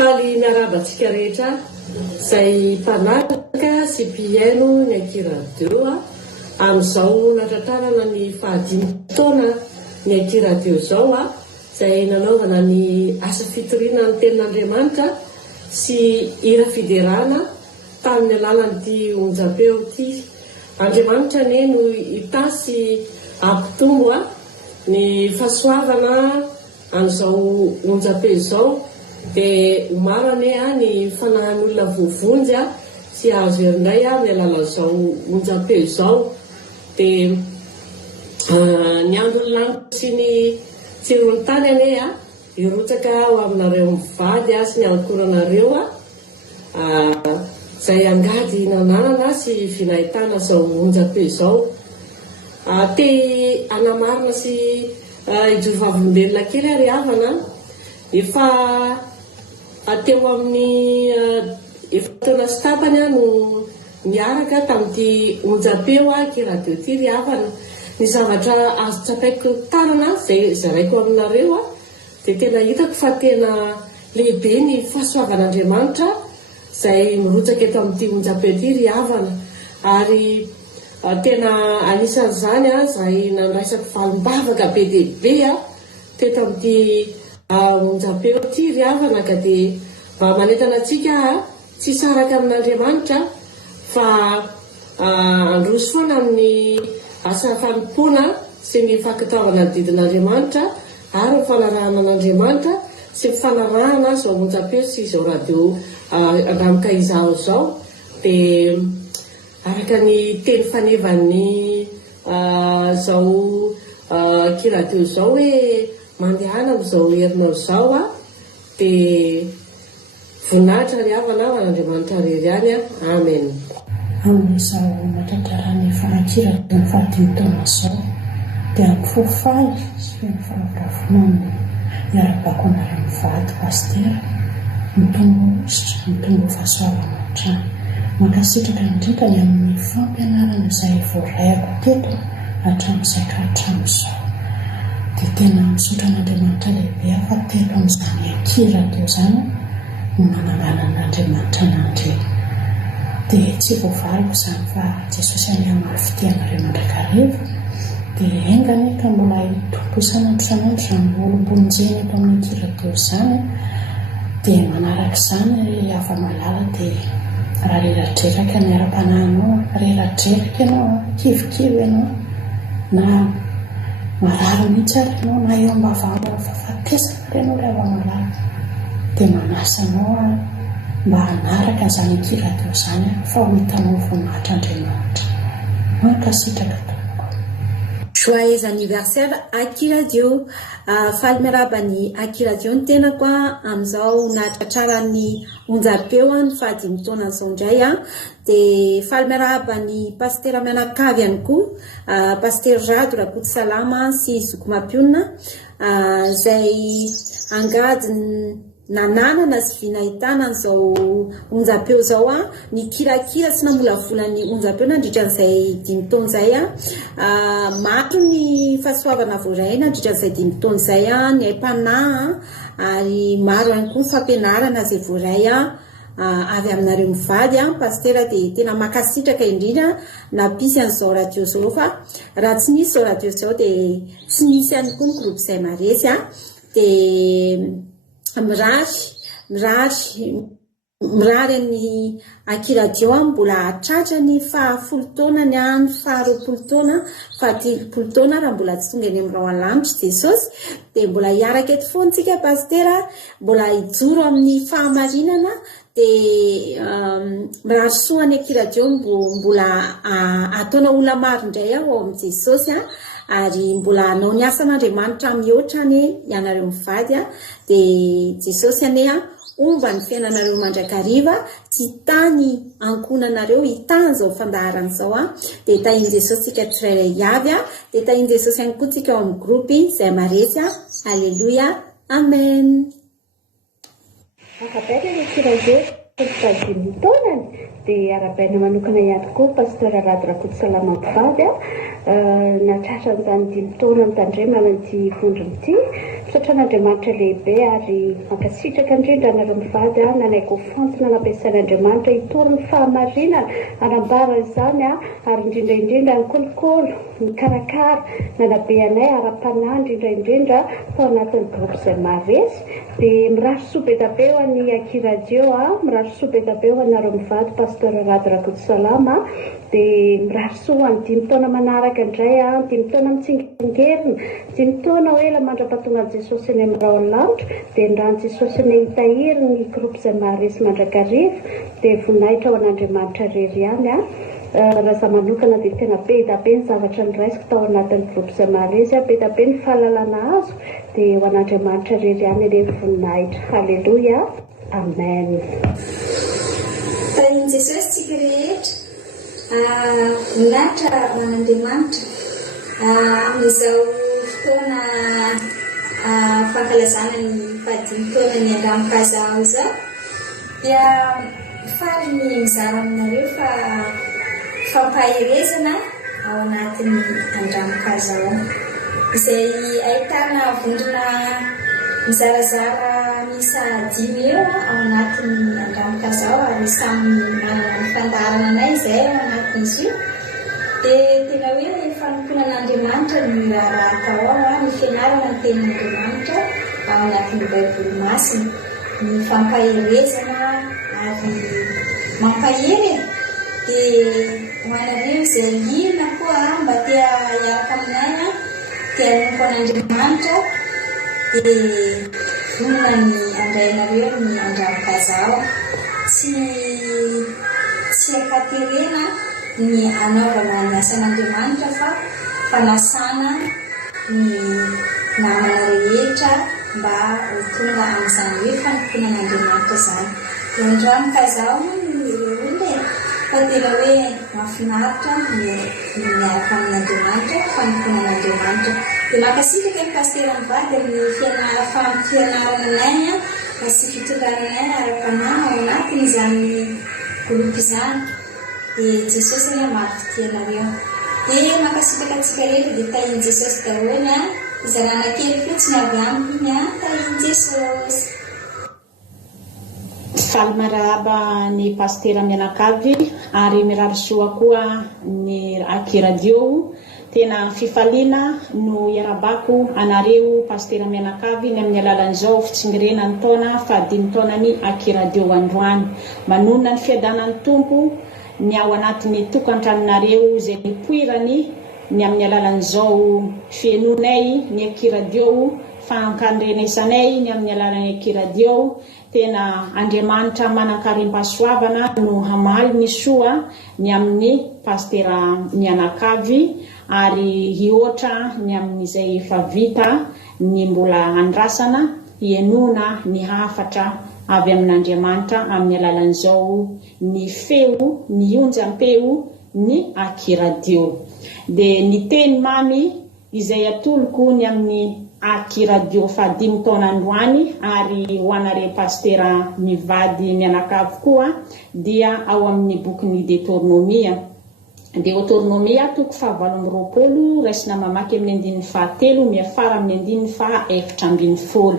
faly miarabantsika rehetra izay mpanaraka sy mpiaino ny akiradio amin'izao natratranana ny 15 taona ny akiradio izao izay nanaovana ny asa fitoriana ny tenin'Andriamanitra sy hira fiderana tamin'ny alalan'ity onjam-peo ity. Andriamanitra ne no itasy ampitombo ny fahasoavana amin'izao onjam-peo izao dia omarane ny fanahin'olona voavonjy sy azo herinay ny alalan'izao onjam-peo izao dia ny andro-lanitra sy ny tsiron'ny tany ane irotsaka ao aminareo mivady sy ny ankoranareo izay angady nananana sy vinahitana izao onjam-peo izao. Te anamarina sy ijovavolombelona kely ary havana efa teo amin'ny efa taona sy tapany no miaraka tamin'ity onjam-peo akiradio ity ry havana. Ny zavatra azo tsapaiko tanana izay zaraiko aminareo dia tena hitako fa tena lehibe ny fahasoavan'Andriamanitra izay mirotsaka eto amin'ity onjam-peo ity ry havana. Ary tena anisan'izany izay nandraisako valim-bavaka be dia be teto amin'ity onjam-peo ity ry havana ka dia mba manentana antsika tsy saraka amin'Andriamanitra fa androso foana amin'ny asa fanompoana sy ny fankatoavana ny didin'Andriamanitra ary ny fanarahana an'Andriamanitra sy ny fanarahana izao onjam-peo sy izao radio andramika izao izao dia araka ny teny fanevan'ny izao kiradio izao hoe mandehana amin'izao herinao izao dia voninahitra ry havana ho an'Andriamanitra rery any. Amen. Amin'izao matratrarany farakiradio ny 15 taona izao dia ampifofaly sy fihafarafonany iarabako anareo mivady pastera mitombo fahasoavana hatrany mankasitraka indrindra ny amin'ny fampianarana izay voarayako teto hatramin'izay ka hatramo izao dia tena misotra an'Andriamanitra lehibe fa telo amin'izany akiradio izany no mananganan'Andriamanitra nandre dia tsy voavaliko izany fa Jesosy amin'ny fitianareo mandrakariva dia engany ka mbola hitombo isanandro isanandro raha mbolombolonjeny eto amin'ny akiradio izany dia manaraka izany afa-malala dia raha reradreraka ny ara-panahinao reradreraka ianao kivikivy ianao na marary mihitsy ary ianao na eo ambavao fahafatesana ianao ry afa-malala dia manasanao mba hanaraka izany akiradio izany fa ho hitanao voninahitra Andriamanitra. Mankasitraka tompoko. Joyeux anniversaire akiradio. Faly miaraba ny akiradio ny tenako amin'izao natratrarany onjam-peo ny 15 taona izao indray dia faly miaraba ny pastera mianakavy ihany koa pastera Rado Rakotosalama sy Zokomampiona izay angady nananana sy vinahitana izao onjam-peo izao ny kirakira sy namolavolany onjam-peo nandritra an'izay 5 taona izay maro ny fahasoavana voaray nandritra an'izay 5 taona izay ny aim-panahy ary maro ihany koa ny fampianarana izay voaray avy aminareo mivady pastera dia tena makasitraka indrindra nampisy an'izao radio izao fa raha tsy nisy izao radio izao dia tsy nisy ihany koa ny groupe izay maresy dia mirary ny akiradio mbola hatratra ny 10 taona ny 20 taona 30 taona raha mbola tsy tonga any amin'ny rahalanitra Jesosy dia mbola hiaraka eto foana tsika pastera mbola hijoro amin'ny fahamarinana dia mirary soa ny akiradio mbola ataona olona maro indray ao amin'ny Jesosy ary mbola hanao ny asan'Andriamanitra mihoatra ny ianareo mivady dia Jesosy ane omba ny fiainanareo mandrakariva tsy tany ankonanareo hitany izao fandaharana izao dia tahiny Jesosy tsika tsirairay avy dia tahiny Jesosy ihany koa tsika ao amin'ny groupe izay maresy. Alleluia, amen. Akabaina ny akiradio 15 taonany dia arabaina manokana ihany koa pastera Rado Rakotosalama mivady natratra n'izany 5 taona mitandremana ity vondrona ity fisaotran'Andriamanitra lehibe ary mankasitraka indrindra anareo mivady nanaiko fantina nampiasain'Andriamanitra hitory ny fahamarinana anambara izany ary indrindra ny kolokolo ny karakara nanabe anay ara-panahy indrindra tao anatin'ny groupe izay maresy dia mirary soabetabe ho an'ny Akiradio mirary soabetabe ho anareo mivady pasteur Rady Rakotosalama dia mirary soa ho an'ny 5 taona manaraka indray 5 taona mitsingeringerina 5 taona hoe la mandrapatonga an'i Jesosy any amin'ny rao lanitra dia nirany Jesosy any hitahiry ny groupe izay maharesy mandrakarivo dia voninahitra ho an'Andriamanitra rery ihany raha za manokana dia tena be da be ny zavatra niraisiko tao anatin'ny groupe izay maharesy be da be ny fahalalana azo dia ho an'Andriamanitra rery ihany ilay voninahitra. Halleluja, amen. Tain'i Jesosy tsika rehetra voninahitra man'Andriamanitra amin'izao fotoana fankalazana ny 5 taona ny Andramokazao izao dia faly ny mizara aminareo fa fampaherezana ao anatin'ny Andramokazao izay ahitana vondrona mizarazara misa 5 eo ao anatin'ny Andramokazao ary samy manana ny fandarana anay izay ao anatin'izy io dia tena hoe fanomponan'Andriamanitra ny raha atao ao ny fianarana ny tenin'Andriamanitra ao anatin'ny Baiboly masina ny fampaherezana ary mampahery dia hoanareo izay liana koa mba tia hiaraka aminay tia hanompo an'Andriamanitra dia vonona ny andrainareo ny Andramokazao tsy akaterena ny anaovana ny asan'Andriamanitra fa fanasana ny namana rehetra mba ho tonga amin'izany hoe fanomponan'Andriamanitra izany. Dia Andramokazao ny olona fa tena hoe mahafinaritra ny miaraka amin'Andriamanitra fanomponan'Andriamanitra. Dia mankasitraka ny pasteur mivady amin'ny fampianarana anay sy fitondrananay ara-panahy ao anatin'izany groupe izany dia Jesosy ny mahavity anareo. Dia mankasitraka antsika rehetra dia tahin'i Jesosy daholo izarana kely fotsiny avy aminy tahin'i Jesosy. Faly marahaba ny pasteur Mianakavy ary mirary soa koa ny Akiradio tena fifaliana no iarabako anareo pasteur Mianakavy ny amin'ny alalan'izao fitsingerenan'ny taona 5 taonany Akiradio androany manonona ny fiadanan'ny tompo ny ao anatin'ny tokantranonareo izay nipoirany ny amin'ny alalan'izao fienonay ny Akiradio fankandrenesanay ny amin'ny alalan'ny Akiradio tena Andriamanitra manan-karim-pahasoavana no hamaly ny soa ny amin'ny pasteur Mianakavy ary hihoatra ny amin'izay efa vita ny mbola andrasana hienona ny hafatra avy amin'Andriamanitra amin'ny alalan'izao ny feo ny onjam-peo ny Akiradio. Dia ny teny mamy izay atoloko ny amin'ny Akiradio 5 taona androany ary ho anareo pasteur mivady Mianakavy koa dia ao amin'ny bokin'ny Deutéronomia. Deutéronomia toko 7:20 raisina mamaky amin'ny 7 miafara amin'ny 7:10.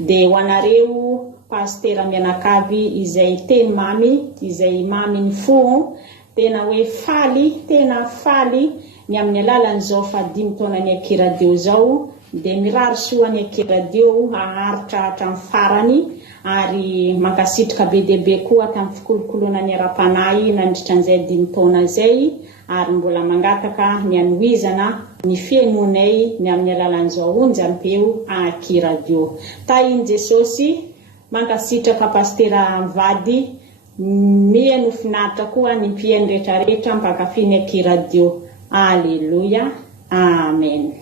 Dia ho anareo pasteur Mianakavy izay teny mamy izay mamy ny fo tena hoe faly tena faly ny amin'ny alalan'izao 5 taona ny Akiradio zao dia mirary soa ny Akiradio haharitra hatramin'ny farany ary mankasitraka be dia be koa tamin'ny fikolokoloana ny ara-panahy nandritra an'izay 5 taona izay ary mbola mangataka ny anohizana ny fienonay ny amin'ny alalan'izao onjam-peo Akiradio. Tahin'i Jesosy mankasitraka pasteur mivady mihaino finaritra koa ny mpihaino rehetrarehetra mpankafy ny Akiradio. Alleluja, amen.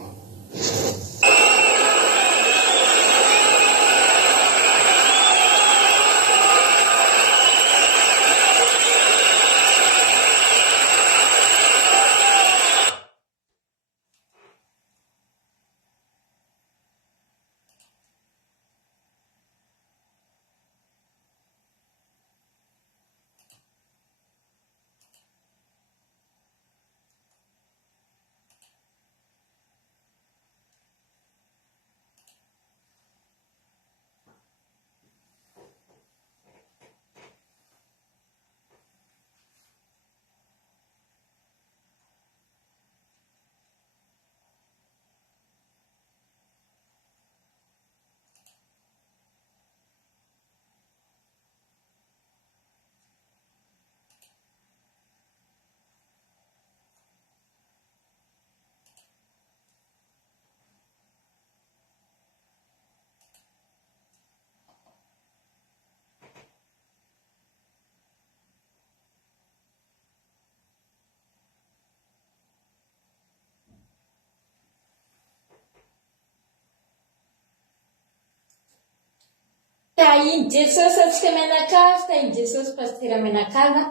tahiny Jesosy atsika mianakavy, tahiny Jesosy pastera mianakava,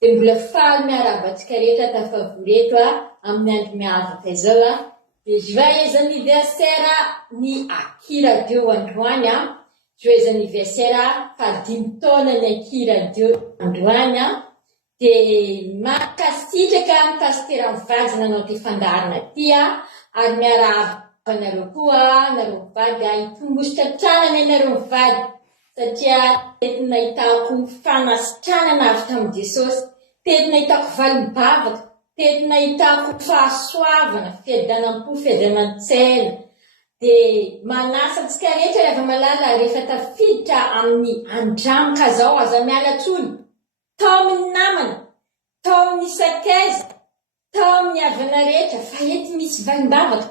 dia mbola faly miaraba atsika rehetra tafavoreto amin'ny andro miavaka izao dia joyeux anniversaire ny Aki Radio androany joyeux anniversaire fadimy taona ny Aki Radio androany dia makasitraka amin'ny pastera mivady nanao ty fandarana ty ary miaraba nareo koa nareo mivady hitombosotra tranany nareo mivady satria tety nahitako fanasitranana avy tamin'i Jesosy, tety nahitako valimbavaka, tety nahitako fahasoavana, fiadanam-po, fiadanantsaina. Dia manasa antsika rehetra rehefa malala rehefa tafiditra amin'ny andramoka zao aza miala tsony, tao amin'ny namana, tao amin'ny sakaiza, tao amin'ny havana rehetra, fa ety misy valimbavaka,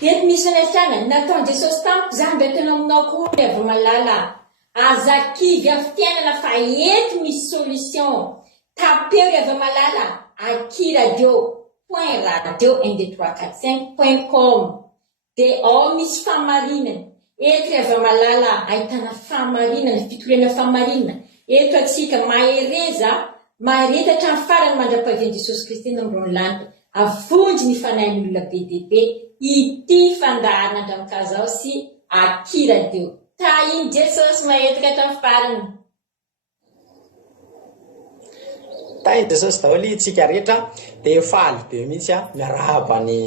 ety misy fanasitranana. Nataon Jesosy tamiko zany mba tena aminao koa rehefa malala aza kivy amin'ny fiainana fa ety misy solution. Tapeo rehefa malala akiradio.radio12345.com dia ao misy famarinana. Eto rehefa malala ahitana famarinana, fitoriana famarinana. Eto atsika mahereza, maharetatra amin'ny farany mandra-pahavian'i Jesosy Kristy namorony lanitra. Avonjy ny fanahin'ny olona be dia be ity fandaharana andramokazao sy Aki Radio. Tahiny Jesosy mahetika hatramin'ny farany. Tahiny Jesosy daholo itsika rehetra dia faly be mihitsy miarahaba ny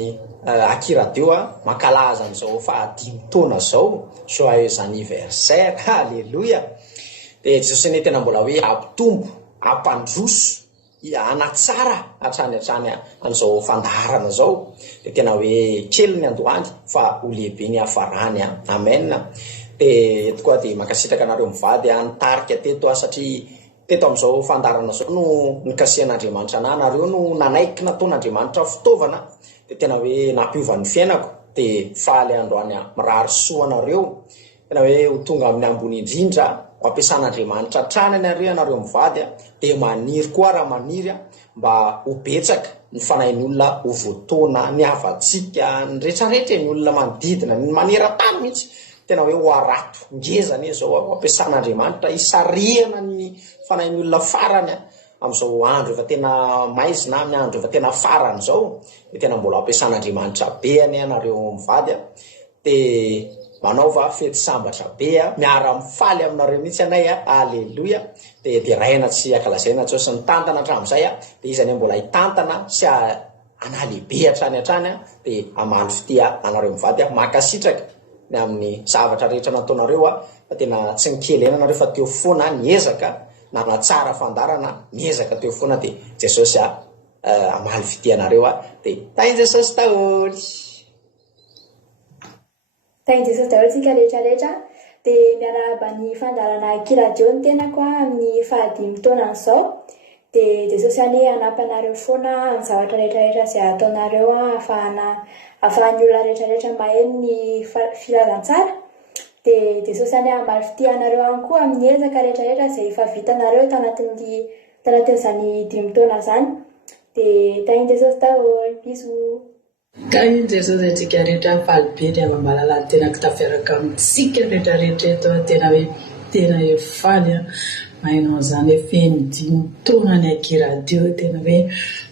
Aki Radio mankalaza an'izao fahadimy taona zao, joyeux anniversaire, halleluja. Dia Jesosy ny tena mbola hoe ampitombo, ampandroso, anatsara hatrany an'izao fandaharana zao. Dia tena hoe kely ny andohany fa ho lehibe ny hafarany. Amen. Dia eto koa dia mankasitraka anareo mivady nitarika teto satria teto amin'izao fandarana zao no nikasihan'Andriamanitra nareo no nanaiky nataon'Andriamanitra fitaovana. Dia tena hoe nampiova ny fiainako dia faly androany mirary soa anareo, tena hoe ho tonga amin'ny ambony indrindra ampiasan'Andriamanitra tranany anareo mivady dia maniry koa raha maniry mba ho betsaka ny fanahin'ny olona ho voatoana ny havatsika ny rehetrarehetra ny olona manodidina ny maneran-tany mihitsy. Tena hoe ho arato ngezany izao ampiasan'Andriamanitra hisarihana ny fanahin'ny olona farany amin'izao andro efa tena maizina, amin'ny andro efa tena farany zao. Dia tena mbola ampiasan'Andriamanitra be anareo mivady dia manaova fety sambatra be miara mifaly aminareo mihitsy anay alleluja. Dia raina tsy akalazaina tsao sy ny tantana hatramin'izay dia izany mbola hitantana sy analehibe hatrany dia amaly fitia anareo mivady makasitraka ny amin'ny zavatra rehetra nataonareo fa tena tsy nikely anareo fa teo foana niezaka na tsara fandarana niezaka teo foana. Dia Jesosy amaly fitianareo dia tahiny Jesosy taholy. Tahiny Jesosy daholo tsika rehetrarehetra dia miarahaba ny fandarana Aki Radio ny tenako amin'ny fahadimy taona izao. Dia Jesosy any anampanareo foana ny zavatra rehetrarehetra izay ataonareo ahafahan'ny olona rehetrarehetra maheno ny filazantsara. Dia Jesosy any amaly fitianareo any koa amin'ny ezaka rehetrarehetra izay efa vitanareo tanatin'izany dimy taona zany. Dia tahiny Jesosy daholo, bisous. Tahiny Jesosy atsika rehetra faly be dia mahalala ny tenako tafiaraka amintsika rehetrarehetra eto tena hoe tena faly mahainao izany hoe feno dimy taona ny Aki Radio. Tena hoe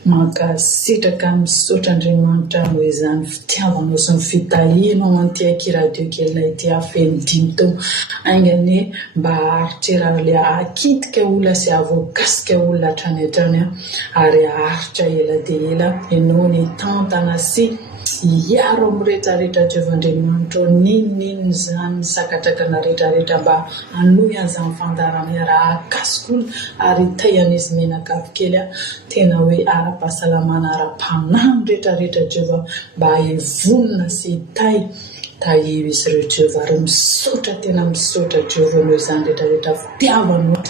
mankasitraka misaotra Andriamanitra hoe izany fitiavanao sy ny fitahianao an'ity Aki Radio kelina ity feno dimy taona aingany mba haharitra le hakitika olona sy havoakasika olona hatrany hatrany ary haharitra ela dia ela ianao ny tantana sy hiaro amin'ny rehetrarehetra Jehovahandriamanitra ninonino izany sakatrakana rehetrarehetra mba hanohy an'izany fandarana raha akasik'olona ary tahian'izy menakavy kely tena hoe ara-pahasalamana ara-panahy rehetrarehetra Jehova mba hivonona sy tahivo izy ireo Jehova ary misaotra tena misaotra Jehova noho izany rehetrarehetra fitiavanao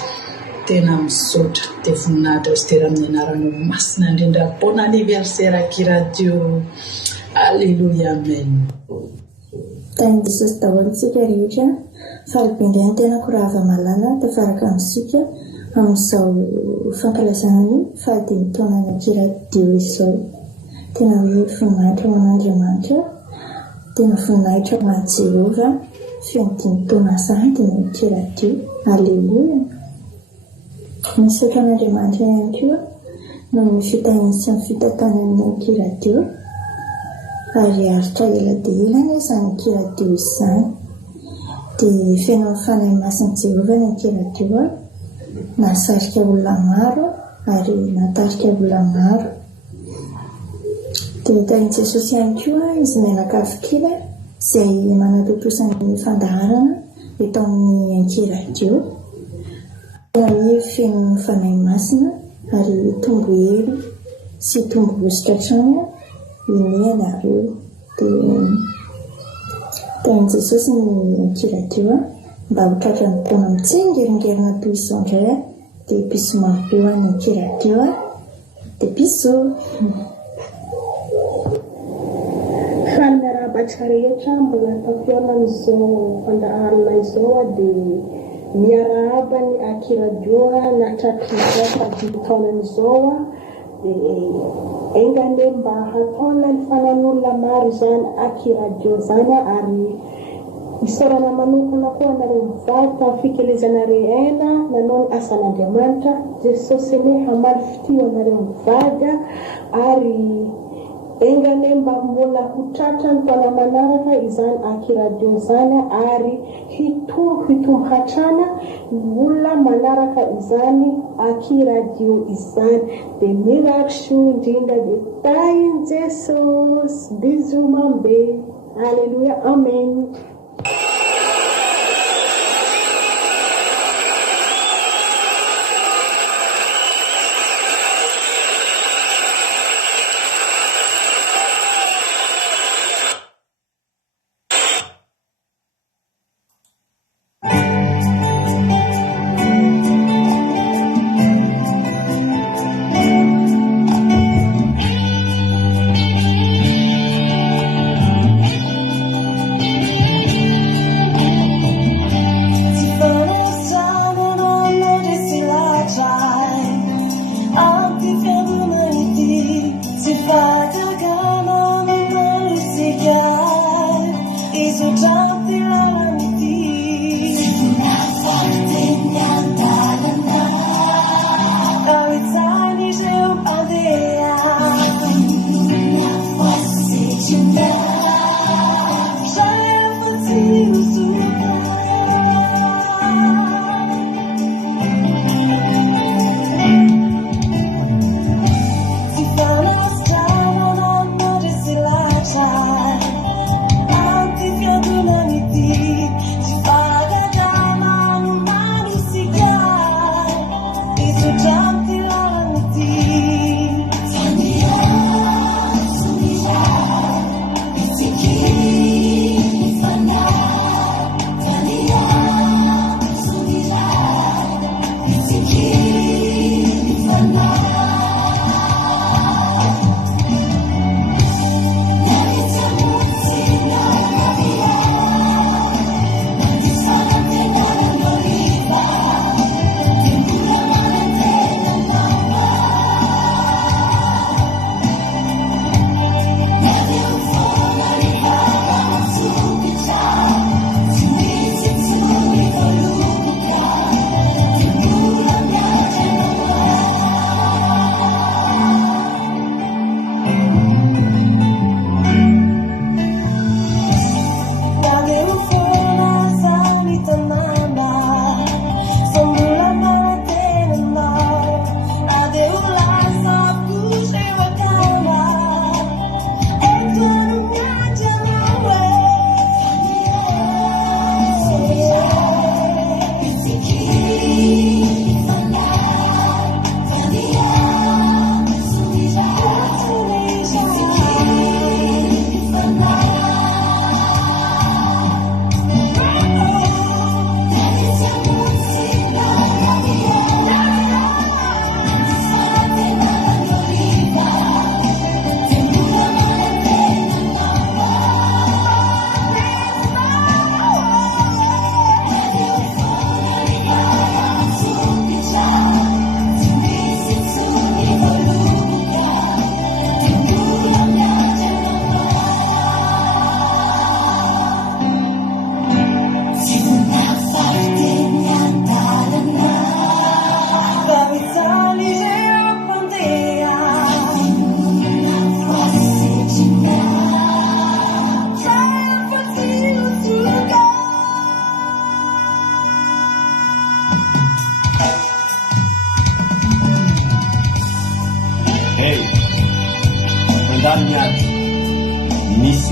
tena misaotra dia voninahitra sy tera amin'ny anaranao masina indrindra. Bon anniversaire Aki Radio. Alléluia, amen. Tahiny Jesosy daholo tsika rehetra faly be indray ny tenako raha avy malala tafaraka amintsika amin'izao fankalazana ny fahadimy taona ny Aki Radio izao. Tena hoe voninahitra ho an'Andriamanitra, tena voninahitra ho an'i Jehova fiadimy taona zany dia mankeny radio. Aleloia. Misaotra an'Andriamanitra ihany koa no ny fitahiany sy ny fitantanany anky radio. Ary aritra ela dia ela izany anky radio izany. Dia fiainao fanahy masin'i Jehovah ny anky radio nasarika olona maro ary natarika olona maro. Dia tain'i Jesosy ihany koa izy menaka avikila izay manatotosany fandaharana eto amin'ny anky radio. Hoe feno fanahy masina ary tombo hely sy tombo bosika trano iny anareo. Dia tain'i Jesosy ny anky radio mba ho tratra ny taona mitsingeringerina toy izao indray dia piso marobe any anky radio dia piso. Faly miarahabatsika rehetra mbola tafiaonan'izao fandaharana izao dia miarahaba ny anky radio natratryizao fadimy taonan'izao dia engane mba hataona ny fanan'olona maro zany anky radio zany ary isaorana manokana koa anareo mivady tamin'ny fikelezana rehaina nanao ny asan'Andriamanitra. Jesosy hoe hamaly fitio anareo mivady ary engane mba mbola ho tratra ny taona manaraka izany anky radio zany ary hitombo hatrana ny olona manaraka izany anky radio izany. Dia mirakso indrindra dia tahin' Jesosy bizo mambe. Aleluia, amen.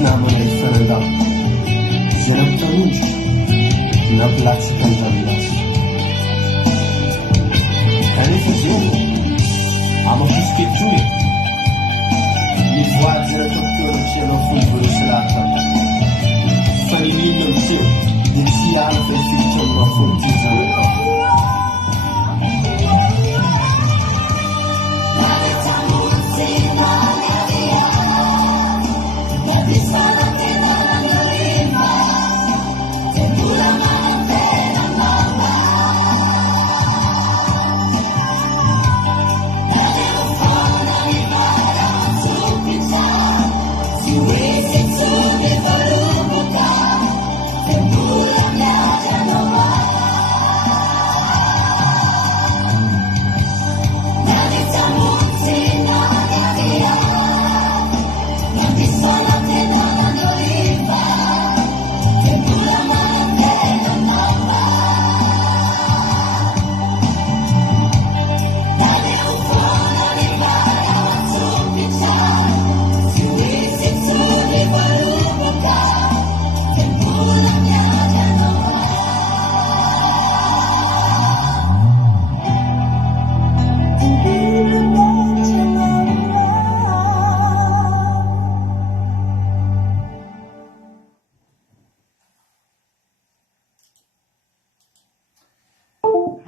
namandray fanandao zay nampitanondro nampilatsika andramilasy karehefa zao amafosoketony mivoady ratoktoratrianao fonivolosy lata fanininy amitseo dia tsy alaka ifilitranoa fonitizanao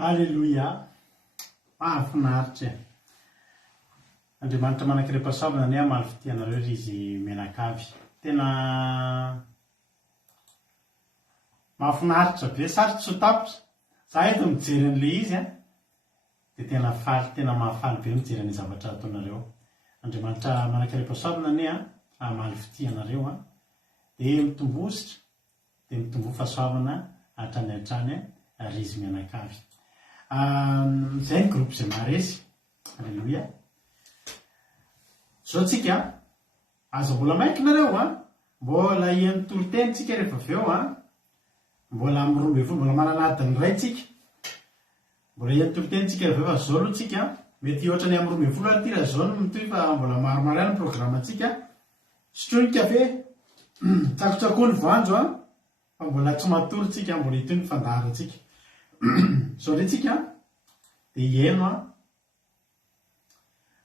Alléluia. Mahafinaritra e. Andriamanitra manankirepasoavana ny amaly fitianareo ry izy menakavy. Tena mahafinaritra be sarotra tsy ho tapitra. Za eto mijery an'ilay izy dia tena faly, tena mahafaly be mijery an'ilay zavatra ataonareo. Andriamanitra manankirepasoavana ny amaly fitianareo dia mitombositra, dia mitombo fahasoavana hatrany hatrany ry izy menakavy. Zay ny groupe zay maharesy. Alleluia. Zao tsika aza mbola maiky nareo mbola ian'ny toloteny tsika rehefa avy eo mbola amin'ny 12 mbola mananadiny ray tsika mbola ian'ny toloteny tsika rehefa avy eo zao aloha tsika mety ohatrany amin'ny 12 aty raha zao no mitoy fa mbola maromaro ihany programme tsika sotroiny kafe tsakotsakony voanjo fa mbola tsy matory tsika mbola itoy ny fandahara tsika zao le tsika dia ieno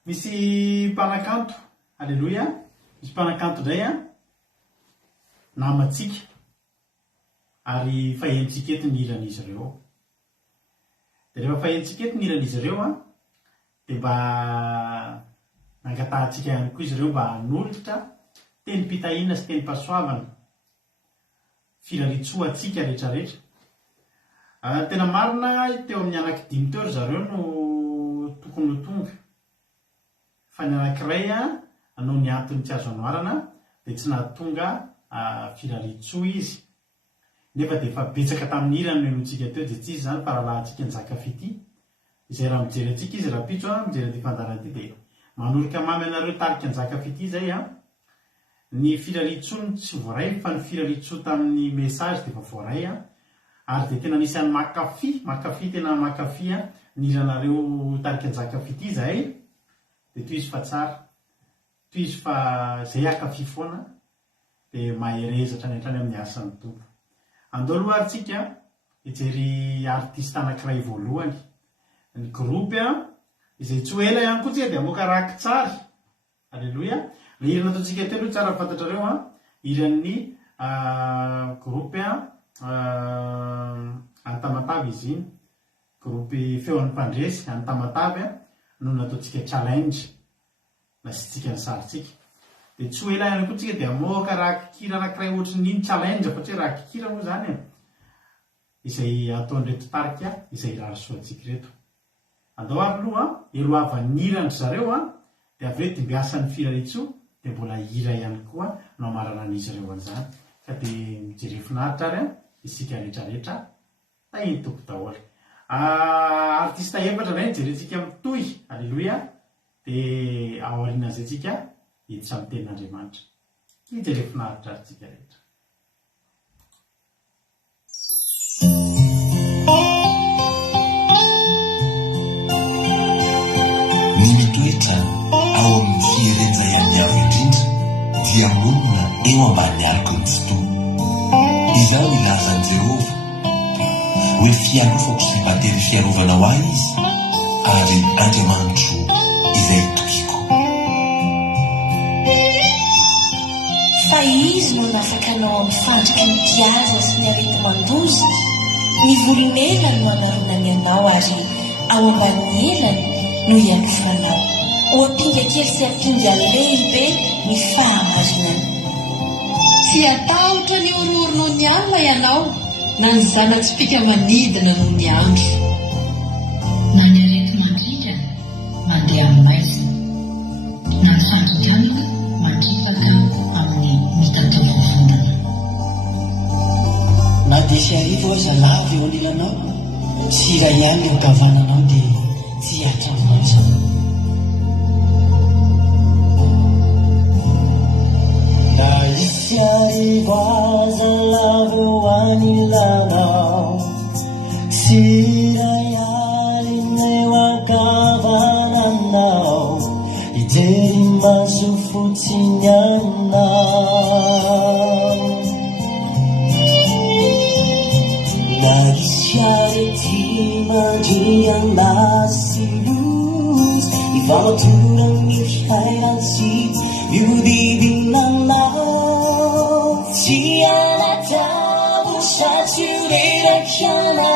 misy mpanakanto. Alleluia. Misy mpanakanto indray namatsika ary fahentsika eto ny iran'izy ireo. Dia rehefa fahentsika eto ny iran'izy ireo dia mba nangatahantsika ihany koa izy ireo mba hanolotra teny mpitahiana sy teny mpasoavana filaritsoantsika rehetrarehetra. Tena marina teo amin'ny anankidimy teo ry zareo no tokony ho tonga fa ny anankiray noho ny antony tsy azo anoharana dia tsy nahatonga filaritsoa izy nefa dia efa betsaka tamin'ny irany no enontsika teo dia tsy izy zany fa rahalahantsika ny zakafity izay raha mijery antsika izy raha pitso mijery aty fandaranaty dia manorika mamy anareo tarika ny zakafity zay ny filaritsoa tsy voaray fa ny filaritsoa tamin'ny message dia efa voaray ary dia tena nisy any makafy tena makafy ny iranareo tarika ny zakafity zay dia toy izy fa tsara, toy izy fa zay akafy foana dia maherezatra ny hatrany amin'ny asan'ny tompo. Andao aloha ary tsika hijery artiste anankiray voalohany ny groupe izay tsy ho ela ihany koa tsika dia amoaka raky tsary. Alleluia. Le irana ataontsika teo aloha tsara fantatrareo iran'ny groupe Antamatavy izy iny, groupe feon'ny mpandresy Antamatavy no nataontsika challenge nasitsika ny saritsika. Dia tsy ho ela ihany koa tsika dia amoaka rakikira anankiray ohatry n'iny challenge fa tsy hoe rakikira moa zany izay ataon'ireto tarika izay rarisoantsika reto. Andao ary aloha elohavan'ny hirandry zareo dia avy eo dimbiasa ny filaritsoa dia mbola hira ihany koa no amarana an'izy ireo an'izany. Ka dia mijery finaritra ary isika rehetrarehetra tahiny toko daholo. Artista efatra indray nijerentsika mitohy. Alleluia. Dia ao aorianan'izay tsika hiditra amin'ny tenin'Andriamanitra. Mijery finaritra ary tsika rehetra. Ny mitoetra ao amin'ny fierenjay amin'ny avo indrindra dia monina eo ambany ariko ny fotoa izao nilazany Jehova hoe fialofako sy batery fiarovana ho ahy izy ary Andriamanitro izay tokiko. Fa izy no nafakanao amin'ny fandrika ny mpiaza sy ny arety mandozy, ny volonelany no anaronany anao ary ao ambanin'ny elany no ialofanao. Ho ampinga kely sy ampinga lehibe ny fahamarinana. Tsy atahotra ny ororonao ny alina ianao, na ny zanatsipika manidina noho ny andro. Na ny arety mandrindra mandeha amin'ny maizina, na ny fandringanana mandripaka amin'ny mitatao vovondana. Na dia sy arivo aza lava eo anilanao, sy iray ihany eo gavananao dia tsy hatramin'azy. Na isy arivo aza lava eo anilanao, sy iray ihany eo ankavananao, ijery maso fotsiny anao. Na isy arety mandriana sy luz, ivaturany fiairany sy miodidinanao, tsy anatao satsy rerakiana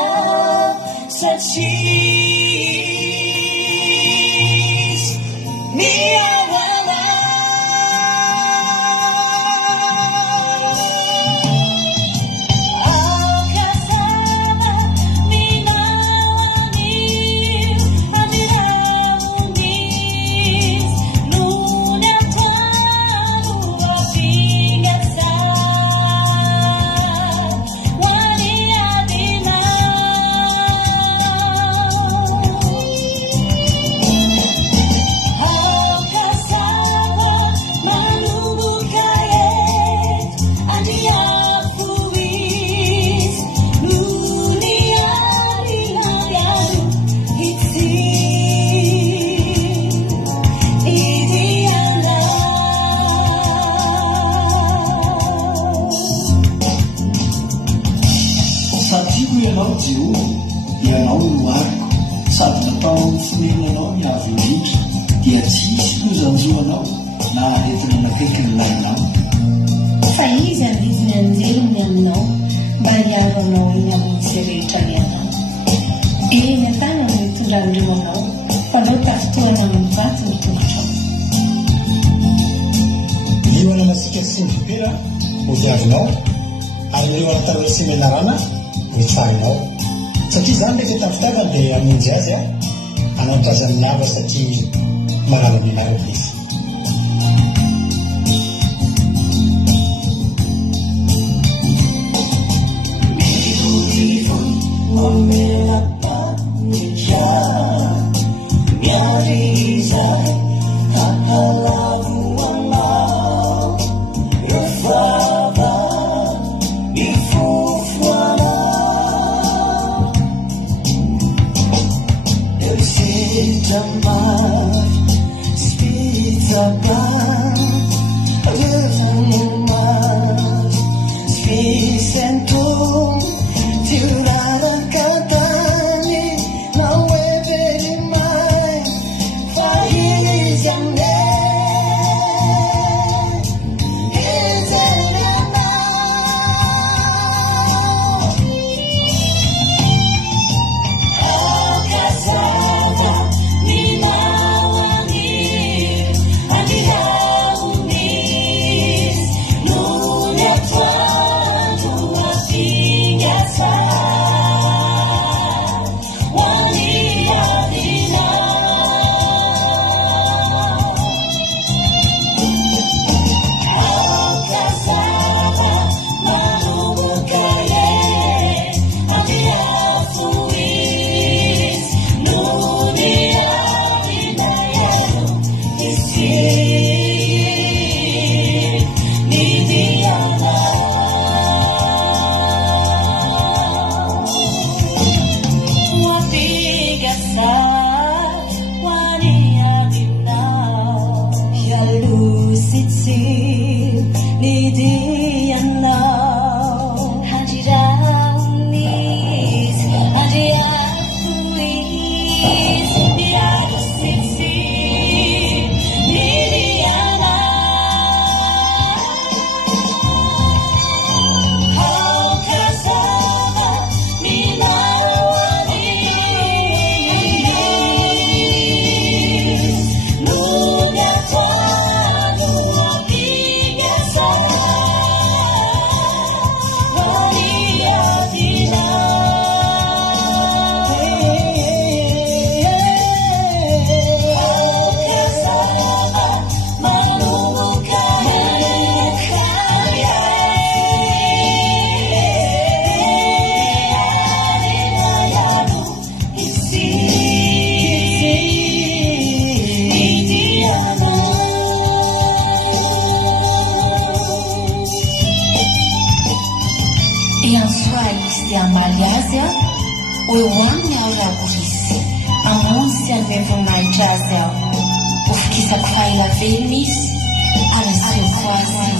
satsisy miavana. Akazava minawani adiramunis nuna tanu apingasa wani adina. Akazava manubukayet adiafuis nuni adinaganu itsi idiana. Satria ianao Jehova, ianao no ariko, sady natao fonenanao ny avy indrindra, dia tsisy lozanjoanao na aretina nakaiky ny lainao. Fa izy avidiny anjelony aminao mba hiaronao eny amin'izay rehetra lianao. Eny an-tany no hitondrandreo anao, fanao tafitohana amin'ny vaty ny tongotrao. Liona masika sindripira ho viavinao, ary liona tarao sy menarana mitsarinao. Satria zany rehefa tafitavana dia amin'injy azy anampazany miava satria manala menarana izy. Lucy, dia amaly azy a ho eo aminy aho rako izy amonjy sy anome voninahitra azy aho hofikisako fahalavelo izy ary asehoko azy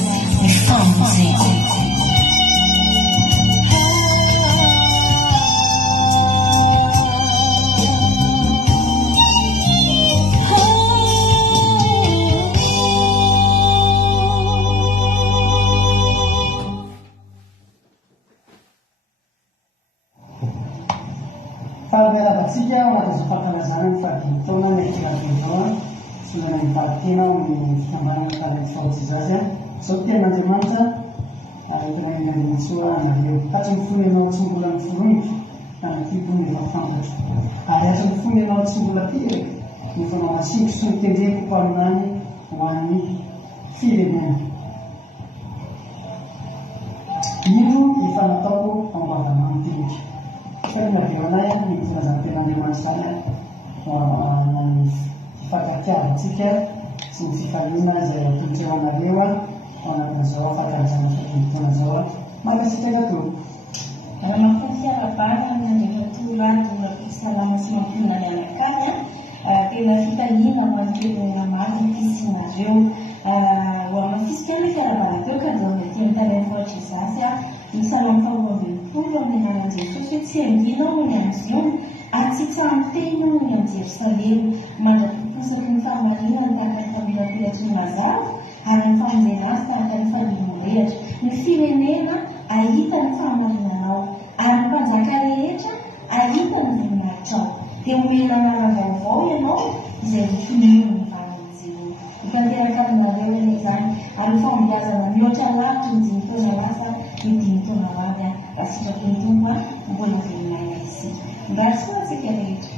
ny famonjeko. Miaravatsika anaty fankalazana ny fahadimitaona ny akiradio sy mana mivaritena ny fikambanana talety fahotsy zazy a zao ten'Andriamanitra entina miantsoa anareo atsy mifony ianao tsy mbola miforoniko anatibony efa fantatra ary atsy mifony ianao tsy mbola teraka nefa mamasiko sy mitendreko ho aminany ho an'ny firenena. Io efa nataoko ambavamanotelika Madeonay ny filazanten'Andriamanitra zany ny fifankatiavantsika sy ny fifaliana izay atolotra eo anareo anatin'izao fankalazana fahadimitaona zao makasika gato. Mampasiarabana ny andriamantora salama sy mampihona ny anakany tena fitaliana manotolona maro isinareo ho amin'ny fisikana fiarabana teo ka dia mety mitalainy foatra izasy misalama fahoambin'olo amin'ny anan'i Jesosy tsy anginao ny amin'izio ary tsy tsamiteny ny amin'ny Jerosalema mandrapiposaky ny fahamarinana tahaka ny famelapelatry ny Lazaro ary ny famonjena azy tahaka ny fahalimorehatra ny firenena ahita ny fahamarinanao ary ny mpanjaka rehetra ahita ny voninahitra ao dia omena anaravaovao ianao izay rifonino ny valin'Jehova itanteraka aminareo eny izany ary fambolazana mihoatra lavitra ny dimitaona lasa ny dimitaona avy asitrako ny tombo mbola voninahitra isika ngasy antsika rehetra.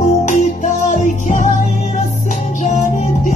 Umidari chiara sembra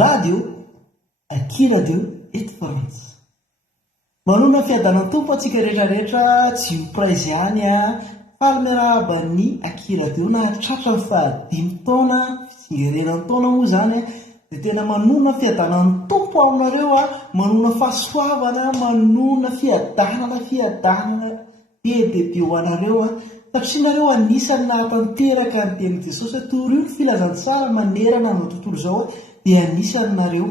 radio Aki radio eto Frantsa. Manona fiadanany tompo atsika rehetrarehetra tsy ho praizy ihany a falmerabany Aki radio na tratra ny fahadimy taona fitsingerenany taona moa zany dia tena manona fiadanany tompo aminareo a, manona fahasoavana, manona fiadanana bebe ho anareo a, satria nareo anisany nahatanteraka ny tenin'i Jesosy toro io ny filazantsara manerana amin'ny tontolo izao dia anisany nareo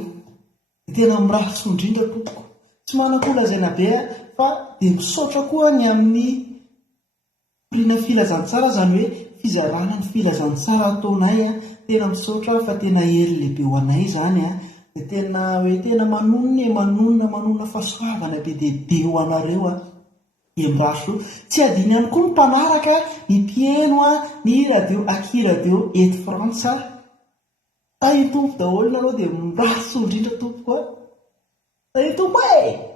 tena mirahatso indrindra tompoko, tsy manakolazaina be fa dia misaotra koa ny amin'ny prina filazantsara, zany hoe fizarana ny filazantsara ataonay a, tena misaotra fa tena hery lehibe ho anay zany a, dia tena hoe tena manonona fahasoavana be dehibe ho anareo a. Embaso tsy adiny ihany koa ny mpanaraka ny mpieno a ny radio Aki radio eto Frantsa. Taio tompo daholo nareo dia mirahatso indrindra tompoko a. Taio tompo e!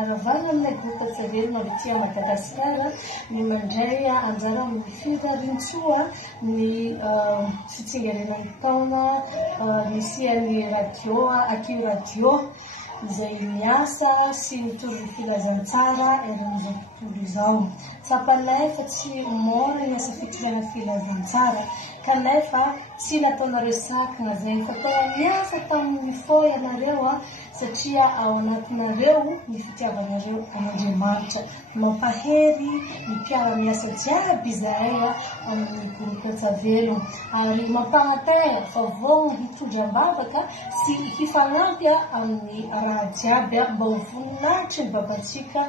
aravana aminay groupe tsirely maritsia Madagasikara ny mandray anjara amin'ny firarintsoa ny fitsingerenan'ny taona misy ny radio Akio radio izay miasa sy mitondra filazantsara eran'izao tontolo izao. Tsapanay fa tsy mora ny asa fitorana filazantsara kanefa tsy nataonareo sakana zay fa tena miasa tamin'ny fo ianareo satria ao anatinareo ny fitiavanareo an'Andriamanitra mampahery ny mpiara-miasa jiaby izahay amin'ny groupe Tsavelogno ary mampanatay fa vao hitondram-bavaka sy hifanampy amin'ny raha jiaby mba ho voninahitry ny babantsika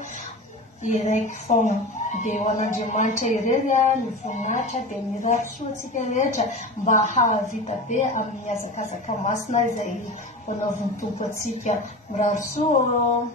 iraiky foana dia ho an'Andriamanitra irery ny voninahitra dia mirary soatsika rehetra mba hahavita be amin'ny azakazaka masina izay fanaoviny tompo atsika mirary soa.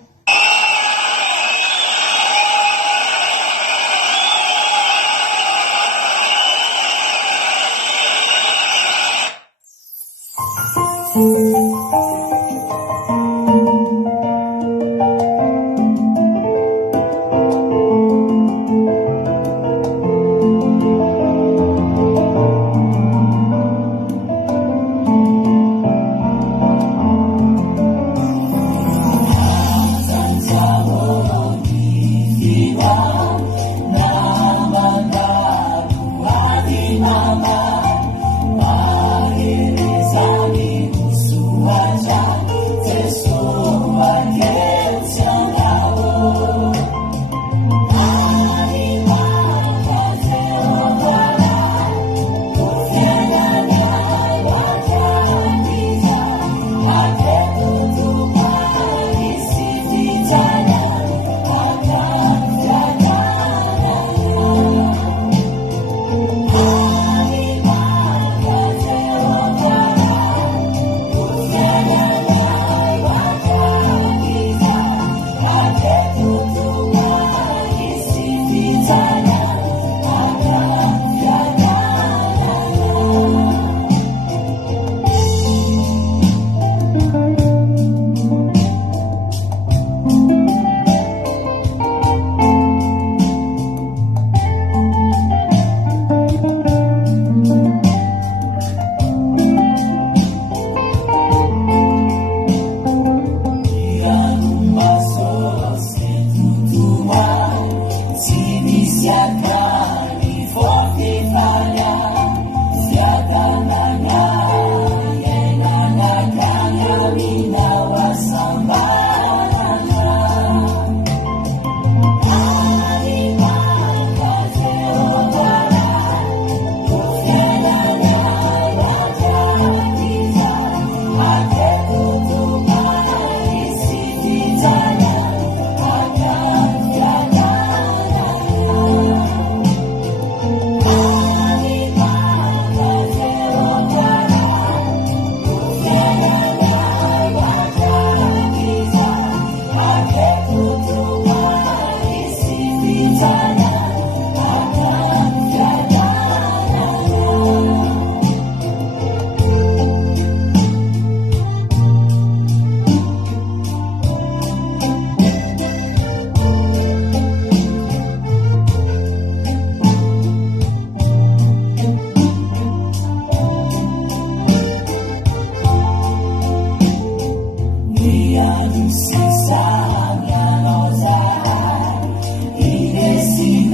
Sim.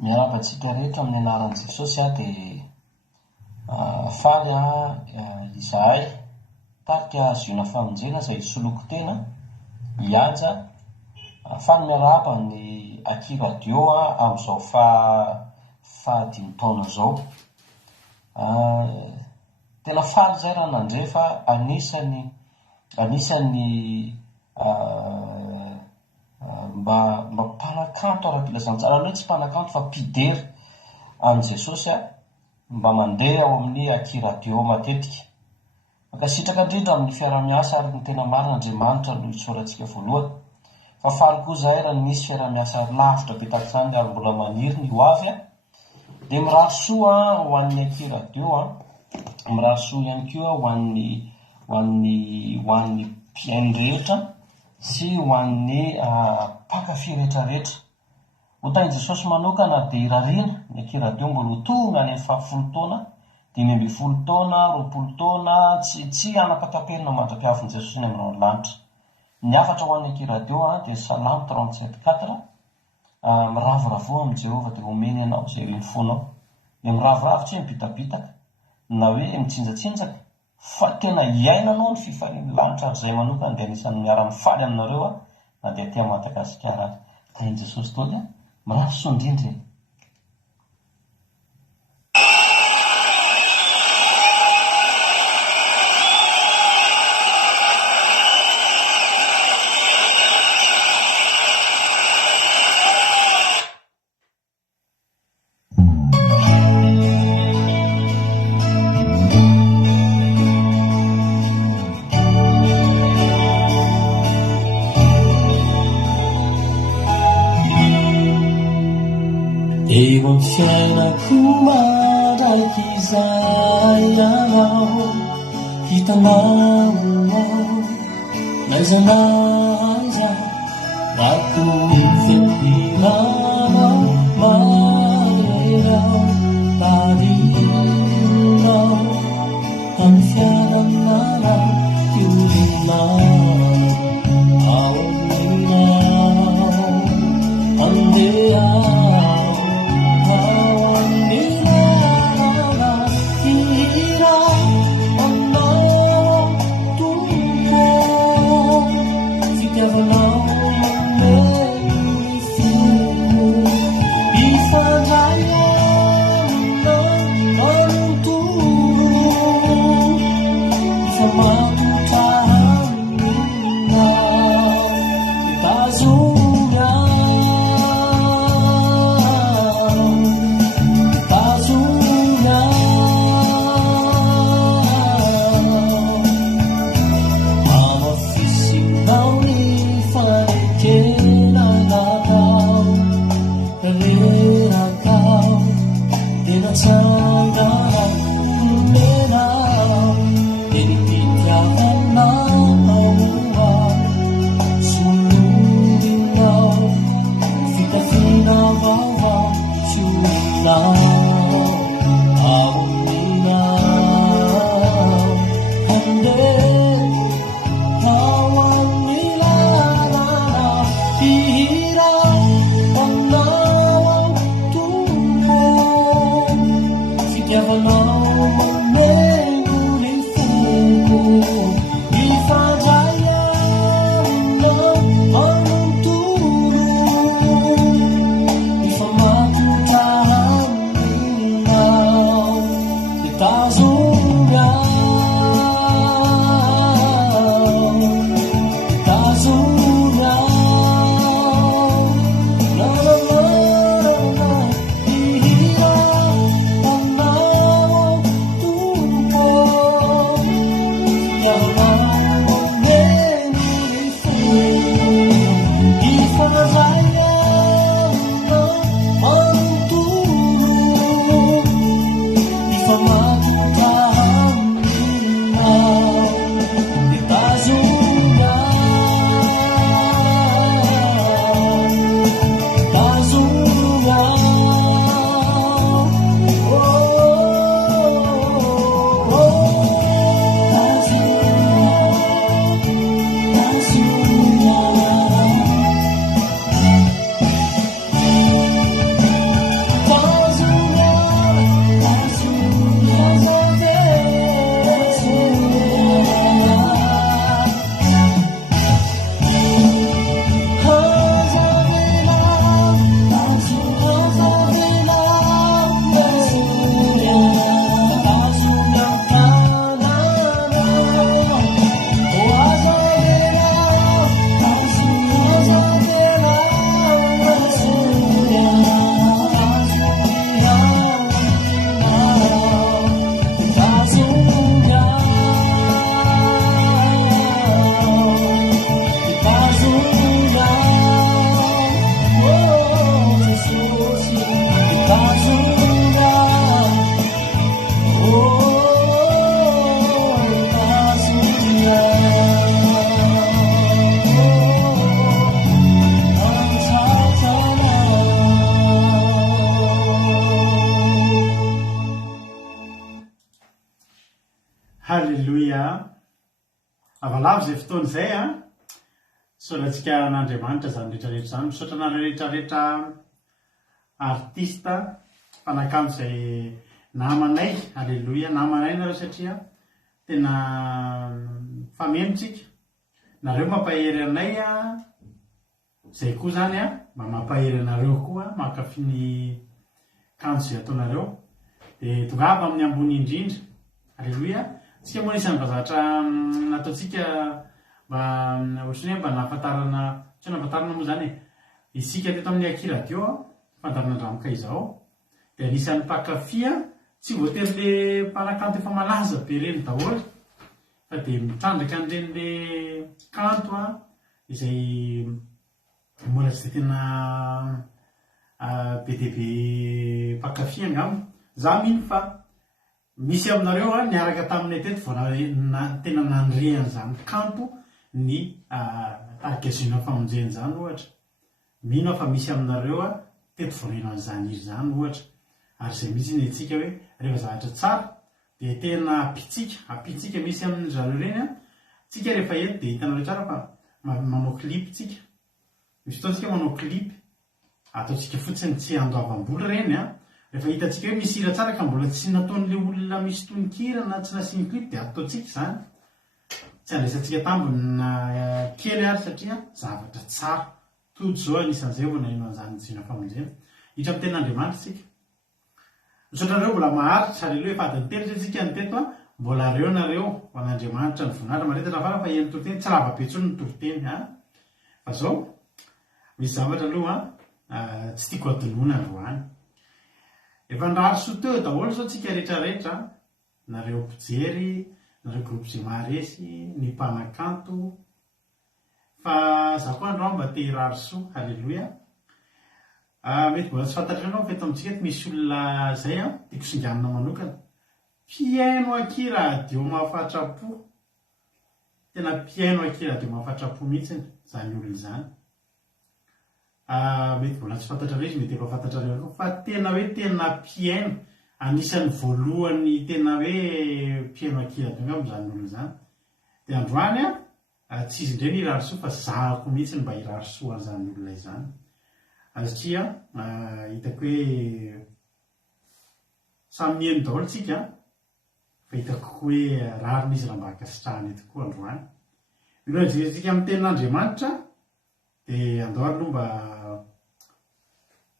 miaravantsika rehetra amin'ny anaran'i Jesosy dia faly izahay tarika azoina famonjena izay soloko tena hianja faly miarahaba ny Aki Radio amin'izao fahadimy taona izao. Tena faly izay raha nandrefa anisany mba mpanakanto araka ilazany tsara hoe tsy mpanakanto fa mpidery an' Jesosy mba mandeha ao amin'ny Aki Radio matetika. Mankasitraka indrindra amin'ny fiaramiasa ary ny tena marina Andriamanitra no itsorantsika voalohany. Fa faly koa izahay raha nisy fiaramiasa lavitra be tahaka izany ary mbola maniry ny ho avy dia mirary soa ho an'ny Aki Radio mirary soa ihany koa ho an'ny mpiaino rehetra sy ho an'ny mpankafy rehetrarehetra. Ho tain'i Jesosy manokana dia irariana ny Aki Radio mbola ho tonga any amin'ny 70 taona, 20 taona, 20 taona, tsy anapataperina mandra-piavin'i Jesosy ny amin'ny lanitra. Ny afatra ho an'ny radio dia Salam 37 miravoravoa amin'ny Jehova dia omeny ianao izay reny fonao. Dia miravoravo tsy mibitabitaka na hoe mitsinjatsinjaka fa tena iainanao ny fifalian'ny lanitra izay manokana dia anisan'ny miara-mifaly aminareo na dia aty Madagasikara. Tainy Jesosy toy mirafy sondrindry. Eo amin'ny fiainako maraiky izay ianao, hitanao naiza naiza rako fetiranao marerao marinao amin'ny fiainanao tiorinao ao aminao andeha Halleluia. Avalavo zay fotoana izay a Soratsika an'Andriamanitra zany rehetrarehetra zany, misaotra anareo rehetrarehetra artista mpanakanto izay namanay, alleloia, namanay nareo satria tena famenotsika. Nareo mampahery anay izay koa zany mba mampahery anareo koa mankafy ny kanto izay ataonareo. Dia tongava amin'ny ambony indrindra, alleloia. Tsika moa isan'ny vazatra nataontsika mba ohatrany hoe mba nahafantarana, tsy nahafantarana moa zany isika teto amin'ny Aki Radio fandarana andramoka izao dia anisan'ny mpakafia, tsy voatery le mpanakanto efa malaza be reny daholo, fa dia mitrandraka an'ireny le kanto izay mbola tsy tena be dia be mpakafia angamba. Za mino fa misy aminareo niaraka taminay teto vao tena nandrehan'izany kanto ny arkezina famonjeny zany ohatra. Mino fa misy aminareo teto vao reno an'izany iry zany ohatra. Ary izay mihitsy ny antsika hoe rehefa zavatra tsara dia tena apitsika misy amin'ny zareo reny tsika rehefa eto dia hitanareo tsara fa manao clip tsika. Misy fotoantsika manao clip ataontsika fotsiny tsy andoavam-bola reny rehefa hitantsika hoe misy hira tsara ka mbola tsy nataon'le olona misy tononkira na tsy nasiany clip dia ataontsika izany. Tsy andraisantsika tambiny kely ary satria zavatra tsara. Todo zao anisan'izay vao naheno an'izany jina famonjena. Hitra amin'ny ten'Andriamanitra tsika. Misaotra anareo mbola maharitra, alleloia, efa adiny telo tsika ny teto mbola reo nareo ho an'Andriamanitra ny voninahitra mareta fa eny toroteny tsy lava be intsony ny toroteny fa zao misy zavatra aloha tsy tiako adinoana androany. Efa nirary soa teo daholo zao tsika rehetrarehetra, nareo mpijery, nareo groupe zay maharesy, ny mpanakanto, fa za koa androany mba te hirary soa, alleloia. Mety mbola tsy fantatranao fa eto amintsika misy olona zay tiako singanina manokana, mpiaino Aki Radio mahafatrapo, tena mpiaino Aki Radio mahafatrapo mihitsiny zany olona izany. Mety mbola tsy fantatrareo izy, mety efa fantatrareo fa tena hoe tena mpiaino, anisan'ny voalohany tena hoe mpiaino Aki Radio amin'izany olona izany. Dia androany tsy izy indray ny hirary soa fa zahako mihitsy mba hirary soa an'izany olona izany. Satria hitako hoe samy mihaino daholo tsika fa hitako hoe rariny izy raha mba hakasitrahany tokoa androany. Mila jerentsika amin'ny tenin'Andriamanitra dia andao ary aloha mba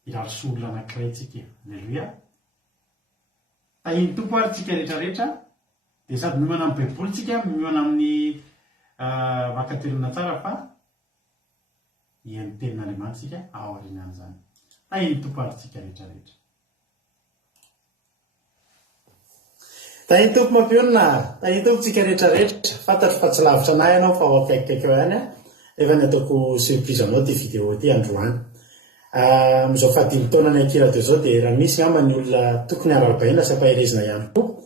hirary soa olona anankiray tsika, alleluia. Tahiny tompo ary tsika rehetrarehetra dia sady miomana amin'ny baiboly tsika, miomana amin'ny vankatoerana tsara fa hihaino tenin'Andriamanitra tsika ao aorianan'izany. Tahiny tompo ary tsika rehetrarehetra. Tahiny tompo mampionina, tahiny tompo tsika rehetrarehetra. Fantatro fa tsy lavitra anay ianao fa ao akaikikaiky eo ihany efa ny ataoko surprise anao ty vidéo ty androany. Amin'izao fahadimy taona ny Aki Radio zao dia raha misy ngamba ny olona tokony aralbaina sy ampaherezina ihany koa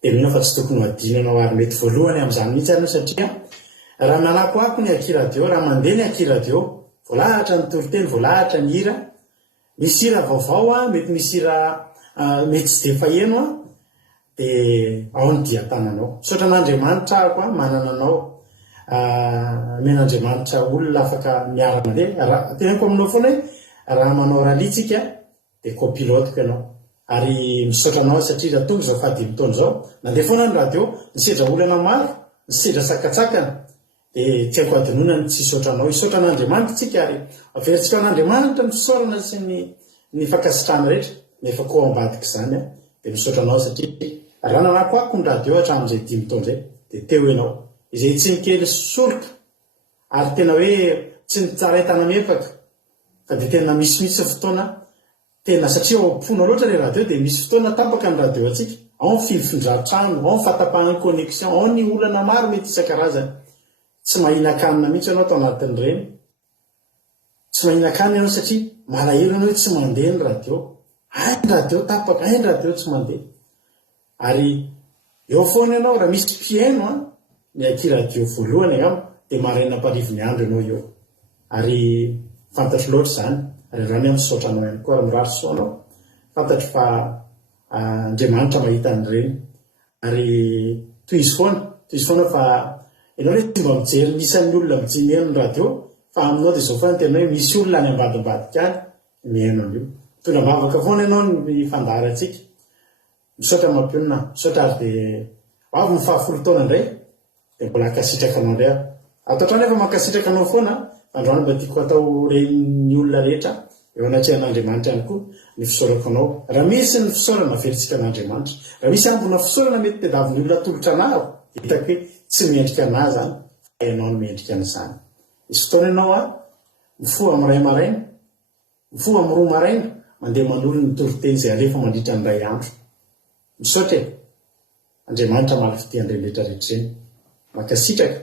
dia mino fa tsy tokony ho adinanao ary mety voalohany amin'izany mihitsy arina satria raha mialako ako ny Aki Radio, raha mandeha ny Aki Radio, voalahatra ny toroteny, voalahatra ny hira, misy hira vaovao mety misy hira mety tsy dia faheno dia ao ny dia tananao. Misaotra an'Andriamanitra ako manana anao, men'Andriamanitra olona afaka miara-mandeha. Tenako aminao foana hoe raha manao ralitsika dia copilote ianao. Ary misaotra anao satria raha tonga izao fahadimy taona izao nandeha foana ny radio, nisedra olana maro, nisedra sakatsakana, dia tsy haiko adinoina ny tsy hisaotra anao. Hisaotra an'Andriamanitra tsika ary averitsika an'Andriamanitra ny fisaorana sy ny fankasitrahana rehetra, nefa koa ambadika izany dia misaotra anao satria raha nanako ako ny radio hatramin'izay 5 taona izay dia teo ianao izay tsy nikely soloka ary tena hoe tsy nitsaretana mepaka fa dia tena misy fotoana tena satria ao ampona loatra ilay radio dia misy fotoana tapaka ny radio atsika, ao ny findra-trano, ao ny fatapahana connexion, ao ny olana maro mety isan-karazany. Tsy mahina-kanina mihitsy ianao tao anatin'ireny, tsy mahina-kanina ianao satria malahelo ianao hoe tsy mandeha ny radio, ny radio tapaka, ny radio tsy mandeha. Ary eo foana ianao raha misy mpiaino ny Aki Radio voalohany angamba dia maraina amparivony andro ianao eo. Ary fantatro loatra izany, ary raha miany misaotra anao ihany koa raha mirary soa anao, fantatro fa Andriamanitra mahita an'ireny. Ary toy izy foana fa ianao hoe tsy mba mijery nisan'ny olona mijineny ny radio fa aminao dia zao fa ny tena hoe misy olona ny ambadimbadika any mihaino an'io tondra mavaka foana ianao ny fandaharantsika misaotra mampionina misaotra ary dia avy mifahafolo taona indray dia mbola akasitraka anao indray ato hatrany efa mankasitraka anao foana androany mba tiako atao reny olona rehetra eo anatrehan'Andriamanitra ihany koa ny fisaorako anao raha misy ny fisaorana verytsika an'Andriamanitra raha misy ambona fisaorana mety tedavy ny olona tolotra anao hitako hoe tsy miendrika anah zany fa ianao no miendrika an'izany isy fotoana ianao mifoha amin'ny ray maraina mifoha amin'ny roa maraina mandeha manolo ny toroteny izay alefa mandritra ny ray andro misaotra Andriamanitra malafity andrehetra rehetreny makasitraka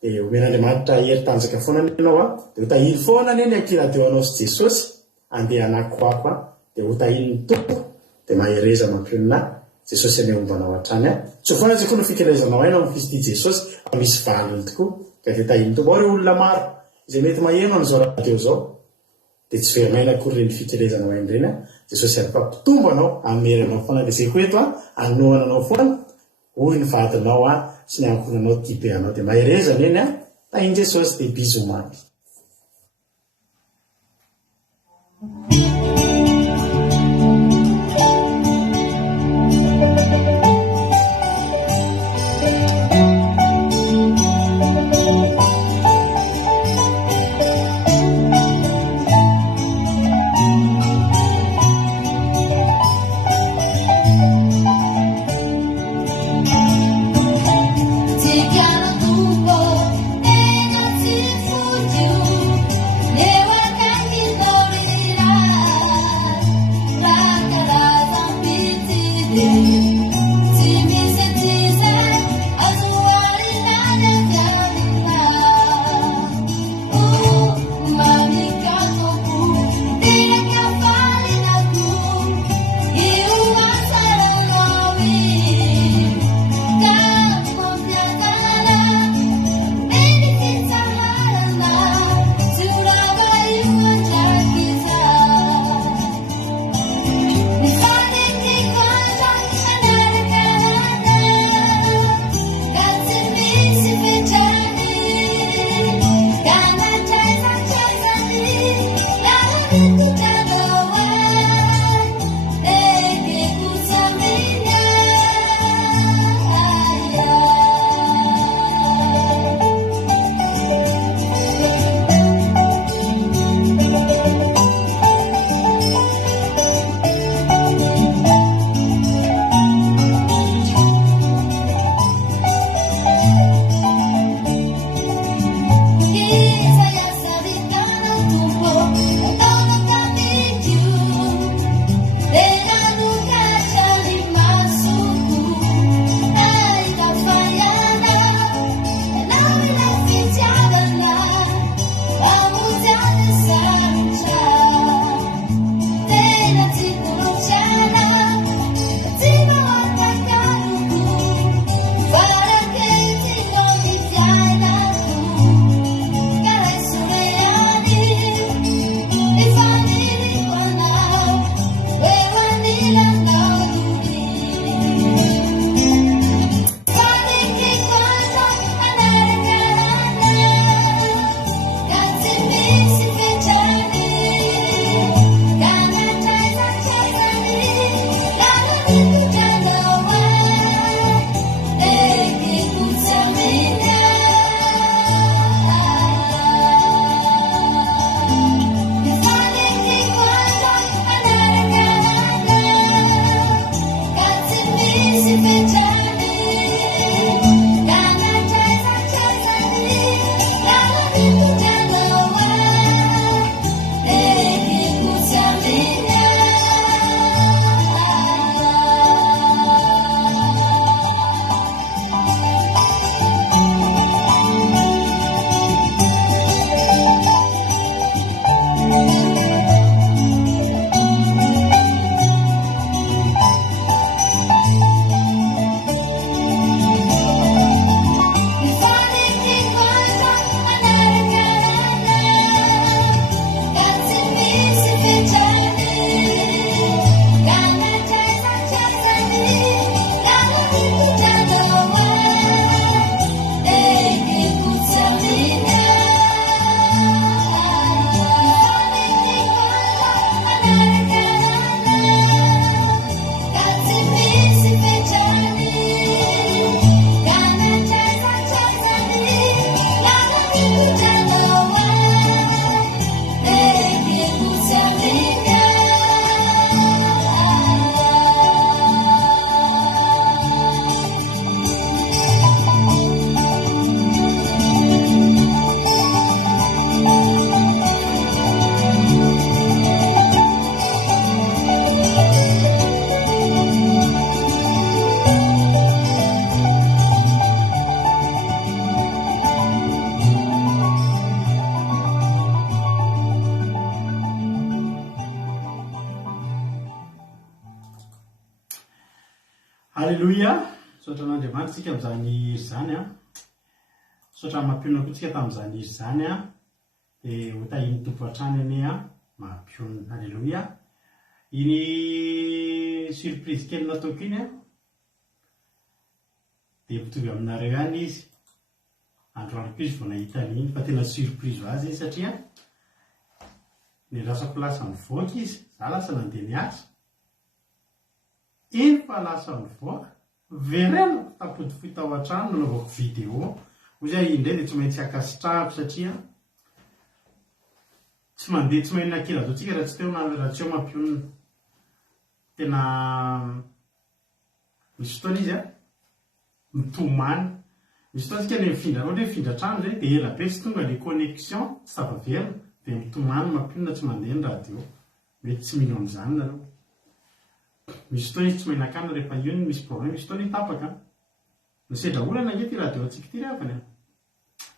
dia omen'Andriamanitra hery tanjaka foana ianao dia ho tahiny foana neny akiradio anao sy Jesosy andeha anakoako dia ho tahin'ny tompo dia mahereza mampionina Jesosy ane ombanao hatrany tsy ho foana tsekoa no fikelezanao aina amin'ny Kristy Jesosy fa misy valiny tokoa ka dia tahin'ny tompo ao ireo olona maro izay mety maheno an'izao radio zao dia tsy verinaina akory reny fikelezanao aina ireny Jesosy ary mpampitombo anao amery anao foana dia zay koa eto anoana anao foana hoy ny vadinao sy ny ankonanao tibe anao dia mahereza neny tahin'i Jesosy dia bisomaky Never can be alleloia sotra n'andriamanitra tsika amin'izany iry zany a sotra mampionona koa tsika tamin'izany iry zany a dia hotahiny tompo hatrany ane a mampionona alleloia iny surprise kely nataoko iny a dia mitovy aminareo ihany izy androaniko izy vao nahita an'iny fa tena surprise ho azy izy satria ny lasako lasa mivoaka izy za lasa nandeha miasa iny fa lasa mivoaka verena tapody foita ao an-trano nanaovako vidéo hoy zay indray dia tsy maintsy akasitrahako satria tsy mandeha tsy mahay nakiradotsika raha tsy teo raha tsy eo mampionona tena misy fotoana izy a mitomany misy fotoana tsika ny mifindra ohatra hoe mifindra trano zay dia ela be tsy tonga le connexion tsy tavaverina dia mitomany mampionona tsy mandeha ny radio mety tsy mino amin'izany nareo misy fotoana izy tsy mahinakana rehefa io ny misy problème misy fotoana hitapaka nisedra olana nge ty radio atsika ty rehavany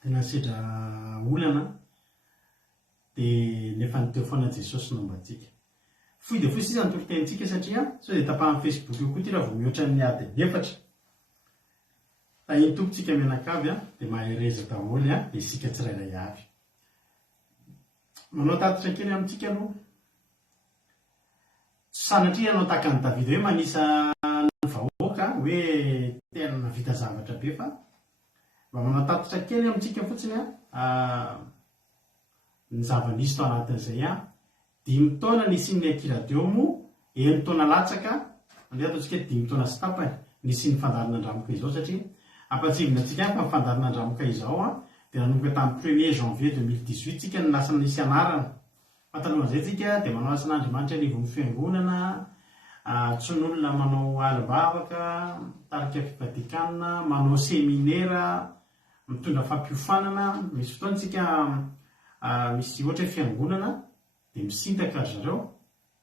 tena nisedra olana dia nefa nyteo foana Jesosy nombantsika foy dia foy sisa ny tolotentsika satria sao dia tapahan'ny Facebook io koa ty raha vao mihoatra ny adiny 4 tahiny tompontsika menakavy a dia mahereza daholo a dia isika tsirairay avy manao tatitra kely amintsika aloha sanatria anao tahaka ny Davida hoe manisa ny vahoaka hoe tena navita zavatra be fa mba manao tatitra kely amintsika fotsiny a ny zava-nisy tao anatin'izay a 5 taona nisin'ny akiradio moa 9 taona latsaka andeha ataontsika 5 taona sy tapany nisin'ny fandarina andramoka izao satria ampatsivina antsika fa fandarina andramoka izao a dia nanomboka tamin'ny 1er janvier 2018 tsika ny lasa nisy anarana fatalohan'izay tsika dia manao asan'Andriamanitra anivon'ny fiangonana tson'olona manao alibavaka tarika fivadikanina manao seminaira mitondra fampiofanana misy fotoana tsika misy ohatra hoe fiangonana dia misintaka ry zareo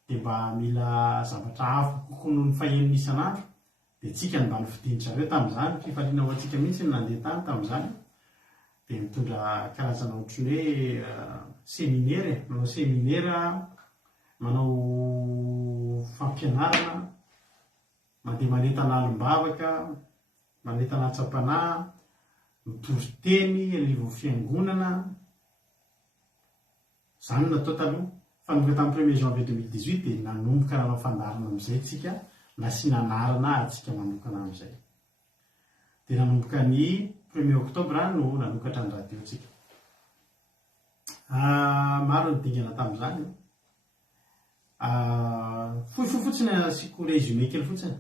dia mba mila zavatra hafa kokoa noho ny faheniny isan'andro dia tsika ny mba nifidinitra zareo tamin'izany fifaliana ho antsika mihitsy ny nandeha tany tamin'izany dia mitondra karazana ohatrany hoe seminaire manao seminaire manao fampianarana mandeha manentana alim-bavaka manentana atsapanahy mitory teny anivon'ny fiangonana zany natao taloha fa nomboka tamin'ny 1er janvier 2018 dia nanomboka nanao fandarana amin'izay tsika nasiana anarana atsika manokana amin'izay dia nanomboka ny 1er octobre no nanokatra ny radio tsika maro ny dingana tamin'izany foy fotsiny asiko résumé kely fotsiny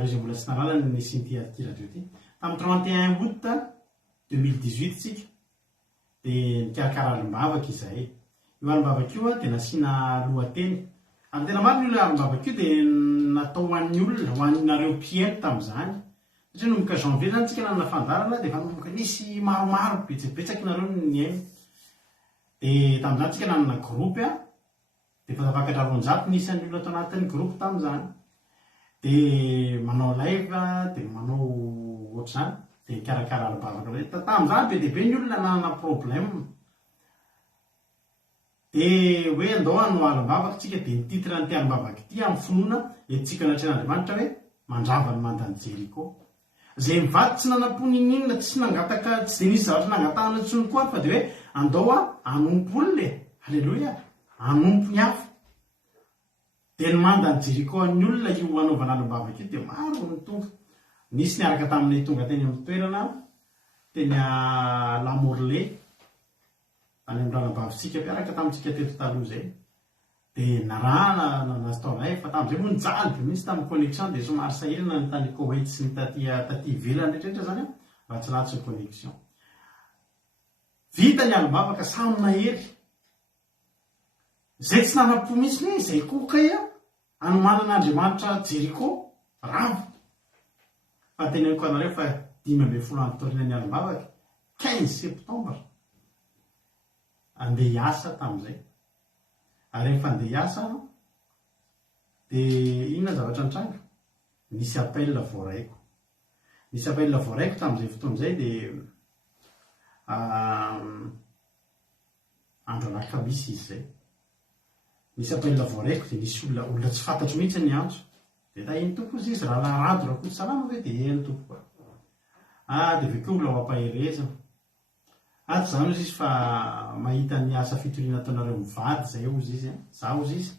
reza mbola tsy nalalana ny syntiaty radio ty tamin'ny 31 août 2018 tsika dia nikarakara alim-bavaka izahay io alim-bavaka io dia nasiana lohateny amin'ny tena maro io alim-bavaka io dia natao hoan'ny olona ho annareo mpiaino tamin'izany satria nomboka janvier zany tsika nanana fandarana dia fa nomboka nisy maromaro betsabetsaky nareo ny aino dia tamin'izany tsika nanana groupe a dia fatafakatra 900 nisy an'ny olona atao anatin'ny groupe tamin'izany dia manao live dia manao ohatr'izany dia karakara alim-bavaka tamin'izany be dia be ny olona nanana problème dia hoe andao hanao alim-bavaka tsika dia ny titre ny ty alim-bavaka ity amin'ny finoana etsika natren'Andriamanitra hoe mandrava ny mandany Jeriko zay mivady tsy nanam-ponin'inona tsy nangataka tsy dia nisy zavatra nangatahana ntsony koa fa dia hoe andao hanompo olona alleloia hanompo ny hafa dia ny mandany Jeriko an'ny olona io hanaovana alim-bavaka io dia maro ny tonga nisy niaraka tamin'ny tonga teny amin'ny toerana teny Lamorle any amin'ny ralam-bavitsika mpiaraka tamintsika teto taloha zay dia narana natao lay fa tamin'izay moa nijaly be mihitsy tamin'ny connexion dia somary sahirana ny tany Koweït sy ny taty ivelany rehetrarehetra zany raha tsy latsy ny connexion vita ny alim-bavaka samy mahery zay tsy nanam-po mihitsy hoe zay koka ia anomanan'Andriamanitra Jeriko ravo fa teneniko anareo fa 15 andro taorina ny alim-bavaka 15 septembre andeha hiasa tamin'izay ary rehefa andeha hiasa dia inona zavatra nitranga nisy appel voaraiko tamin'izay fotoan'izay dia andro alakamisy izy zay nisy appel voaraiko dia nisy olona tsy fantatro mihitsy ny antso dia tahiny tompo izy izy raha larado raha koty salama hoe dia eny tompo koa dia avekeo mbola mampaherezana tsy zany ozy izy fa mahita ny asa fitoriana ataonareo mivady zay ozy izy za ozy izy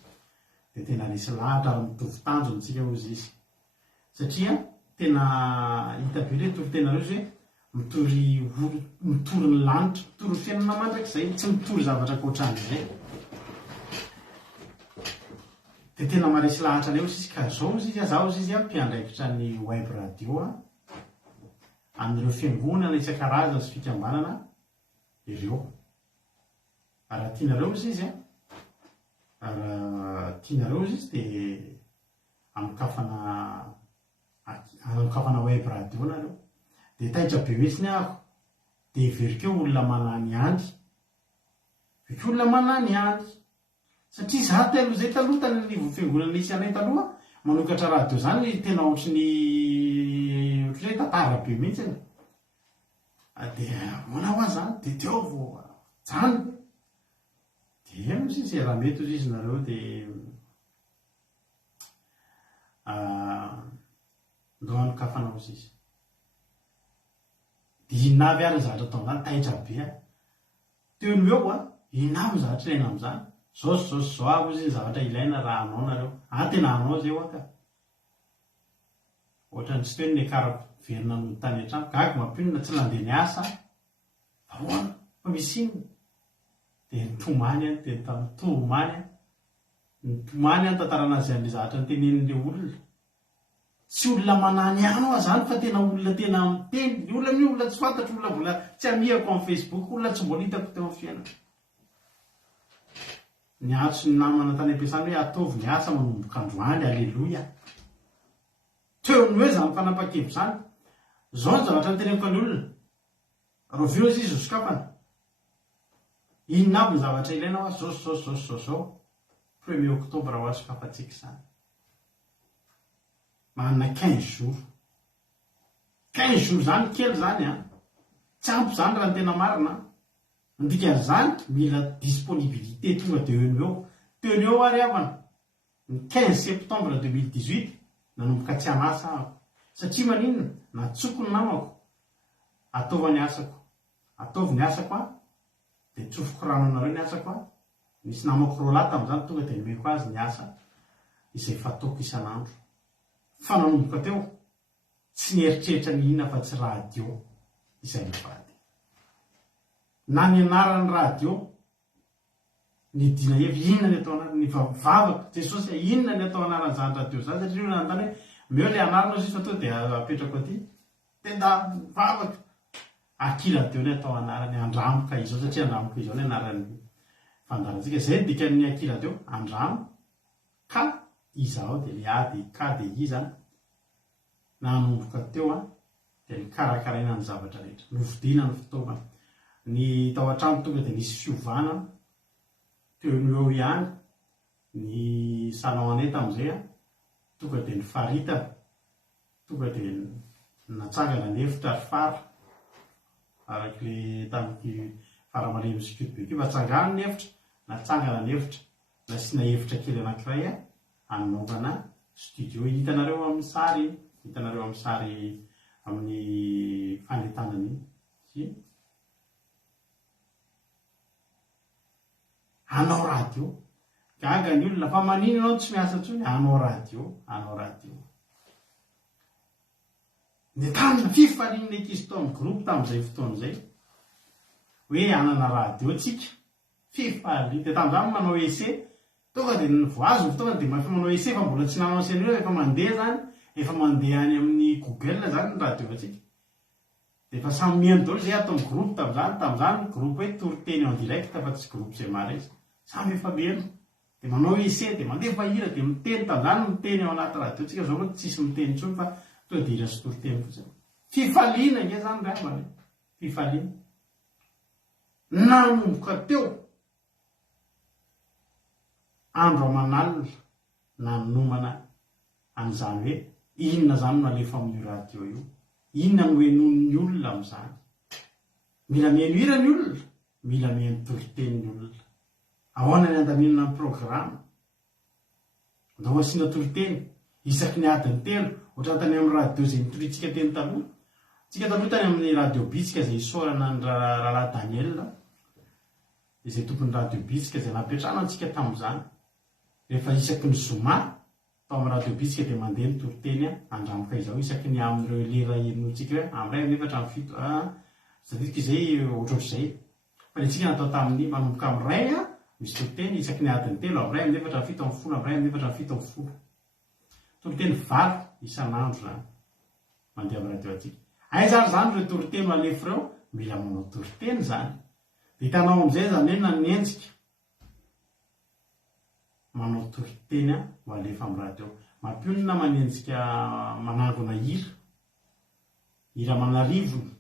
dia tena resy lahatra ary mitovy tanjontsika ozy izy satria tena hita be le tory-tenareo izy hoe mitory ny lanitra mitory ny fiainana mandraka zay tsy mitory zavatra koatran'izay dia tena maresy lahatra lay ozy izy ka zao ozy izy za ozy izy mpiandraikitra ny web radio amin'ireo fiangonana isan-karazana sy fikambanana ireo raha tianareo izy izy raha tianareo izy izy dia amikafana web radio nareo dia taitra be mihitsiny ahako dia verikeo olona manany andry verikeo olona manany andry satria za zay taloha tany nivo fiangonana isy anay taloha manokatra radio zany tena ohatrany hoe tantara be mihitsiny dia mona ho azy zany dia teo vo jany dia misy izy raha mety ozy izy nareo dia ndo anokafana ozy izy dia inavy ary ny zavatra atao zany taitra be teo ny eo inavy ny zavatra ilaina am'izany zao avy ozy ny zavatra ilaina raha anao nareo tena anao zay eo ka ohatrany tsy teo ny akarako verina no tany an-trano gaga mampinona tsy landeha ny asa ahoana fa misy iny dia nitomany dia nitomany tantarana azy an'le zavatra nytenenin'le olona tsy olona manany ano a zany fa tena olona tena miteny ny olona mi olona tsy fantatro olona mbola tsy amihako amin'ny Facebook olona tsy mbola hitako teo amin'ny fiainana ny atso ny namana tany ampiasany hoe ataovy ny asa manomboka androany alleloia teo ny hoe zany fanapa-kevy zany zao ny zavatra nyteneniko any olona roveo izy izy osokafana inona aby ny zavatra ilaina ho azy zao 1er octobre ho asokafantsika izany manana 15 jours 15 jours zany kely zany tsy ampy zany raha ny tena marina ndikan'izany mila disponibilité tonga dia teo ny eo ary avana ny 15 septembre 2018 nanomboka tsy anasa ahako satria maninona natsoko ny namako ataovy ny asako dia tsofoko rano anareo ny asako misy namako rola tam'izany tonga dia nomeko azy ny asa izay fataoko isan'andro fa nanomboka teo tsy nieritreritra ny inona fa tsy radio izay mivady na ny anaran'ny radio ny dina evy inona ny atao anarany ny vavaka jesosy inona ny atao anaran'izany radio zany satria io nanontany hoe meo le anarana izy fa to dia apetrako aty tenda vavaka akiradio ny atao anarany andramboka izao satria andramboka izao ny anaran'ny fandarantsika zay dikan'ny akiradio andramo ka izao dia le a dia ka dia i zany nanomboka teo dia nikarakaraina ny zavatra rehetra novidina ny fitaovana ny tao an-trano tonga dia nisy fiovana teo ny eo ihany ny salon anay tamin'izay tonga dia ny faritana tonga dia natsangana ny efitra ary fara araky le taminy faramaremy sikotbeko matsangana ny efitra natsangana ny efitra nasiana efitra kely anankiray anaovana studio hitanareo amin'ny sary amin'ny fanetanany anao radio gaga ny olona fa manino anao tsy miasa ntsony anao radio ny tanina fifaliana ekizy tao amin'ny groupe tamin'izay fotoan'izay hoe anana radio tsika fifali dia tamin'izany manao ese tonga dia voazo ny fotoana dia mafa manao ese fa mbola tsy nanao an'io efa mandeha zany efa mandeha any amin'ny Google zany ny radio atsika dia efa samy mihaino daholo zay atao amin'ny groupe tamin'izany groupe hoe toriteny en direct fa tsy groupe zay maresy samy efa mihaino dia manao ese dia mandeha fahira dia miteny tamin'izany miteny ao anaty radio tsika zao moa tsisy miteny intsony fa to dira sy toriteny fotsiny fifaliana nge zany ray amany fifaliana nanomboka teo andro amanalina nanomana an'izany hoe inona zany no alefa amin'ny radio io inona no henon'ny olona amin'izany mila miheno hira ny olona mila miheno toritenin'ny olona ahoana ny andaminana ny programma ndao asiana toriteny isaky ny adiny telo ohatra tany amin'ny radio zay nitoritsika teny taloha tsika taloha tany amin'ny radio bitsika zay isorana ny rahalahy Daniel izay tompony radio bitsika zay napetrana antsika tamin'izany rehefa isaky ny zoma tao amin'ny radio bitsika dia mandeha ny toriteny andramoka izao isaky ny amin'ireo lera enotsika hoe am'ray amin'efatra amin'ny fito zatitika izay ohatrohatr'izay fa le tsika natao tamin'ny manomboka amin'ray misy toriteny isaky ny adiny telo am'ray amin'efatra amin'ny fito amin'ny folo am'ray amin'efatra amin'ny fito amin'ny folo toriteny valo isan'andro zany mandeha amin'ny radio atsika aizary zany reo toriteny malefo ireo mila manao toriteny zany dia hitanao amin'izay zany hoe nanenjika manao toriteny ho alefa amin'ny radio mampionina manenjika manangona hira manarivony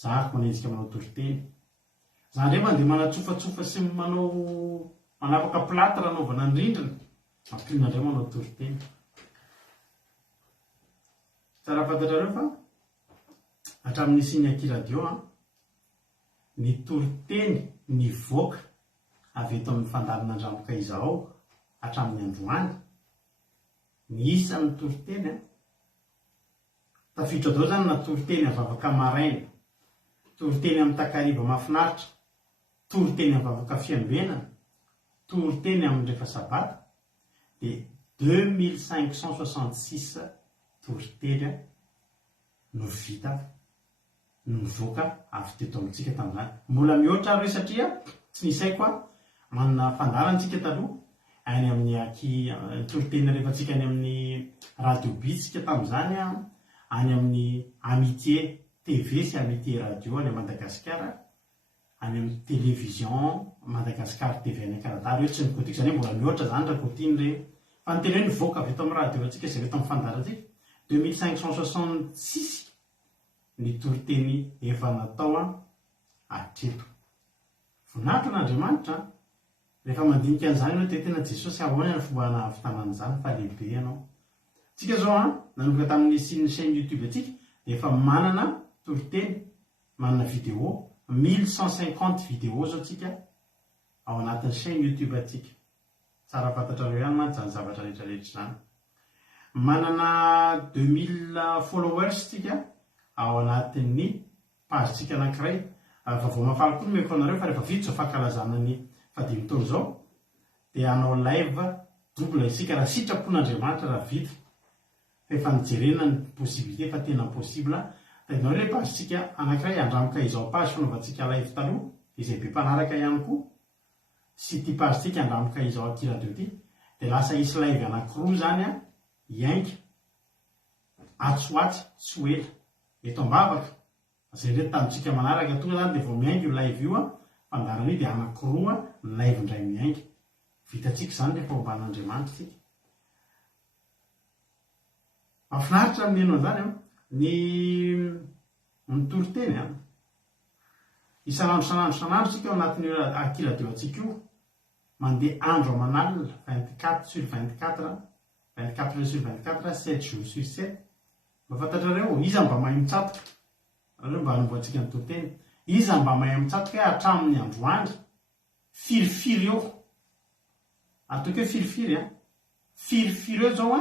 zahako manenjika manao toriteny zany rehefa dia manatsofatsofa sy manapaka platra anaovana ny rindrina mampionina indray manao toriteny tsara fantatrareo fa hatramin'ny siny akiradio ny toriteny ny voaka avy eto amin'ny fandarina andramoka izao hatramin'ny androany ny isan'ny toriteny tafiditra dao zany na toriteny amin'ny vavaka maraina toriteny amin'ny takariva mahafinaritra toriteny amin'ny vavaka fiambenana toriteny amin'ny rehefa sabata dia 2566 toriteny no vita no mivoaka avy teto amintsika tamin'izany mbola mihoatra reo satria tsy nisaiko manana fandarantsika taloha any amin'ny toriteny rehefa tsika any amin'ny radio bitsika tamin'izany any amin'ny amitié TV sy amitié radio any Madagasikara any amin'ny télévision Madagasikara TV any Karadary hoe tsy nikotiky zany mbola mihoatra zany raha kotiny re fa ny tena hoe nivoaka avy eto amin'ny radio atsika zay eto amin'ny fandarantsika 2566 ny toriteny efa natao hatreto voninahitra n'Andriamanitra rehefa mandinika an'izany ianao dia tena Jesosy ahoana ny fomba nahavitanan'izany fa lehibe ianao tsika zao nanomboka tamin'ny chaîne YouTube atsika dia efa manana toriteny manana vidéo 1150 vidéo zao tsika ao anatin'ny chaîne YouTube atsika tsara fantatrareo ihany mantsy zany zavatra rehetrarehetra zany manana 2000 followers tsika ao anatin'ny pagetsika anankiray fa vao mafaly koa nomeko anareo fa rehefa vita zao fankalazana ny fadimy taona zao dia hanao live double isika raha sitrapon'Andriamanitra raha vita fa efa nijerena ny possibilité fa tena possible tainao le pagetsika anankiray andramoka izao page fanaovantsika live taloha izay be mpanaraka ihany koa sy ty pagetsika andramoka izao akiradio ty dia lasa isy live anankiroa zany iainga atsoatsy tsy hoela eto ambavaka zay reto tamintsika manaraka toa zany dia vao miainga io live io fandarana io dia anankiroa ny live indray miainga vitatsika zany rehefa omban'Andriamanitra tsika mahafinaritra amin'neno zany ny toriteny isan'andro tsika ao anatin'ny akiradio atsika io mandeha andro aman'alina 24 sur 24 24 heures sur 24 7 jours sur 7 mba fantatrareo iza mba mahay mitsatoka reo mba hanomboantsika ny toriteny iza mba mahay mitsatoka hoe hatramin'ny androany firifiry eo ataoko hoe firifiry eo zao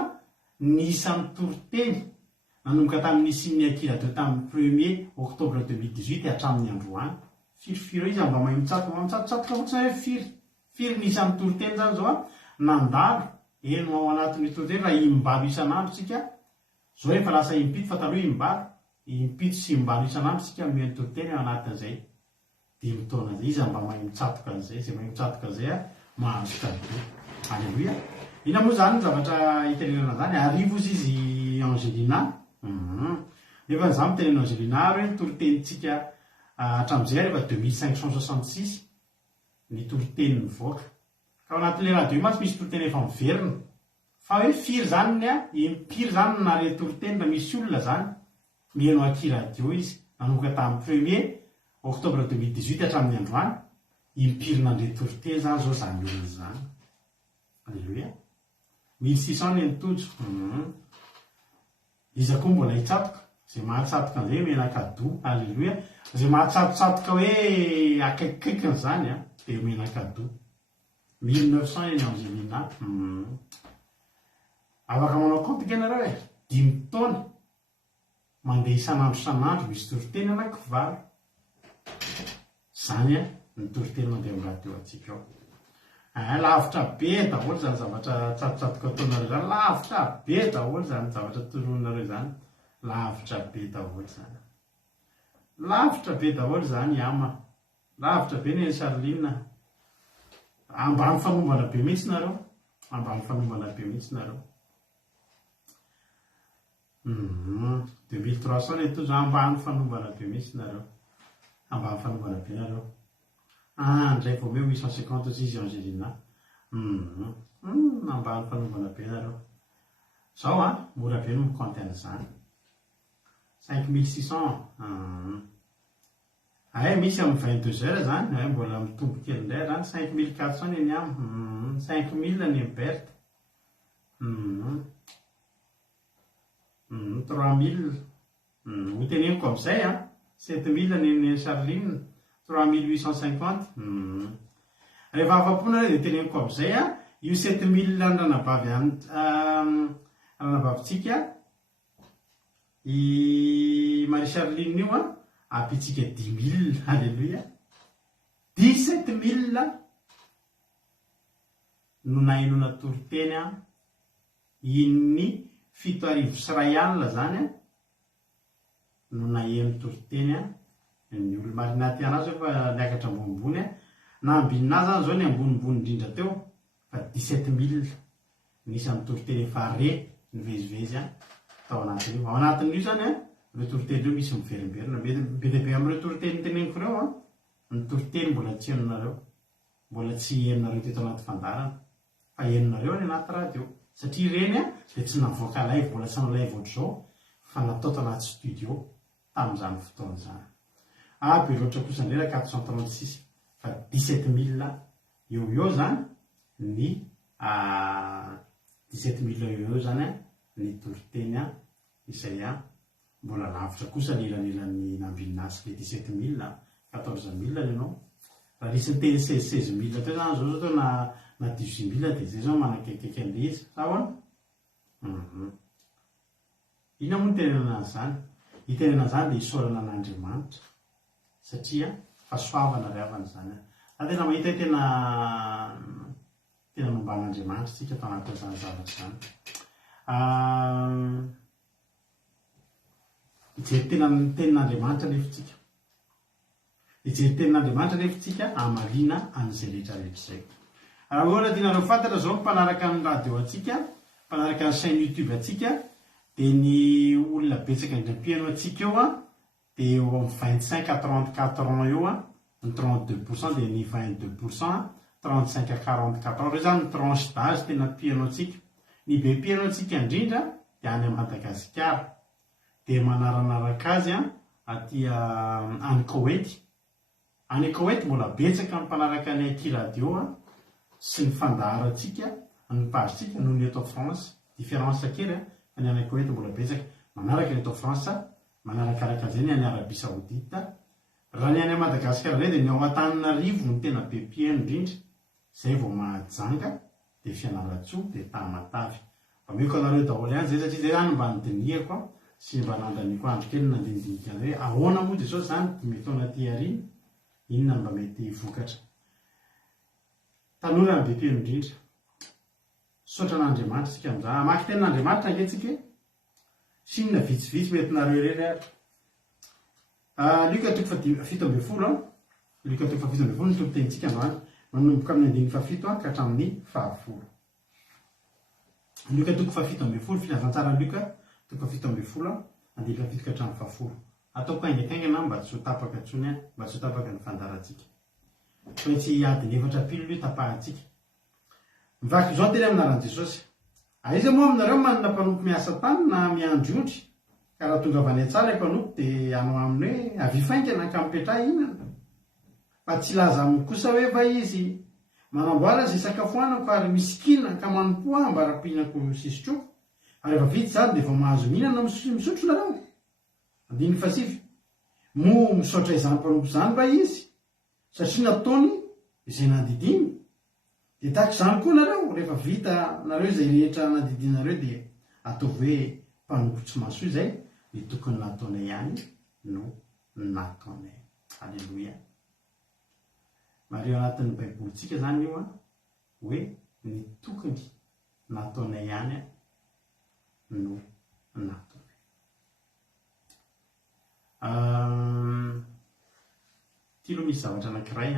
ny isan'ny toriteny nanomboka tamin'ny isin'ny akiradio tamin'ny 1er octobre 2018 hatramin'ny androany firifiry eo iza mba mahay mitsatoka mitsatotsatoka fotsiny hoe firy ny isan'ny toriteny zany zao nandalo eno ao anatin'ny toriteny raha imbalo isan'andro tsika zao efa lasa impito fa taloha impito sy imbalo isan'andro tsika mihany toriteny ao anatin'izay 5 taona zay iza mba mahay mitsatoka an'izay zay mahay mitsatoka an'izay mahazo kado alleloia ina moa zany ny zavatra hitenenana zany arivo izy Angelina efa nyzany mitenena Angelina hoe ny toritenitsika hatramin'izay rehefa 2566 ny toriteny mivoaka ka ao anatin'le radio matsy misy toriteny efa miverina fa hoe firy zany impiry zany nare toriteny raha misy olona zany mihaino akiradio izy nanomboka tamin'ny 1er octobre 2018 hatramin'ny androany impiry nandre toriteny zany zao zany olona zany alleluia 1600 ny tojo iza koa mbola hitsatoka zay mahatsatoka an'izay menakado alleluia zay mahatsatotsatoka hoe akaikikaikiny zany dia menakado 1900 eny Angelina afaka manao compte ianareo e 5 taona mandeha isan'andro misy toriteny anankivalo zany a ny toriteny mandeha amin'ny radio atsika ao lavitra be daholo zany zavatra tsatotsatoka ataonareo zany lavitra be daholo zany zavatra toronareo zany lavitra be daholo zany lavitra be daholo zany ama lavitra be ny Charline ambany fanombana be mihitsy nareo ambany fanombana be mihitsy nareo 2300 eto za ambany fanombana be mihitsy nareo ambany fanombana be nareo ndray vao me 850 zizy Angelina ambany fanombana be nareo zao mora be no mikompte an'izany 5600 misy amin'ny 22 heures zany mbola mitombo kely indray zany 5400 eny am 5000 ny perte 3000 hoteneniko amin'izay 7000 ny Charline 3850 rehefa afapona re dia teneniko amin'izay io 7000 ranabavitsika i Marie Charline io apitsika 10 000 alleluia 17 000 no nainona toriteny inni 7 sy ray alina zany no nahen'ny toriteny ny olo marinaty anazy fa niakatra ambonimbony na ambinina zany zao ny ambonimbony indrindra teo fa 17 000 nisy amin'ny toriteny fare nivezivezy tao anatin'io ao anatin'io zany reo toriteny reo misy miverimberina be be amin'ireo toriteny teneniko reo ny toriteny mbola tsy henonareo mbola tsy henonareo teto anaty fandarana fa henonareo ny anaty radio satria reny dia tsy navoaka live mbola tsy nanao live ohatr'izao fa natao tanaty studio tamin'izany fotoana zany be loatra kosa indrera 436 fa 17 000 eo zany ny 17 000 eo zany ny toriteny izay mbola lavitra kosa nelanelan'ny nambininazy le 17 000 14 000 ianao raha nisy ny teny 16 000 teo zany zao teo na 18 000 dia zay zao manakekeka an'le izy sahoana ina moa ny tenenana zany hitenena zany dia hisorana an'Andriamanitra satria fahasoavana ry havana zany za tena mahita tena nomban'Andriamanitra tsika tao anatin'izany zavatra zany ijery tenin'Andriamanitra nefitsika ijery tenin'Andriamanitra nefitsika amarina an'izay rehetrarehetra izay raha ohatra tianareo fantatra zao mpanaraka ny radio atsika mpanaraka ny chaîne YouTube atsika dia ny olona betsaka indram-piaino atsika eo dia eo amin'ny 25 à 34 ans eo ny 32% dia ny 22% 35 à 44 ans reo zany ny tranche d'âge tena piaino atsika ny be piaino atsika indrindra dia any Madagasikara dia manaranaraka azy aty any Koweït mbola betsaka ny mpanaraka ny Aki radio sy ny fandaharatsika ny pagetsika noho ny eto France différence kely fa ny any Koweït mbola betsaka manaraka ny eto France manarakaraka an'izay ny any Arabie Saoudite raha ny any Madagasikara ray dia ny ao Antananarivo no tena be piaino indrindra zay vao Mahajanga dia Fianarantsoa dia Tamatavy ameko anareo daholo ihany zay satria zay zany mba nidinihako sy mba nandaniako andro kely nandinidinika hoe ahoana moa dia zao zany 10 taona ty arina inona mba mety vokatra tanora ny be piaino indrindra saotra n'Andriamanitra tsika amin'izany amaky tenin'Andriamanitra angentsika sinona vitsivitsy mety nareo irery ary Luka 7:10 Luka 7:10 ny tompitentsika androany manomboka amin'ny 7 ka hatramin'ny 10 Luka 7:10 filazantsara Luka 7:10 andika 7 ka hatramin'ny 10 ataoko aingakaingana mba tsy ho tapaka ntsony mba tsy ho tapaka ny fandarantsika fa tsy adiny 4 pilo io tapahantsika mivaky zao teny aminaran'i Jesosy aiza moa aminareo manana mpanompo miasa tany na miandry ondry ka raha tonga avy any an-tsara mpanompo dia anao aminy hoe avifaingana ka mipetraha inana fa tsy laza aminy kosa hoe fa izy manamboara izay sakafoanako ary misikina ka manompo mba raha-pihinako sisotroko ary efa vitsy zany dia efa mahazo mihinana misotro nareo 7 mo misaotra izany mpanompo izany va izy satria nataony izay nandidiny dia tahako izany koa nareo rehefa vita nareo izay rehetra nadidinareo dia ataovy hoe mpanompo tsy maso izay ny tokony nataonay ihany no nataonay. Alleloia. Mareo anatin'ny baibolitsika zany io a hoe ny tokony nataonay ihany no nataonay. Ty aloha misy zavatra anankiray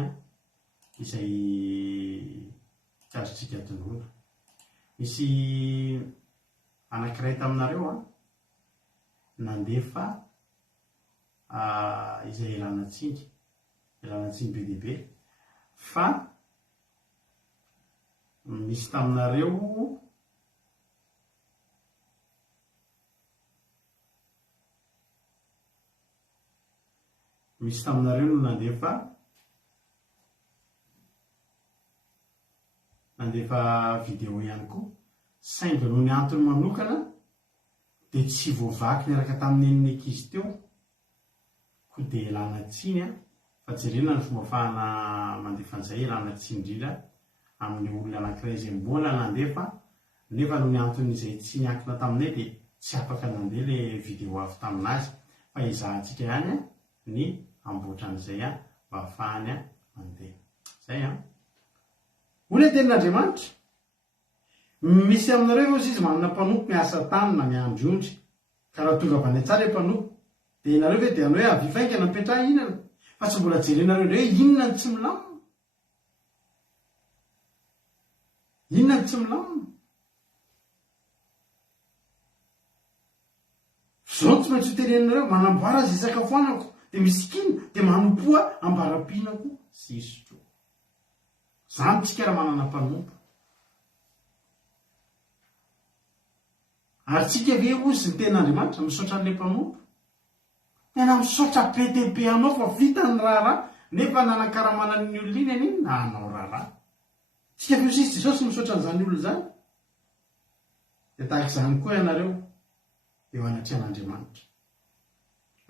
izay tsarotsika tonoana. Misy anankiray taminareo nandefa izay elanatsiny be dehibe fa misy taminareo no nandefa video ihany koa saingy noho ny antony manokana dia tsy voavaky niaraka tamin'ny eniny ankizy teo koa dia elana tsiny fa jerena ny fomba fahana mandefa an'izay elana tsiny indrindra amin'ny olona anankiray izay mbola nandefa nefa noho ny antony izay tsy niankina taminay dia tsy afaka nandeha le video avy taminazy fa izahantsika ihany ny amboatra an'izay mba ahafahany mandeha zay olona tenin'Andriamanitra. Misy aminareo izy manana mpanompo miasa tany na miandrondry ka raha tonga avy any tsara mpanompo dia nareo ve dia anao hoe avivaingana mipetraha inana fa tsy mbola jerenareo hoe inona ny tsy milamina, inona ny tsy milamina. Zao tsy maintsy hoteneninareo manamboara azy isakafoanako dia misikina dia manompoa ambaram-pihinako sy isotro. Zany tsika raha manana mpanompo. Ary tsika ve ozy ny ten'Andriamanitra misaotra an'ilay mpanompo? Tena misaotra be dia be anao fa vita ny raharaha nefa nanakaramanany ny olona iny an'iny na anao raharaha. Tsika ve ozy Jesosy misaotra an'izany olona zany? Dia tahaka izany koa ianareo eo anatrehan'Andriamanitra.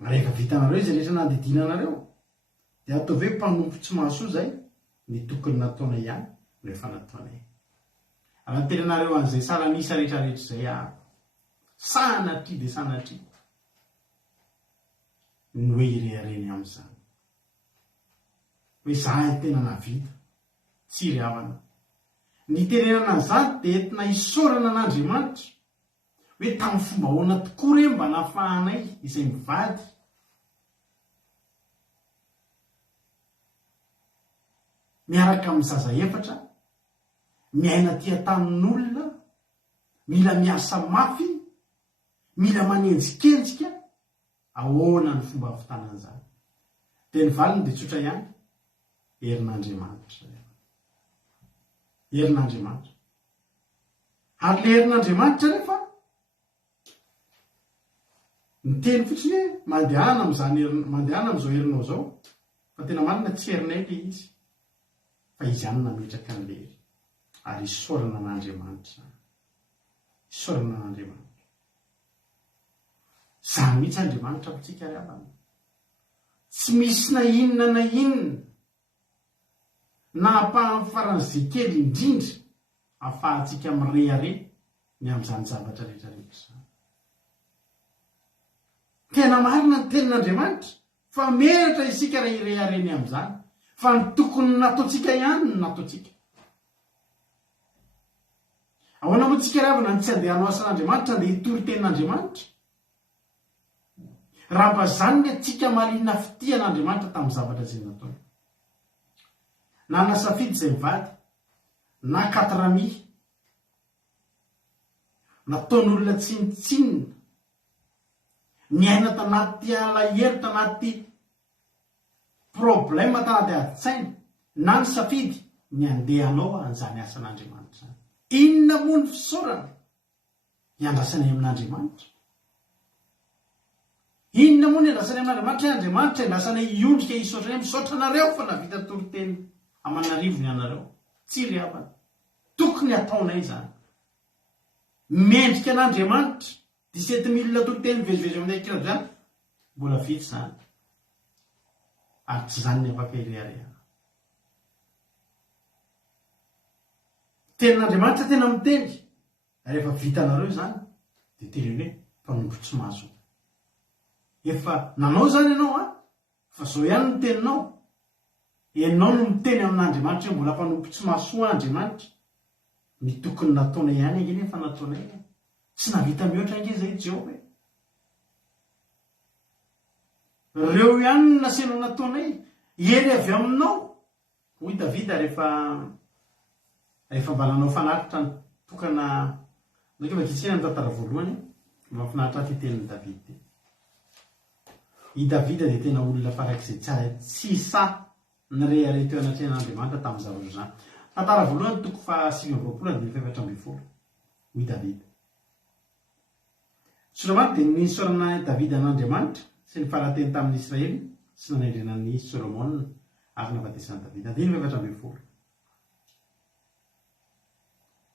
Rehefa vitanareo izay rehetra nandidinanareo dia ataovy hoe mpanompo tsy mahasoa zay ny tokony nataonay ihany rehefa nataonay. Raha tenanareo an'izay salanisa rehetrarehetra izay sanatria dia sanatria no hoe irehareny amin'izany hoe zahay tena navita tsy ry havana. Ny tenenana an'izany dia entina hisaorana an'Andriamanitra hoe tamin'ny fomba ahoana tokoa re mba nahafahanay izay mivady miaraka amin'ny zaza efatra miaina tia-tanin'olona, mila miasa mafy, mila manenjikenjika ahoana ny fomba havitanan'izany. Dia ny valiny dia tsotra ihany herin'Andriamanitra. Herin'Andriamanitra. Ary le herin'Andriamanitra rehefa miteny fotsiny hoe mandehana amin'izao herinao zao fa tena marina tsy herinay le izy fa izy ihany nametraka an'le hery. Ary isaorana an'Andriamanitra. Isaorana an'Andriamanitra. Izany mihitsy Andriamanitra amintsika ry havana. Tsy misy na inona na ampahany faran'izay kely indrindra ahafahantsika mirehare ny amin'izany zavatra rehetrarehetra izany. Tena marina ny tenin'Andriamanitra fa meratra isika raha irehareny amin'izany fa ny tokony nataontsika ihany no nataontsika. Ahoana moa tsika ry havana ny tsy andeha hanao asan'Andriamanitra andeha hitory tenin'Andriamanitra? Raha mba zany ny atsika mahalina fitian'Andriamanitra tamin'ny zavatra izay nataony. Na nasafidy izay mivady, na katrami, nataon'olona tsinitsinina, niaina tanaty alahelo, tanaty problema, tanaty adi-tsaina, na ny safidy ny andehanao an'izany asan'Andriamanitra. Inona moa ny fisaorana hiandrasany amin'Andriamanitra? Inona moa ny andrasany amin'Andriamanitra? Andriamanitra andrasany hiondrika hisaotra misaotra anareo fa navita toriteny aman'arivony ianareo. Tsy ry havana. Tokony ataonay izany. Mendrika an'Andriamanitra 17,000 toriteny vezivezy aminay kira izany mbola vitsy izany. Ary tsy izany ny afaka irehariana. tenin'Andriamanitra tena miteny rehefa vitanareo zany de teny hoe mpanompo tsy maso efa nanao zany ianao a fa zao ihany no teninao ianao no miteny amin'Andriamanitra hoe mbola mpanompo tsy masoa Andriamanitra ny tokony nataonay ihany ange nefa nataonay tsy navita mihoatra ange zay Jehova reo ihany no naseno nataonay ery avy aminao hoy Davida rehefa mba nanao fanaritra ny tokana ndreka vakitsena ny tantara voalohany mahafinaritra ty tenin'ny Davida i Davida de tena olona farak'izay tsara tsy sa nyrehare teo anatrehan'Andriamanitra tamin'ny zavatra zany tantara voalohany toko fa 7:7 hoy Davida Solomon de nisorana Davida an'Andriamanitra sy ny farateny tamin'ny Israely sy nanaindrenan'ny Solomon ary navatesany Davida 7:7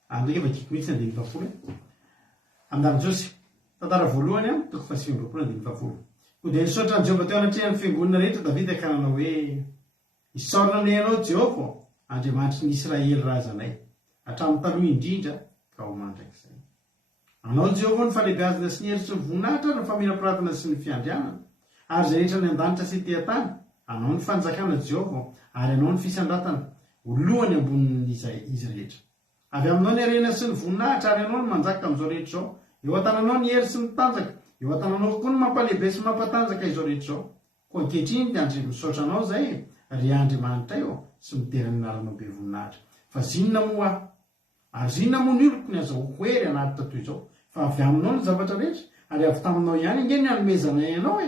andreka vakiko mihitsy 9:10 andany Josy tantara voalohany a toko fa 7:10 ko de nisaotra Jehova teo anatrehan'ny fiangonana rehetra Davida ka nanao hoe isaorana ny ianao Jehova Andriamanitry ny Israely razanay hatramin'ny taloha indrindra ka ho mandrakizay anao Jehova ny falebiazana sy ny hery sy ny voninahitra ny famirapiratana sy ny fiandrianana ary zay rehetra ny an-danitra sy tean-tany anao ny fanjakana Jehova ary anao ny fisandratana olohany ambonin'ny izy rehetra avy aminao ny arena sy ny voninahitra ary anao ny manjaka amin'izao rehetra zao eo an-tananao ny hery sy ny tanjaka eo an-tananao koa ny mampalehibe sy mampatanjaka izao rehetra zao ko ankehitriny de andry misaotra anao zay ry Andriamanitra io sy miterany naranao be voninahitra fa zinona moa ary zinona moa ny oloko ny azahoako hery anaritra toy izao fa avy aminao ny zavatra rehetra ary avy taminao ihany nge ny anomezana ianao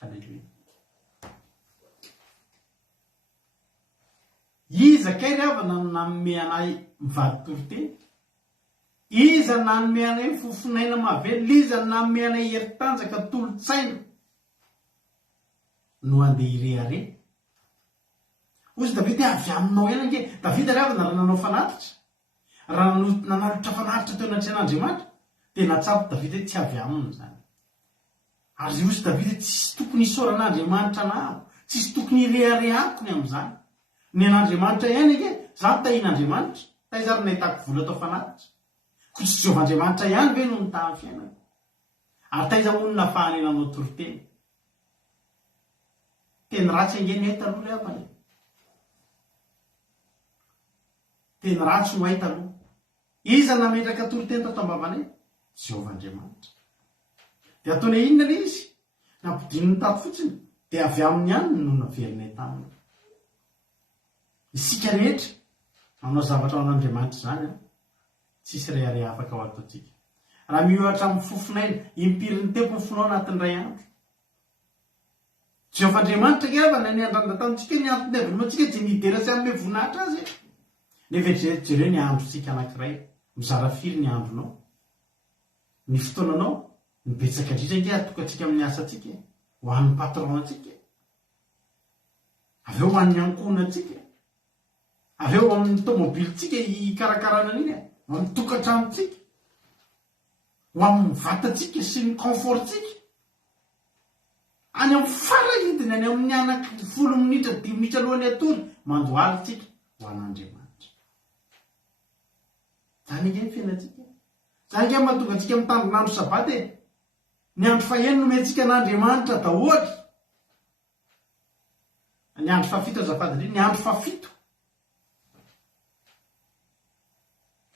Halleluja iza kay avana nanome anay mivady toroteny iza nanome anay fofinaina mahavelo iza nanome anay heritanjaka tolotsaina no andeha irehare ozy Davida avy aminao ihany ange Davida ry avana raha nanao fanatitra raha nanalotra fanatitra teo anatrehan'Andriamanitra de natsapo Davida tsy avy aminy zany ary ozy Davida tsisy tokony isoran'Andriamanitra anao tsisy tokony irehariako ny am'izany ny an'Andriamanitra ihany ange zany tahin'Andriamanitra taizary nahitako vola atao fanatitra ko tsy Jehova Andriamanitra ihany ve no nitaha fiainana ary taiza moa no nafahany nanao toroteny teny ratsy ange ny hay taloha le avany teny ratsy no hay taloha iza nametraka toroteny tato ambavanay Jehova Andriamanitra de ataonay inona le izy nampidininy tato fotsiny de avy amin'ny ihany no navelonay taminy isika rehetra manao zavatra ao an'Andriamanitra zany tsisy rehare afaka ao ataotsika raha miohatra amin'ny fofinaina impirin'ny tempo ny fonao anatin'ny ray andro Jehova Andriamanitra ke avana ny andrandratantsika ny antony avinoatsika de nidera sy amin'ny voninahitra azy nefa jereo ny androtsika anankiray mizara firy ny andronao ny fotoananao nibetsaka dritra nge atokatsika amin'ny asatsika ho an'ny patron atsika aveo ho an'ny ankohonantsika aveo amin'ny tomobilitsika hikarakarana an'iny ho amin'ny tokantranotsika ho amin'ny vatatsika sy ny comfortsika any amin'ny farahidiny any amin'ny anaky 10 minitra 10 minitra alohan'ny atory mandoalitsika ho an'Andriamanitra zany nge ny fiainatsika zany nge mahatonga atsika mitandrin'andro sabaty ny andro faheno nomentsika an'Andriamanitra daholy ny andro fafito azafady ny andro fafito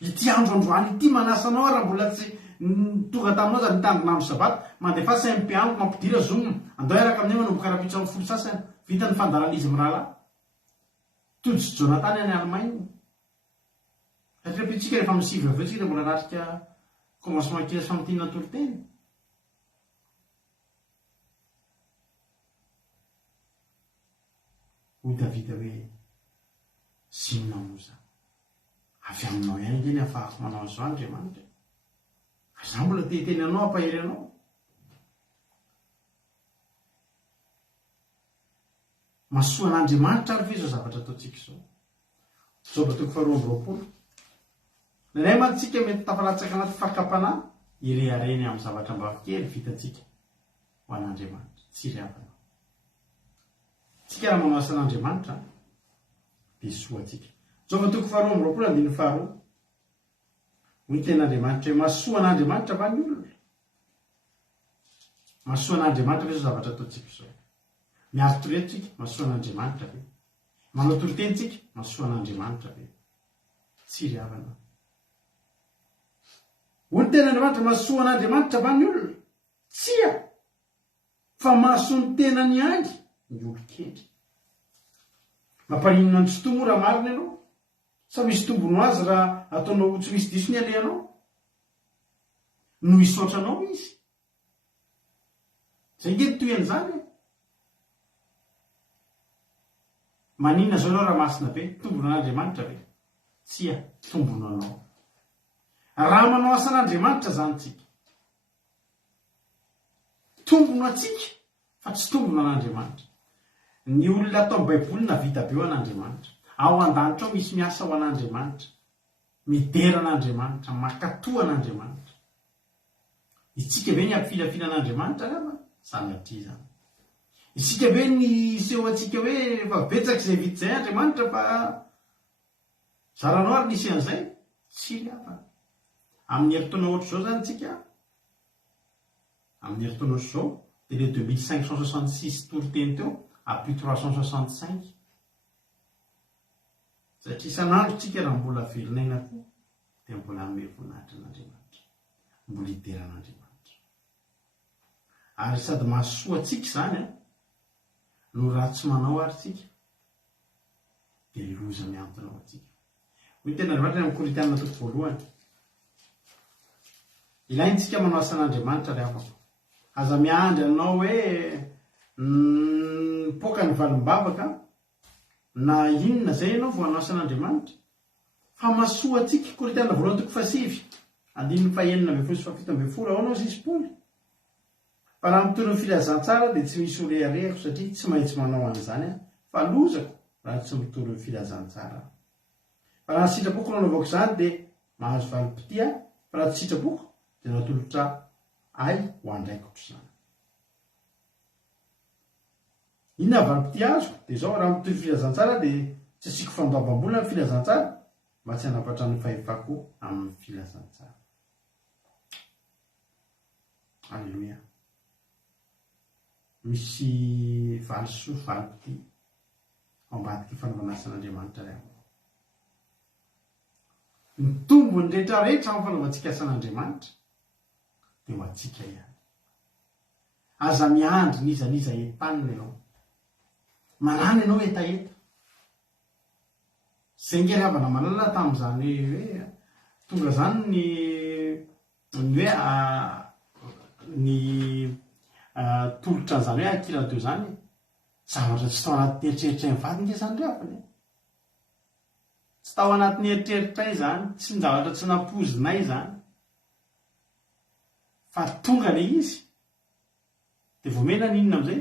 ity andro androany ity manasanao raha mbola tsy tonga taminao zany mitandrin'andro sabaty mandefa saimpiango mampidira zoom andao araka amin'io manomboka rapitra amin'ny folo sasany vita ny fandaranizy my rahalahy toditsy Jonathan any Allemagne satria pitsika rehefa misivy aveo tsika mbola natrika commencement kely famitiny toroteny hoy Davida hoe zinona moza avy aminao ihany nge ny afahako manao an'izao Andriamanitra za mbola teteny anao ampahery anao masoa an'Andriamanitra ary ve zao zavatra ataotsika zao zao batoko 2:20 nanay mantsika mety tafalatsaka anaty fakapanahy irehareny amin'ny zavatra mbavokely vitatsika ho an'Andriamanitra tsy riavana tsika raha manao asan'Andriamanitra de soa atsika zao batoko 2:20 hoy ten'andriamanitra hoe masoa an'andriamanitra va ny olona. Masoa an'andriamanitra ve zao zavatra ataotsika zao. Miaro toretintsika masoa an'andriamanitra ve. Manao toritentsika masoa an'andriamanitra ve. Tsy ry havana. Hoy ten'andriamanitra masoa an'andriamanitra va ny olona. Tsia fa masoa ny tenany ihany ny olon-kely. Mampaninona ny tsy tombo raha marina ianao. Sa misy tombony ho azy raha ataonao tsy misy diso ny alehanao no hisaotranao izy. Zay nge toyan'izany. Maninona zao anao raha masina be tombony an'andriamanitra be. Tsia tombony anao. Raha manao asan'andriamanitra zany tsika. Tombono atsika fa tsy tombono an'andriamanitra. Ny olona atao amin'ny baiboly na vita be ho an'andriamanitra. Ao an-danitra ao misy miasa ho an'andriamanitra. Midera an'andriamanitra, makatoa an'andriamanitra. Itsika ve ny ampifilafila an'andriamanitra raha sanatria zany. Isika ve ny seho atsika hoe fa betsaka izay vita izay andriamanitra fa zaranao ary nisy an'izay. Tsy hafa. Amin'ny heritaona ohatr' izao zany tsika. Amin'ny heritaona ohatr' izao dia le 2566 toriteny teo appuis 365. Satria isan'andro tsika raha mbola velon'aina koa dia mbola hanome voninahitra an'andriamanitra. Mbola hideran'andriamanitra. Ary sady mahasoa tsika zany no raha tsy manao ary tsika dia loza miantona ao atsika. Hoy ten'andriamanitra amin'ny Korintianina toko voalohany. Ilaintsika manao asan'andriamanitra ry havako. Aza miandry anao hoe poka ny valim-bavaka na inona zay ianao vao hanao asan'andriamanitra. Fa masoa atsika Korintianina voalohany toko 7 andininy fahenina ambin'ny folo sy fafito ambin'ny folo ao anao zisy-poly. Fa raha mitondra ny filazantsara dia tsy misy orehariako satria tsy maintsy manao an'izany fa lozako raha tsy mitondra ny filazantsara. Fa raha sitrapoko no anaovako izany dia mahazo valim-pitia. Fa raha tsy sitrapoko dia natolotra ay ho andraikiko izany. Inona valim-pitia azo dia izao raha mitondra ny filazantsara dia tsy asiako fandoavam-bola ny filazantsara mba tsy hanapatra ny fahefako amin'ny filazantsara. Alleluia. Misy valisoa valim-pitia ao ambadiky fanaovana asan'andriamanitra ray. Ny tombony rehetrarehetra amin'ny fanaovantsika asan'andriamanitra dia ho antsika ihany. Aza miandry nizaniza entanina ianao. Manany ianao etaeta. Izay nge ry havana malala tamin'izany hoe tonga zany ny tolotra an'izany hoe akira teo zany. Zavatra tsy tao anaty eritreritra ny vady nge zany ry havana. Tsy tao anatin'ny eritreritray zany, tsy ny zavatra tsy nampozinay zany. Fa tonga le izy dia voamena ninona amin'izay?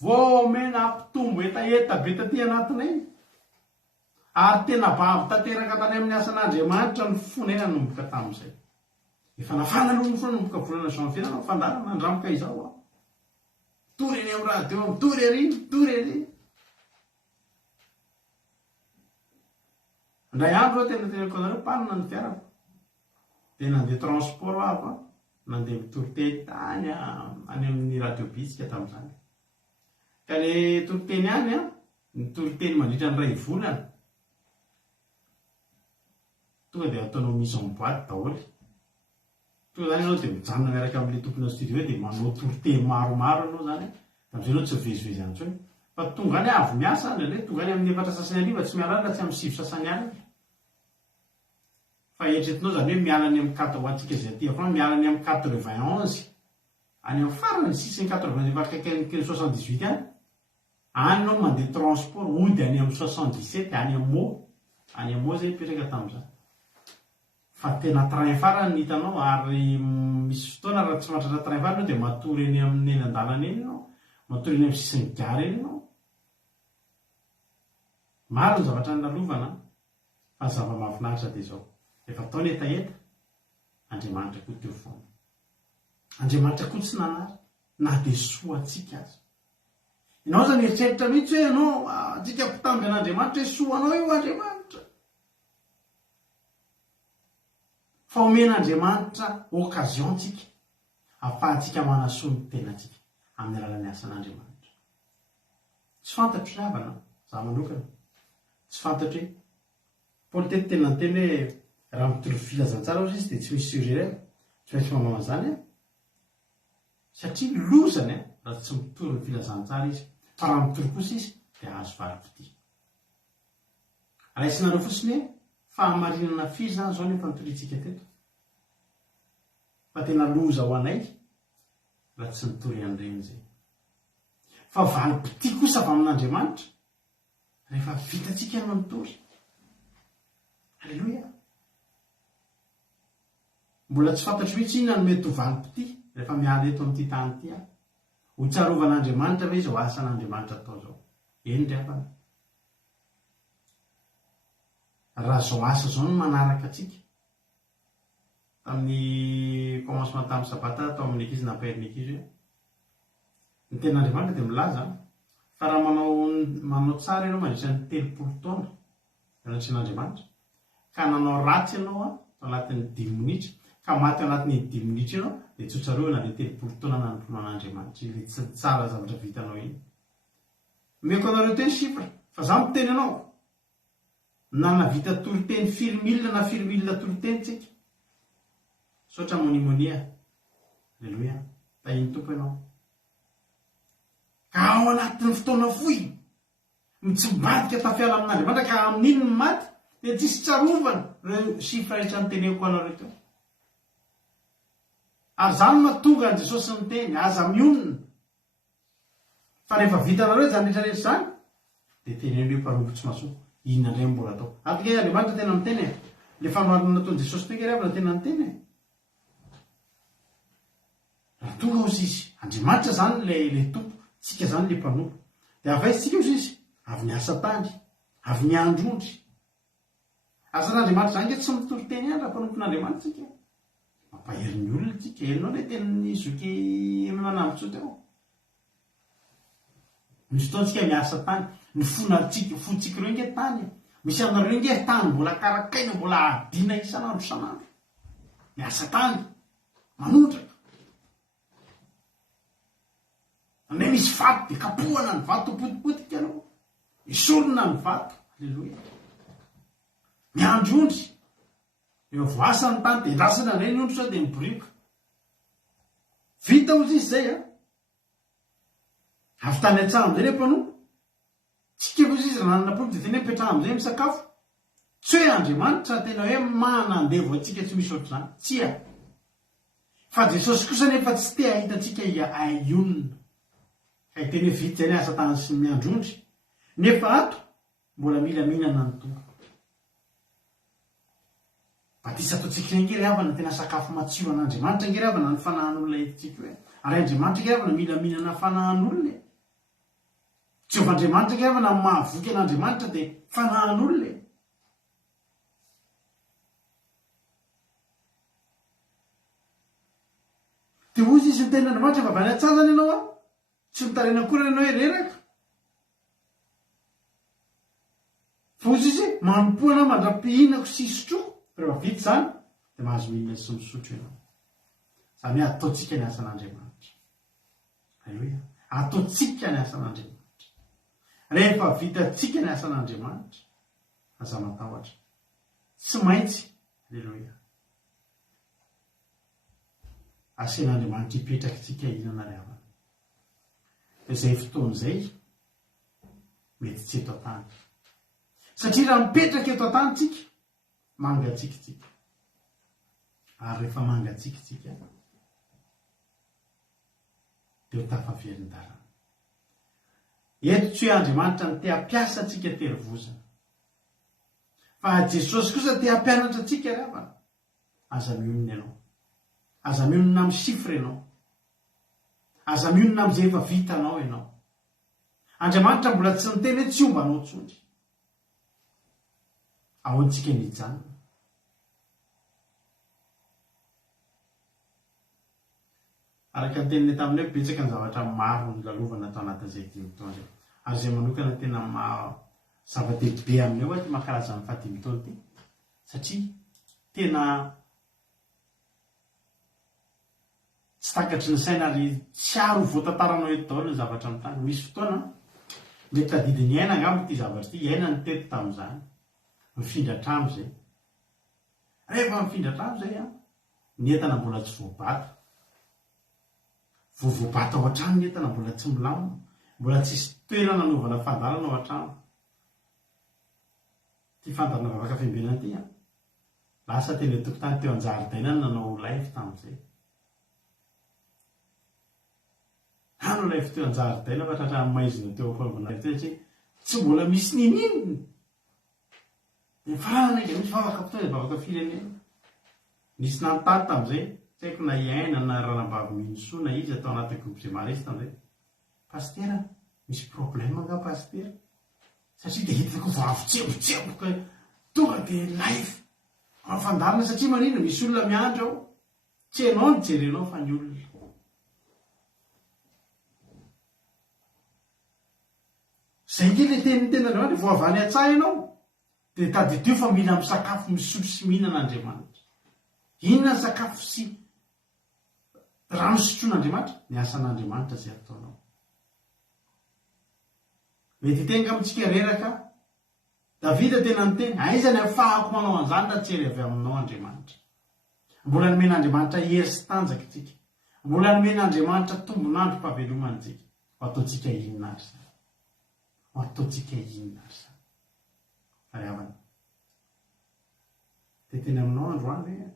Voamena ampitombo etaeta be taty anatinay. Ary tena bavy tanteraka tany amin'ny asan'andriamanitra ny fonena nomboka tamin'izay. Efa nafana aloha ny fona nomboka volana janvier anao fandarana nandramoka izao aho. Tory eny amin'ny radio, tory ery, tory ery. Indray andro aho tena tenako anareo panina ny fiarako. Dia nandeha transport aho nandeha mitorite tany any amin'ny radio bitsika tamin'izany. Ka le toriteny any ny toriteny mandritra ny ray volana. Tonga dia ataonao mise en boîte daholo. Tonga zany ianao dia mijanona miaraka amin'ilay tompona studio dia manao torite maromaro ianao zany. Amin'izay ianao tsy vezivezy antsony. Fa tonga any avy miasa any, tonga any amin'ny 4 sasany ariva tsy mialana tsy amin'ny 5 sasany any. Fa eritreretinao zany hoe miala any amin'ny 4 ho antsika izay aty afana miala any amin'ny 91. Any amin'ny farany 680 akaiky 78 any. Any ianao mandeha transport ody any amin'ny 77 any amin'ny zay petraka tamin'izany. Fa tena train farany hitanao ary misy fotoana raha tsy mahatratra train farany dia matory eny amin'ny eny an-dalana eny ianao, matory eny amin'ny sisiny gare eny ianao. Maro ny zavatra nalovana fa zava-mahafinaritra dia izao. Efa ataony etaeta, Andriamanitra koa teo foana. Andriamanitra koa tsy nanary na dia soa antsika azy. Ianao zany eritreritra mihitsy hoe ianao antsika mpitamby an'Andriamanitra hoe soa anao io Andriamanitra. fa omen'Andriamanitra occasion tsika ahafahantsika manasoa ny tenatsika amin'ny alalan'ny asan'Andriamanitra. Tsy fantatro zavana za manokana, tsy fantatro hoe Paoly tena ny teny hoe raha mitoro filazantsara ozy izy dia tsy misy sujet tsy maintsy manao an'izany satria lozany raha tsy mitoro ny filazantsara izy, fa raha mitoro kosa izy dia azo valim-potia. Raisinareo fotsiny hoe fahamarinana firy zany zao nefa nitoritsika teto, fa tena loza ho anay raha tsy mitory an'ireny zay. Fa valim-potia kosa avy amin'Andriamanitra rehefa vitatsika ny mitory. Alleluia. Mbola tsy fantatro mihitsy inona no mety ho valim-potia rehefa miala eto amin'ity tany ity ho tsarovan'Andriamanitra ve izy ho asan'Andriamanitra atao zao? Eny ry havana. Raha zao asa zao no manaraka atsika tamin'ny commencement tamin'ny sabata atao amin'ny ekizy nampaherin'ny ekizy hoe ny ten'Andriamanitra dia milaza fa raha manao tsara ianao mandritra ny 30 taona ianatren'Andriamanitra ka nanao ratsy ianao ao anatin'ny 10 minitra ka maty anatin'ny 10 minitra ianao dia tsotsareo na dia 30 taona nanompono an'Andriamanitra ilay tsy tsara zavatra vitanao iny. Meko anareo teny sifra fa za miteny anao na navita toriteny 4 000 na 4 000 toriteny tsika sotra monimonia. Alleluia. Tahiny tompo ianao ka ao anatin'ny fotoana fohy mitsibadika tafiala amin'Andriamanitra ka amin'iny ny maty dia tsisy tsarovana reo sifra rehetra nyteneko anareo teo. Ary zany mahatonga an Jesosy ny teny aza mionona fa rehefa vitanareo zany rehetrarehetra zany dia tenen'io mpanompo tsy mahasoa inona indray mbola atao. Afaka izy Andriamanitra tena miteny le fanoharana nataon'i Jesosy tena rehefa tena miteny raha tonga ozy izy Andriamanitra zany le tompo, tsika zany le mpanompo dia avaitsika ozy izy avy niasa tany, avy niandrondry. Asan'Andriamanitra zany ke tsy mitory teny ihany raha mpanompon'Andriamanitra tsika. Mampahery ny olona tsika, herinao le teny zoky manambotso teo. Misy fotoantsika miasa tany, ny fontsika ireo nge tany, misy anareo nge tany mbola karakaina, mbola adina isan'andro isan'andro. Miasa tany, manondraka. Ane misy vato dia kapohana ny vato potipotika anao, isorona ny vato. Alleluia. Miandrondry, eo voasany tany dia endrasana reny ondro sao dia miborika. Vita ozy izy zay avy tany an-tsaha amin'izay rehefa no tsika ozy izy raha nanana poly dia tena mipetraha amin'izay misakafo. Tsy hoe Andriamanitra tena hoe manandevo atsika tsy misy ohatr'izany, tsia. Fa Jesosy kosa nefa tsy te ahitatsika aionina. Ka hiteny hoe vita zay ny asa tany sy miandrondry. Nefa ato mbola mila mihinana ny tompo. Batisa ataontsika nge ry havana tena sakafo matsiro an'Andriamanitra nge ry havana ny fanahan'olona etontsika hoe ary Andriamanitra nge ry havana mila mihinana fanahan'olona. Tsy ova Andriamanitra nge ry havana mahavoky an'Andriamanitra dia fanahan'olona. Dia ozy izy ny ten'Andriamanitra fa avy any an-tsaha zany ianao tsy mitarena akory ianao hoe reraka. Fa ozy izy manompoana mandram-pihinako sy isotroko. Rehefa vita zany dia mahazo mihinana sy misotro ianao. Zany hoe ataontsika ny asan'Andriamanitra. Alleluia. Ataontsika ny asan'Andriamanitra. Rehefa vitatsika ny asan'Andriamanitra aza matahotra. Tsy maintsy. Alleluia. Asen'Andriamanitra hipetraka tsika inana ry havana. Izay fotoana izay mety tsy eto an-tany. Satria raha mipetraka eto an-tany tsika mangatsika tsika. Ary rehefa mangatsika tsika dia ho tafaverin-dalana. Eto tsy hoe Andriamanitra ny te hampiasa atsika terivozana. Fa Jesosy kosa te hampianatra atsika ry havana. Aza mionona ianao. Aza mionona amin'ny sifra ianao. Aza mionona amin'izay efa vitanao ianao. Andriamanitra mbola tsy niteny hoe tsy ombanao tsondry. Ahoantsika ny hijanona. Araka ny teniny tamin'ny hoe betsaka ny zavatra maro ny lalovana atao anatin'izay 5 taona izay. Ary izay manokana tena zava-dehibe aminay hoe mankalaza amin'ny 5 taona ity. Satria tena takatry ny saina ry tsy aro voatantaranao eto daholo ny zavatra mitany. Misy fotoana mety tadidiny aina angamba ty zavatra ty, aina ny teto tamin'izany, mifindra trano zay. Rehefa mifindra trano zay a, ny entana mbola tsy voabata. Voabata ao an-trano ny entana mbola tsy milamina, mbola tsisy toerana anaovana fandarana ao an-trano. Ty fandarana vavaka fiambelana ty a, lasa teny tokotany teo an-jaridaina ny nanao live tamin'izay. Hanao live teo an-jaridaina fa tratra maizina teo am-panaovana live teo satria tsy mbola misy nininy. Ny farana ika misy vavaka fotoana, vavaka firenena. Nisy nanontany tamin'izay, tsy haiko na iaina na ranambavy Minisoa na izy atao anaty groupe zay maresy tamin'izay. Pastera, misy problème nga pastera? Satria dia hitako vavotsemboka tonga dia live afandarina satria manina misy olona miandro ao. Tsy hainao ny jerenao fa ny olona. Zay nge le teny tenandroandro vao avany an-tsaha ianao dia tadidio fa mila misakafo misotro sy mihinan'Andriamanitra. Inona ny sakafo sy rano sotroan'Andriamanitra? Ny asan'Andriamanitra zay ataonao. Mety tenga amintsika reraka, Davida tena ny teny, aiza ny ahafahako manao an'izany raha tsy ery avy aminao Andriamanitra. Mbola nomen'Andriamanitra hery sy tanjaka itsika. Mbola nomen'Andriamanitra tombonandro mpavelomana antsika. Ho ataontsika inona ary zany? Ho ataontsika inona ary zany? Ary havana. Dia teny aminao androany hoe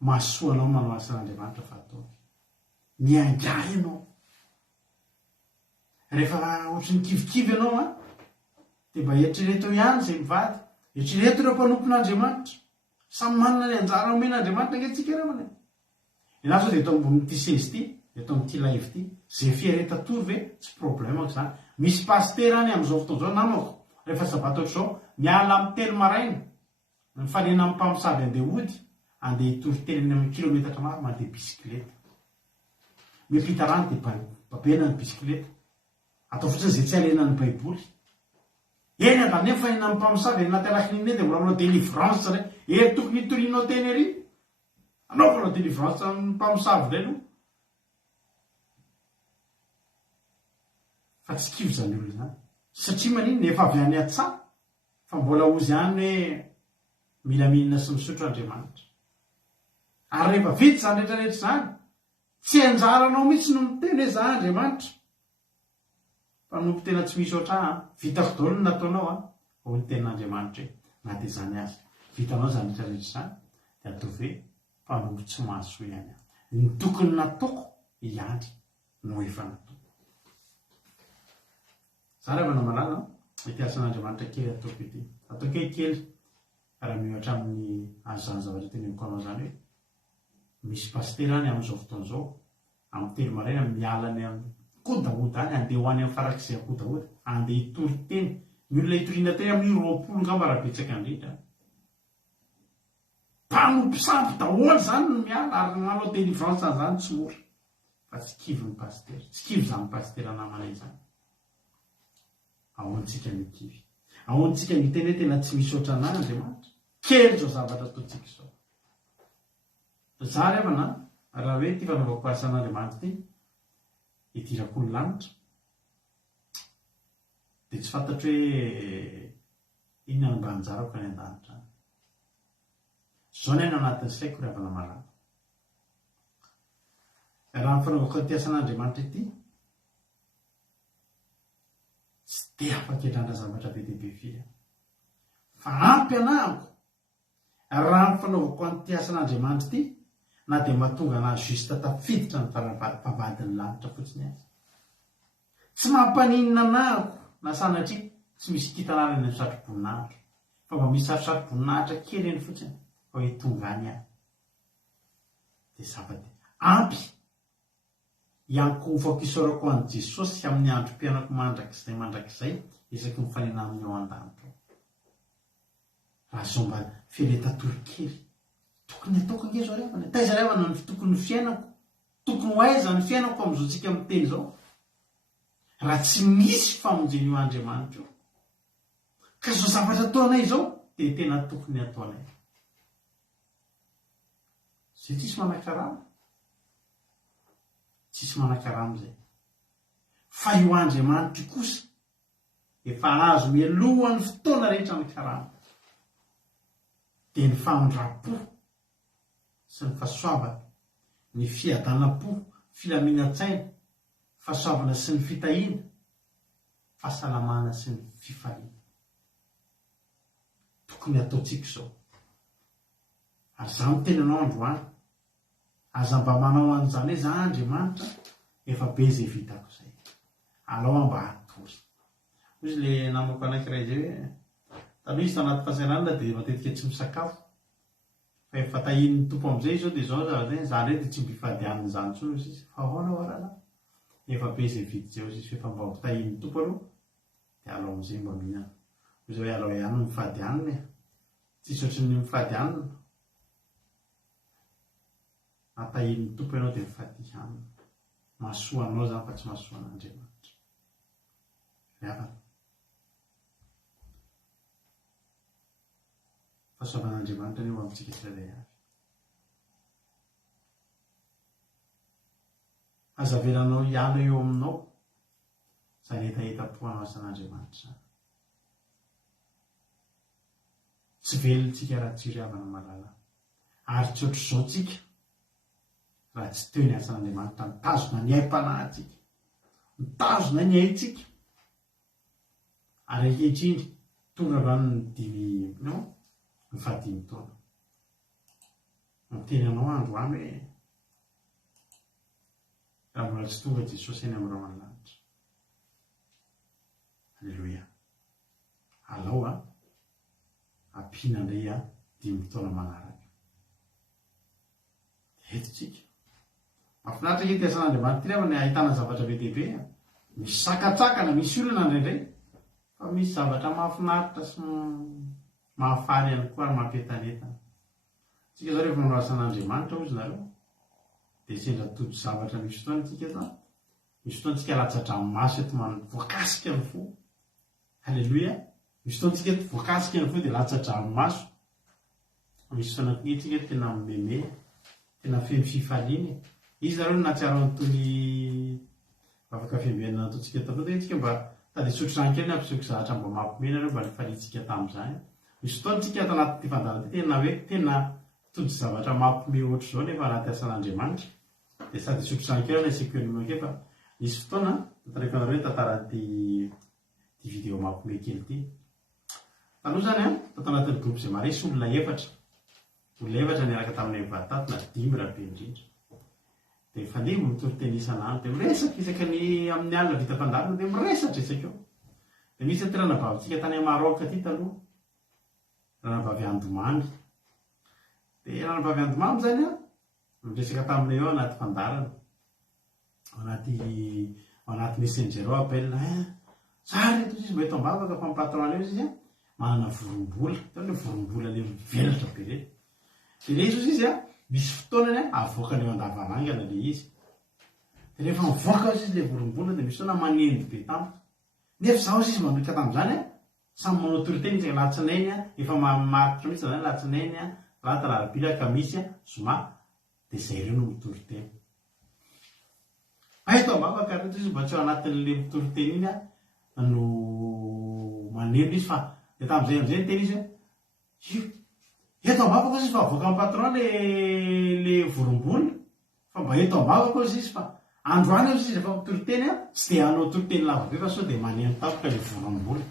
mahasoanao manao asan'Andriamanitra fa ataony. Miangay ianao. Rehefa ohatry ny kivikivy ianao a, dia mba eritrereto ihany izay mivady. Eritrereto ireo mpanompon'Andriamanitra. Samy manana ny anjara omen'Andriamanitra angentsika ireo mane. Ianazy dia eto ambon'ity sezy ty, eto amin'ity live ty, zay fieretatory ve tsy problème ako zany. Misy pastera any amin'izao fotoana izao namako. Rehefa sabata ohatr'izao, miala amin'ny telo maraina, mifanena amin'ny mpamosavy andeha-hody, andeha hitory telo amin'ny kilometatra maro mandeha bisikileta. Miampita rano dia babena ny bisikileta. Atao fotsiny izay tsy alenan'ny baiboly. Eny da nefa eny amin'ny mpamosavy eny anaty alakin'iny dia mbola manao délivrance re. Ery tokony hitorianao teny ery. Anaovanao délivrance amin'ny mpamosavy ireny. Fa tsy kivy zany olona zany. Satria manino efa avy any an-tsaha fa mbola ozy ihany hoe mila mihinana sy misotro Andriamanitra. Ary rehefa vita zany rehetrarehetra zany, tsy anjaranao mihitsy no miteny hoe za Andriamanitra. Mpanompo tena tsy misy ohatrany, vitako daholo ny nataonao ao ny tenin'Andriamanitra hoe na dia zany azy. Vitanao zany rehetrarehetra zany dia atao hoe mpanompo tsy mahasoa ihany. Ny tokony nataoko ihany no efa nataoko. Za rehefa namalala ity asan'Andriamanitra kely ataoko ity. Ataoko kely raha mihatra amin'ny azany zavatra teneniko anao zany hoe misy pastera any amin'izao fotoana izao amin'ny telo maraina miala any kodahoda any, andeha ho any amin'ny farak'izay kodahoda, andeha hitory teny. Ny olona hitoriana teny amin'ny roapolo ngamba raha betsaka indrindra. Mpanompo sampy daholo zany no miala ary manao délivrance zany tsy mora. Fa tsy kivy ny pastera, tsy kivy zany pastera namanay zany. Ahoantsika ny kivy. Ahoantsika ny teny hoe tena tsy misy ohatranay Andriamanitra. Kely zao zavatra ataontsika izao. Za rehefa raha hoe ty fanaovako asan'Andriamanitra ty hidirako ny lanitra, dia tsy fantatro hoe inona mba anjarako any an-danitra. Zao ny aina anatin'ny saiko rehefa namalala. Raha ny fanaovako ty asan'Andriamanitra ity, tsy dia afaka hiatrandra zavatra be dia be firy. Fa ampy anahako raha ny fanaovako an'ity asan'Andriamanitra ity, na dia mahatonga anazy juste tafiditra ny mpavadin'ny lanitra fotsiny azy. Tsy mampaninina anahako na sanatria tsy misy kitanana any amin'ny satroboninahitra, fa mba misy satroboninahitra kely eny fotsiny fa hoe tonga any ahy. Dia zavatra ampy iankofako isaorako an'i Jesosy amin'ny androm-piainako mandrakizay isaky mifanena amin'ny ao an-danitra. Raha izao mba fieretatory kely tokony ataoko ange zao rehefana. Taiza rehefana ny tokony fiainako, tokony ho aiza ny fiainako amin'izao tsika miteny izao, raha tsy misy famonjeny io Andriamanitra io. Ka izao zavatra ataonay izao dia tena tokony ataonay. zay tsisy manan-karama, tsisy manan-karama zay. Fa io Andriamanitra kosa efa azo mialohan'ny fotoana rehetra ny karama dia ny famindrapo sy ny fahasoavana, ny fiadanam-po, filaminan-tsaina, fahasoavana sy ny fitahiana, fahasalamana sy ny fifaliana. Tokony ataontsika izao. Ary za mitenanao androany, aza mba manao an'izany hoe za Andriamanitra efa be zay vitako izay, alao mba hatory. Ozy le namako anankiray zay hoe taloha izy tanaty fahasahiranana dia matetika tsy misakafo, fa efa tahin'ny tompo amin'izay izao dia zao zany hoe dia tsy mbifadianina izany tsony izy izy, fa ahoana oarana efa be zay vity zay izy, efa mba tahin'ny tompo aloha dia alao amin'izay mba mihinana. Ozy hoe alao ihany no mifadianina, tsisy ohatran'ny mifadianina, atahin'ny tompo ianao dia mifady hanina. Mahasoa anao zany fa tsy mahasoa an'Andriamanitra. Riavana. Fahasoavan'Andriamanitra ny eo amintsika tsirairay avy. Azavelanao ihany eo aminao izany hetaheta-po anasan'Andriamanitra zany. Tsy velontsika raha tsy riavana malala. Ary tsy ohatr'izao tsika raha tsy teo ny asan'Andriamanitra mitazona ny aim-panahintsika, mitazona ny aintsika. Ary ankehitriny tonga avy ny dimy ny fahadimy taona. Miteny anao androany hoe raha mbola tsy tonga Jesosy eny amin'ny rano lanitra. Alleluia. Alao ampiana indray dimy taona manaraka. Eto tsika. Mahafinaritra ity asan'Andriamanitra ity rehefa ahitana zavatra be dehibe, misy sakatsakana, misy olona indraindray, fa misy zavatra mahafinaritra sy mahafaly ihany koa ary mampientanentana. Tsika zao rehefa manao asan'Andriamanitra ozy nareo dia sendra tojo zavatra misy fotoana tsika eto, misy fotoana tsika latsa-dranomasy eto voakasika ny fo. Halleluia. Misy fotoana tsika eto voakasika ny fo dia latsa-dranomaso. Misy fotoana tsika eto tena mimeme, tena feno fifaliana. Izy zareo no nahatsiaro an'itony afaka fiavianana ataontsika eto dia tsika mba tady sotrany kely ampisehoako zavatra mba mampimena ireo mba nifalintsika tamin'izany. Misy fotoana tsika ato anaty fandalana tena hoe tena tojo zavatra mampime ohatr'izao nefa anaty asan'Andriamanitra. Dia sady sotrany kely asiako eo nimako efa misy fotoana tantarako anareo hoe tantaran'ity vidéo mampime kely ity. Taloha zany tato anatin'ny groupe izay maresy olona efatra niaraka taminay mivaditato na dimy raha be indrindra. Dia fandevo mitory-teny isan'andro dia miresaka isaka ny amin'ny alina vita fandalina dia miresatra isaka eo. Dia misy aty ranavavitsika tany Maroc aty taloha, ranavavy Andomamy. Dia ranavavy Andomamy zany miresaka taminay eo anaty fandalana, anaty messenger ao appel. Sary eto izy mba eto ambavaka fa patron eo izy manana vorombola, tena vorombola le mivelatra be re. Dia le izy misy fotoanany avoakany eo andavanangana le izy. Dia rehefa mivoaka izy le vorombola dia misy fotoana manendy be tampoka. Nefa zaho izy manoloka tamin'izany samy manao toriteny izy latsinainy efa maritra mihitsy zany latsinainy talata alarobia kamisy zoma dia zay ireo no mitoriteny. Eto ambavaka reto izy mba tsy ao anatin'le mitoriteny iny no manendy izy fa dia tamin'izay amin'izay teny izy eto ambavaka izy fa avoaka amin'ny patron le vorombola fa mba eto ambavaka izy fa androany izy rehefa mitoriteny tsy dia hanao toriteny lava be fa sao dia maneno tapoka le vorombola.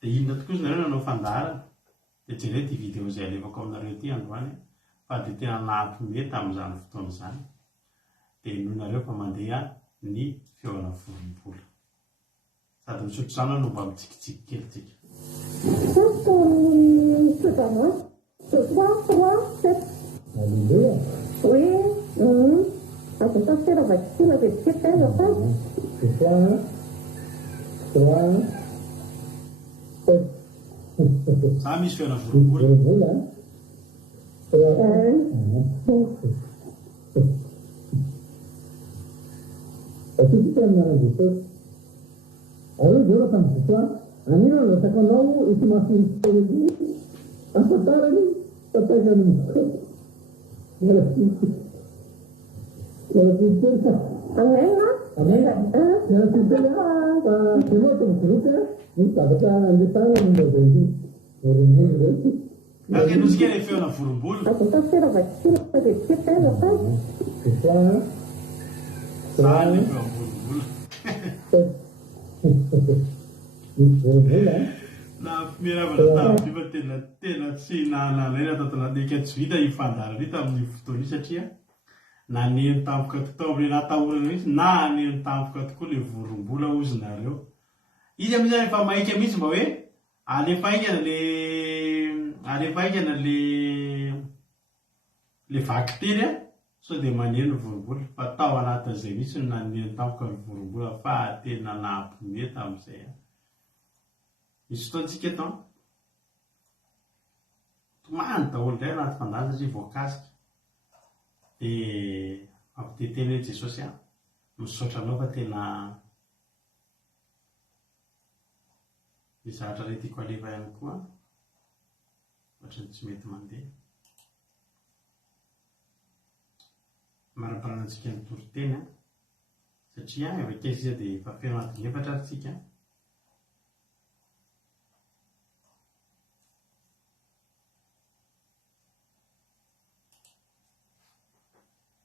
Dia inona tokoa izy nareo nanao fandaharana dia jereo ty vidéo izay alevako aminareo ity androany fa dia tena nampime tamin'izany fotoana izany. Dia noho nareo fa mandeha ny feona vorombola. Sady misotro zany no mba mitsikitsiky kely tsika. Alléluia. Oui. Attends, ça fait la vaccine avec ce que tu as fait. C'est ça. 3. Ça misy feona vorombola. Tutti hanno detto, allora io tanto qua, a me non lo secondo ultima finzione di ascoltare lì, sapete Nosy le feona vorombolo zany na miravana tafifa tena tsy nananaina tatanadika tsy vita ifandarana ita amin'ny fotoana io satria na neny tampoka totao natahorana mihitsy na neny tampoka tokoa le vorombolo ozinareo izy amizany efa maika mihitsy mba hoe alefa aikana le vakitery a so dia maneno vorombolo fa tao anatin'izay mihitsy na neny tampoka ny vorombolo fa tena nampometa amin'izay misy fotoantsika eto tomany daholo indray anaty fandana satria voakasika dia ampiteteny hoe Jesosy a misaotra anao fa tena izahatra ray tiako alefa ihany koa ohatrany tsy mety mandeha maraparanantsika ny toriteny a satria avakaiza izy dia efa feno anatin'ny efatra ary tsika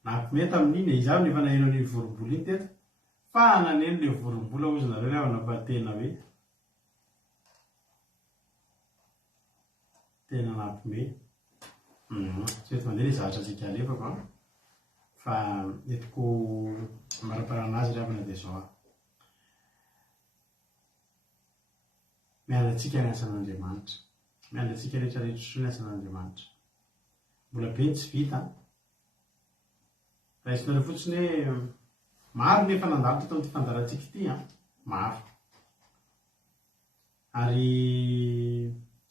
nampimeta amin'iny izaho nefa naheno an'iny vorombolo iny teto fa naneno le vorombolo ozy nareo le avana fa tena hoe tena nampime tsy eto mandeha le zavatra tsika alefako fa etiko maraparana azy ravana dia zao mialantsika ny asan'Andriamanitra mialantsika rehetrarehetra so ny asan'Andriamanitra mbola be ny tsy vita raha isinareo fotsiny hoe maro nefa nandalo teto amin'ity fandarantsika ity maro ary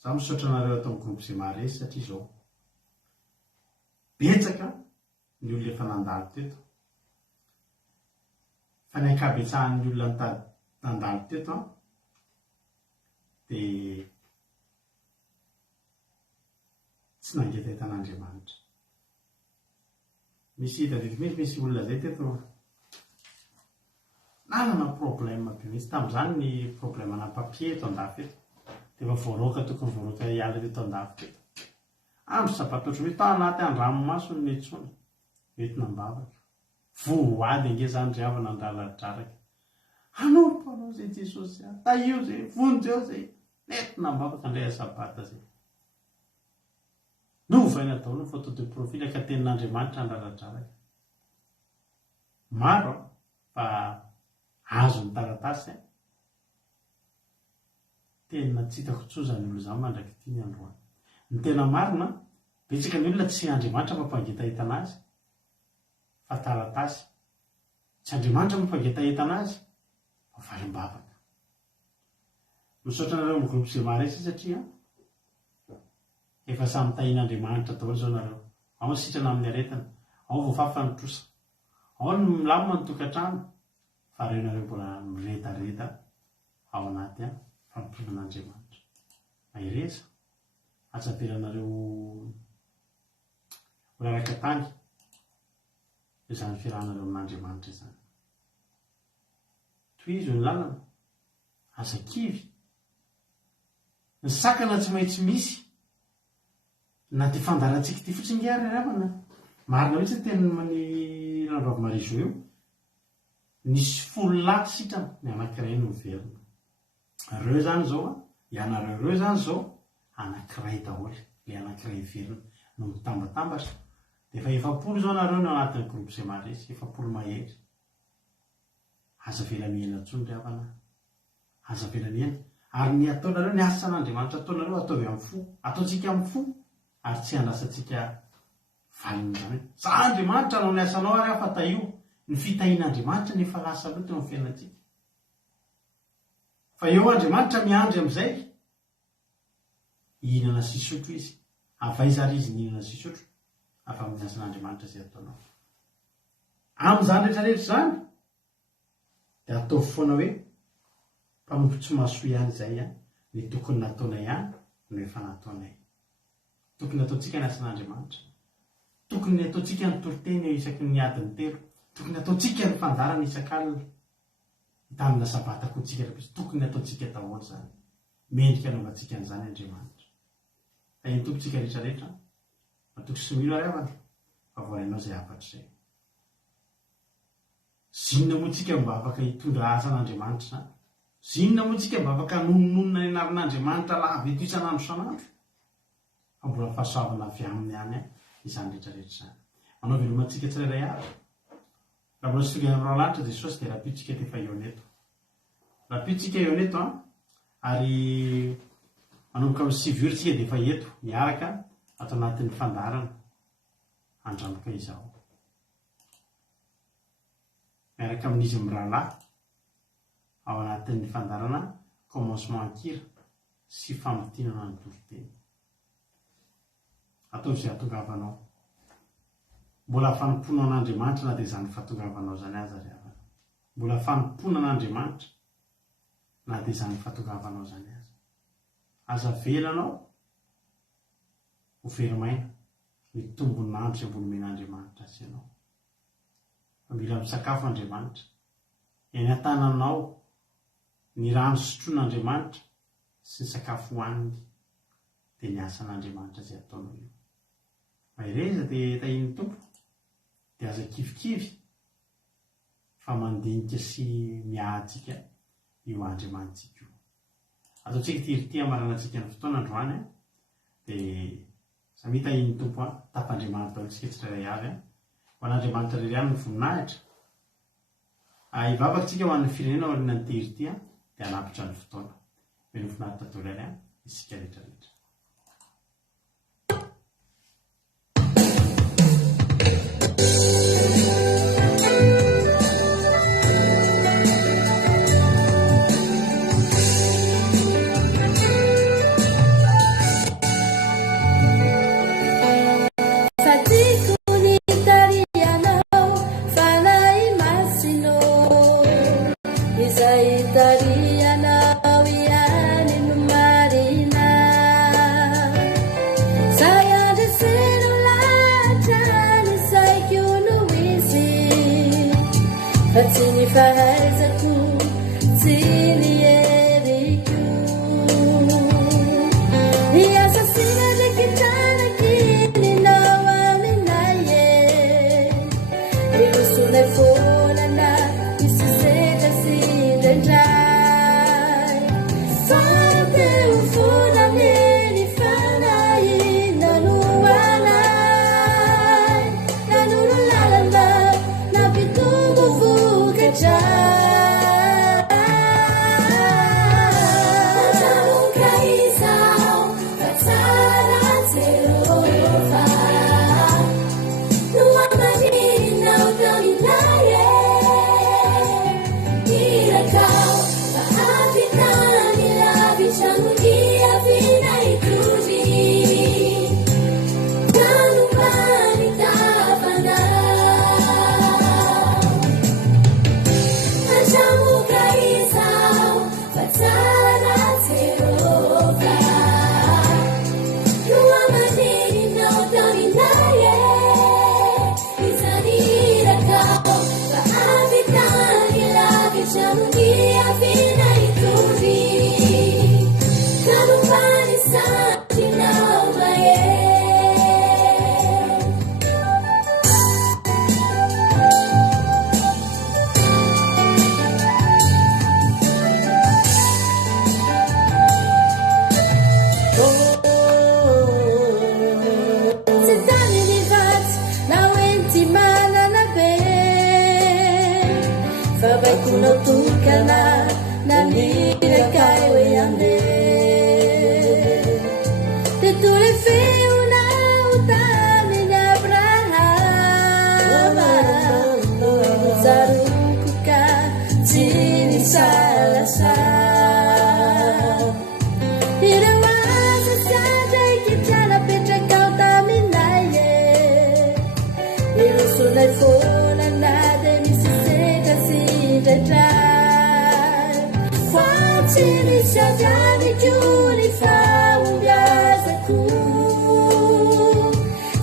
zaho misaotra anareo atao amin'ny groupe Zemaresy satria zao betsaka ny olona efa nandalo teto fa ny ankabetsahan'ny olona nandalo teto dia tsy nangeta hitan'Andriamanitra misy misy olona zay teto nanana problème be mihitsy tamin'izany ny problème ana papier eto andafy eto dia efa voaroaka tokony voaroaka hiala teto andafy teto andro sabatotro hoe tao anaty andramomaso ny etsona mety nambavaka voady ange zany ry havana andraladraraka hanompo anao zay Jesosy taio zay vonjeo zay mety nambavaka indray asabata zay novaina daholo ny photo de profil ka tenin'Andriamanitra andraladraraka maro fa azo ny taratasy tena tsy hitako tsozany olo zany mandraky ity ny androany ny tena marina betsaka ny olona tsy Andriamanitra mampangetahetana azy fa taratasy tsy Andriamanitra mampangetahetana azy fa valim-bavaka misaotra nareo amin'ny groupe Zemaresy satria efa samy tahin'Andriamanitra daholo zao nareo ao ny sitrana amin'ny aretana ao voafafa ny trosa ao ny milamina ny tokantrano fa reo nareo mbola miredareda ao anaty fampifonan'Andriamanitra mahereza atsaperanareo olaraka tany izany fiarahanareo amin'Andriamanitra izany tohizo ny lalana azakivy ny sakana tsy maintsy misy na ty fandarantsika ity fotsiny ngeary ravana marina mihitsy tenymany ranavavy Marizo io nisy 10 laty sitrana ny anankiray no miverina reo zany zao ianareo zany zao anankiray daholo le anankiray verina no mitambatambatra dia efa 7 zao nareo no anatin'ny groupe Zemaresy 7 mahery aza velamiena ntsony ry havana aza velamiena ary ny ataonareo ny asan'Andriamanitra ataonareo ataovy amin'ny fo ataontsika amin'ny fo ary tsy andrasantsika valiny zany hoe za Andriamanitra anao ny asanao ary afa taio ny fitahin'Andriamanitra nefa lasa loatra ny fiainantsika fa eo Andriamanitra miandry amin'izay ihinana sisotro izy avaiza ary izy ny ihinana sisotro afa amin'ny asan'Andriamanitra izay ataonao amin'izany rehetrarehetra zany dia ataovy foana hoe mpanompo tsy mahasoa ihany izay ny tokony nataonay ihany no efa nataonay tokony ataontsika ny asan'Andriamanitra tokony ataontsika ny toloteny isaky ny adiny telo, tokony ataontsika ny fandarana isak'alina hitamina sabata koa tsika tokony ataontsika daholo zany, mendrika anaovantsika an'izany Andriamanitra. Fa iny tompontsika rehetrarehetra matoky sy milo ary avana fa voarainao izay afatra izay. Zinona moa tsika mba afaka hitondra asan'Andriamanitra zany? Zinona moa tsika mba afaka nononona ny anaran'Andriamanitra lava eto isan'andro san'andro? Fa mbola fahasoavana avy aminy ihany izany rehetrarehetra izany. Manao velomantsika tsirairay avy. Raha mbola sy tonga amin'ny Rahalanitra Jesosy dia rapitsika tefa eo aneto. Rapitsika eo aneto ary manomboka amin'ny 7 ora tsika dia efa eto miaraka ato anatin'ny fandarana andramboka izao. Miaraka amin'izy mirahalahy ao anatin'ny fandarana commencement ankira sy famotinana ny toloteny. Ataovy izay hahatongavanao. Mbola fanompoana an'Andriamanitra na dia izany fahatongavanao zany aza ry havana. Mbola fanompoana an'Andriamanitra na dia izany fahatongavanao zany aza. Aza velanao ho verimaina ny tombon'andro izay ambony men'Andriamanitra azy ianao. Fa mila misakafo Andriamanitra, eny an-tananao ny rano sotroin'Andriamanitra sy ny sakafo hohaniny dia ny asan'Andriamanitra izay ataonao io. Mahereza dia tahin'ny tompo dia aza kivikivy fa mandinika sy miahatsika io Andriamanitsika io. Ataontsika tirity amaranantsika ny fotoana androany dia samy tahin'ny tompo tapandriamanitra taontsika tsirairay avy ho an'Andriamanitra irery ihany ny voninahitra. Hivavakantsika ho an'ny firenena ao aorian'ny tirity dia hanapitra ny fotoana. Meno voninahitra daholo ihany isika rehetrarehetra.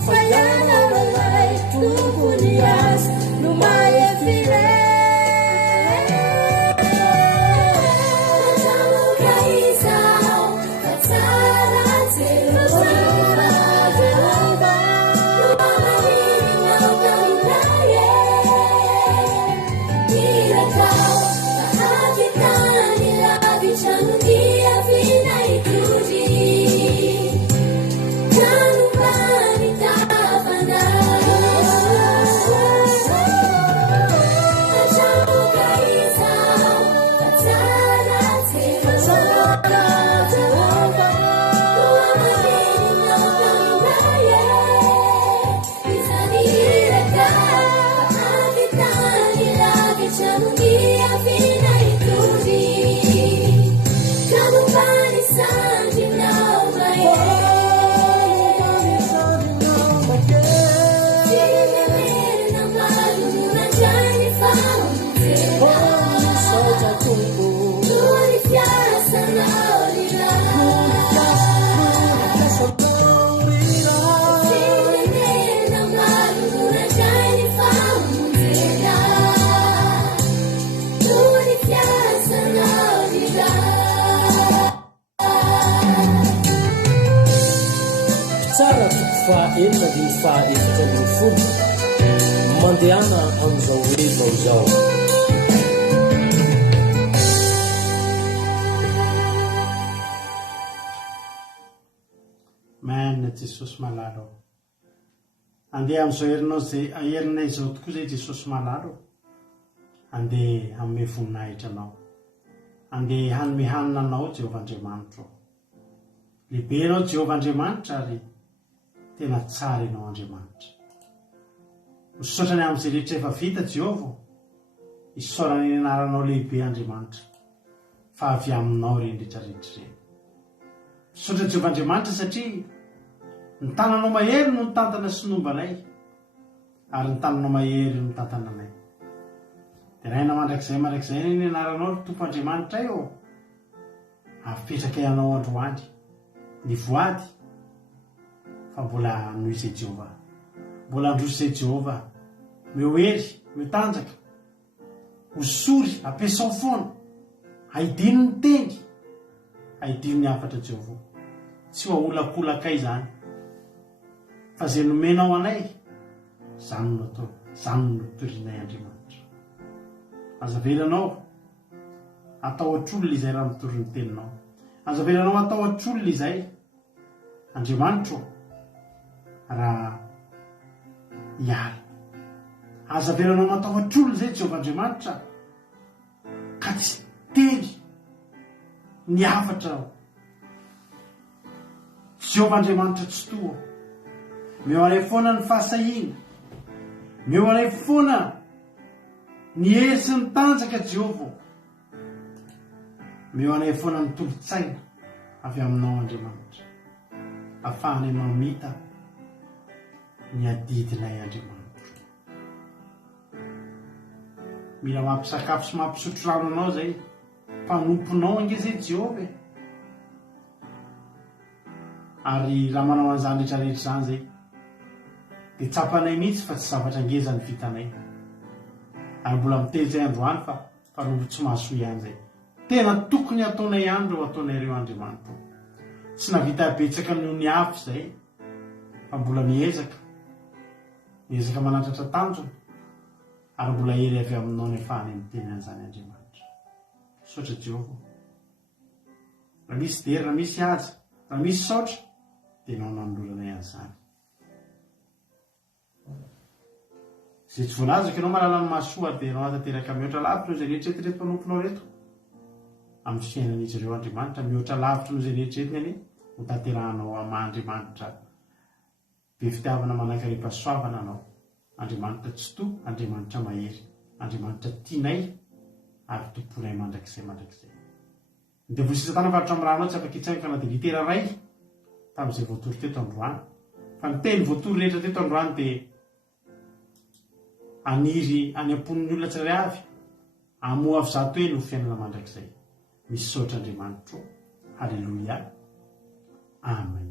Fayana faha-efatra mandehana amin'izao hoe zao maina jesosy malalo andeha amin'izao herinao zay aherinay izao tokoa zay jesosy malalo andeha amin'ny voninahitra anao andeha hanome hanina anao Jehovah-Andriamanitra lehibe ianao Jehovah-Andriamanitra ary tena tsara ianao Andriamanitra misaotrany amin'izay rehetra efa vita Jehovah isaorany ny anaranao lehibe Andriamanitra fa avy aminao reny rehetrarehetra reny misaotra Jehovah-Andriamanitra satria ny tananao mahery no mitantana sy nombanay ary ny tananao mahery no mitantana anay dia raina mandrakizay ny anaranao Tompo Andriamanitra io apetraka ianao androany ny voady fa mbola noho izay Jehovah mbola androso izay Jehovah miohery mitanjaka osory ampiasao foana haidino ny tengy haidino ny afatra Jehovah tsy ho olakolakay zany fa zay nomenao anay zany no torinay Andriamanitra azavelanao atao atrolona izay raha mitory ny teninao azavelanao atao atrolona izay Andriamanitra raha hiala azavelanao matao atrolona izay Jehovah-Andriamanitra ka tsy teny ny afatra Jehovah-Andriamanitra tsy toa meo anay foana ny fahasahina meo anay foana ny hery sy ny tanjaka Jehovah meo anay foana ny tolotsaina avy aminao Andriamanitra ahafahanay mamita ny adidinay Andriamanitra mila mampisakafo sy mampisotro rano anao zay mpanomponao ange zay Jehovah ary raha manao an'izany rehetrarehetra zany zay dia tsapanay mihitsy fa tsy zavatra ngeza ny vitanay ary mbola miteny zay androany fa rombo tsy mahasoa ihany zay tena tokony ataonay ihany reo ataonay Andriamanitra tsy navita betsaka noho ny afo zay fa mbola miezaka manatratra tanjona ary mbola hery avy aminao ny ahafahany miteny an'izany Andriamanitra saotra Jehovah raha misy dery raha misy aza raha misy saotra dia nao nanoloranay an'izany zay tsy voalazaka ianao mahalala ny mahasoa dia ianao atateraka mihoatra lavitra zay rehetra reto manomponao reto amin'ny fiainan'izy ireo Andriamanitra mihoatra lavitra no zay rehetraretiny anie ho tanterahanao amaha-Andriamanitra be fitiavana manankarem-pahasoavana anao Andriamanitra tsy toa Andriamanitra mahery Andriamanitra tianay ary tomponay mandrakizay dia voasisa-tana varitra amin'ny ranao tsy afaka hitsanga na dia litera ray tamin'izay voatory teto androany fa ny teny voatory rehetra teto androany dia aniry any amponin'ny olona tsirairay avy amoa avy zato hoe no fiainana mandrakizay misaotra Andriamanitra halleloia amen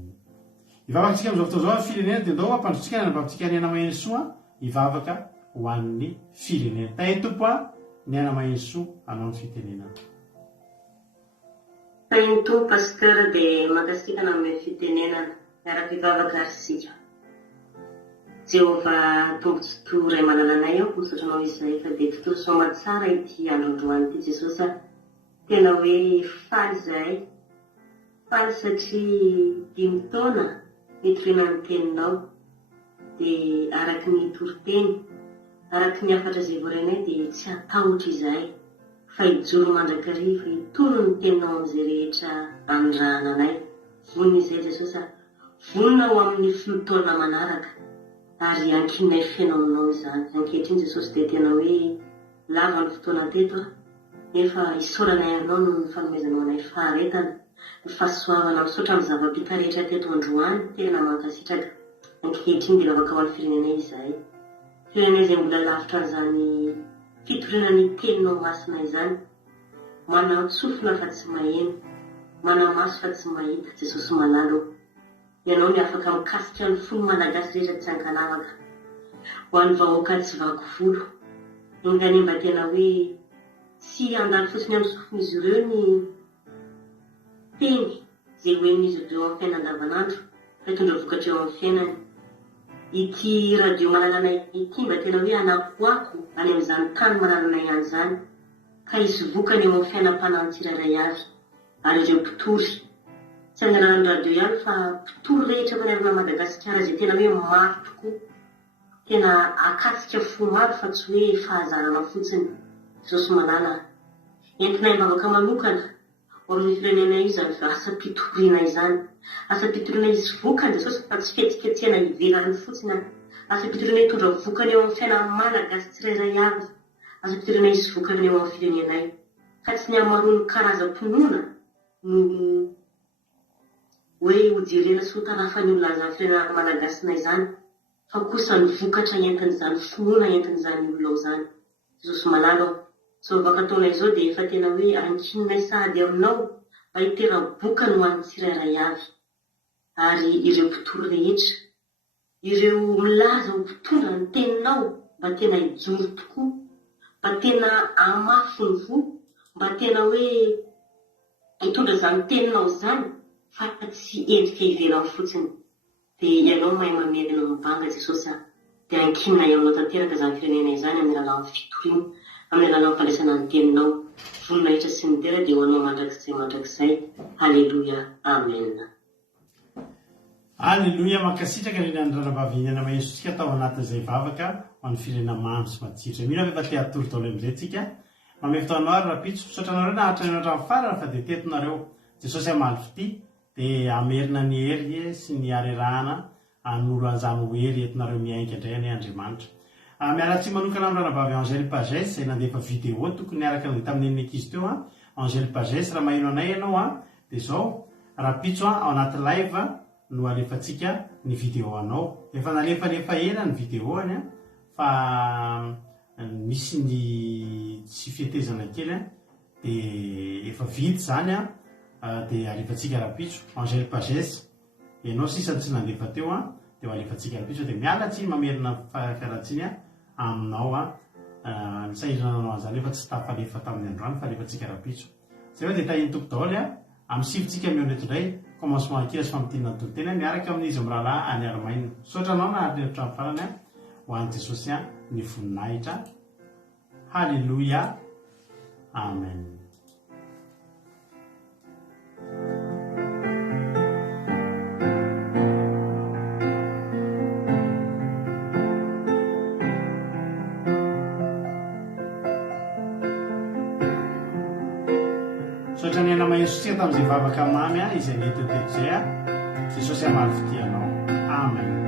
ivavaka tsika amin'izao fotoana izao firenena dia ndao ampandrotsika ny anabavitsika ny ana-maheno soa ivavaka ho an'ny firenena tahe tompo ny ana-maheno soa anao ny fitenenana tainy tompo pasteur dia makasika nanome fitenenana miaraka ivavaka ary sika Jehovah tombotsy to ray malalanay ao misotranao izay fa dia tontolo soma tsara ity androandroany ity Jesosy tena hoe faly zahay faly satria 5 taona nitorina ny teninao dia araky ny toriteny araky ny afatra izay voarenay dia tsy atahotra izahay fa hijoro mandrakariva hitono ny teninao amin'izay rehetra andrahana anay vonina izay Jesosy vonina ho amin'ny 10 taona manaraka ary ankinay fiainao aminao izany ankehitriny Jesosy dia tena hoe lava ny fotoana teto nefa isaoranay aminao no ny fanomezanao anay faharetana ny fahasoavana misaotra amin'ny zava-bita rehetra teto androany tena mankasitraka ankehitriny dia lavaka ho an'ny firenenay izahay firenenay izay mbola lavitra an'izany fitorinany teninao masina izany manao tsofina fa tsy maheno manao maso fa tsy mahita Jesosy malalo ianao ny afaka mikasika ny folo malagasy rehetra tsy ankanavaka ho an'ny vahoaka tsy vaky volo ingany mba tena hoe tsy andalo fotsiny amin'ny sofin'izy ireo ny teny zay hoenin'izy ireo amin'ny fiaina andavanandro faitondra vokatra eo amin'ny fiainany. Ity radio malalana ity mba tena hoe anapoako any amin'izany tany malalana ihany zany, ka isy vokany eo amin'ny fiainam-panany tsirairay avy. Ary ireo mpitory, tsy amin'ny alalan'ny radio ihany fa mpitory rehetra manerana Madagasikara izay tena hoe maro tokoa, tena akatsika fo maro fa tsy hoe fahazarana fotsiny. Jesosy manala entinay mivavaka manokana ho amin'ny firenena io izany asa-pitoriana izany. Asa-pitoriana isy vokany Jesosy fa tsy fihetsiketsehana ivelany fotsiny, asa-pitoriana hitondra vokany eo amin'ny fiainan'ny Malagasy tsirairay avy, asa-pitoriana isy vokany eo amin'ny firenenay. Ka tsy ny amaroany karazam-pinoana no hoe hojerena sy ho tarafan'ny olona izany firenena Malagasina izany, fa kosa ny vokatra entin'izany finoana entin'izany olona izany. Jesosy malala izao vaka-taona izao dia efa tena hoe ankinonay sahady aminao mba hitera-bokany ho an'ny tsirairay avy. Ary ireo mpitory rehetra, ireo milaza ho mpitondra ny teninao mba tena hijoro tokoa, mba tena amafy ny vo, mba tena hoe hitondra izany teninao izany fa tsy endrika ivelany fotsiny. Dia ianao mahay mamelona mibanga Jesosy dia ankinonay aminao tanteraka izany firenena izany amin'ny alalan'ny fitoriana, amin'ny alalan'ny fandraisana ny teninao. Voninahitra sy ny tera dia ho anao mandrakizay. Halleluia, amen. Alleluia, mankasitraka ny randrana-bavinana mahesotsika tao anatin'izay vavaka ho an'ny firenena mamy sy matsiro. Mino efa te atoro taolo amin'izay tsika. Mamay fotoanao ary rapitso, fisotranareo na hatrany hatramin'ny farany fa dia tetonareo Jesosy amaly fity dia amerina ny hery sy ny arerahana an'olo an'izany hery entinareo miainga indray any Andriamanitra. Miaratsy manokana amin'ny ranavavy Angèle Pagès izay nandefa vidéo tokony niaraka tamin'ny ankizy teo. Angèle Pagès raha maheno anay ianao dia izao rapitso ao anaty live no alefatsika ny vidéo anao. Efa nalefalefa ela ny vidéo-any fa misy ny tsy fihetezana kely dia efa vidy zany dia alefatsika rapitso. Angèle Pagès ianao sisany tsy nandefa teo dia alefatsika rapitso dia mialatsy mamerina fialatsiny aminao nisahirana anao an'izany efa tsy tafalefa tamin'ny androany fa alefatsika rapitso. Zay hoe dia tahiny toko daholo amin'ny sivitsika mihoneto indray commencement akira sy famotinana ny tontena miaraka amin'izy mirahalahy any Allemagne. Sotra anao na aleotra amin'ny farany ho an'i Jesosy ny voninahitra. Halleluia, amen. Sotra ny ana mahesotsika tamin'izay vavaka mamy izay mety ho teto izay Jesosy amaly fitianao. Amen.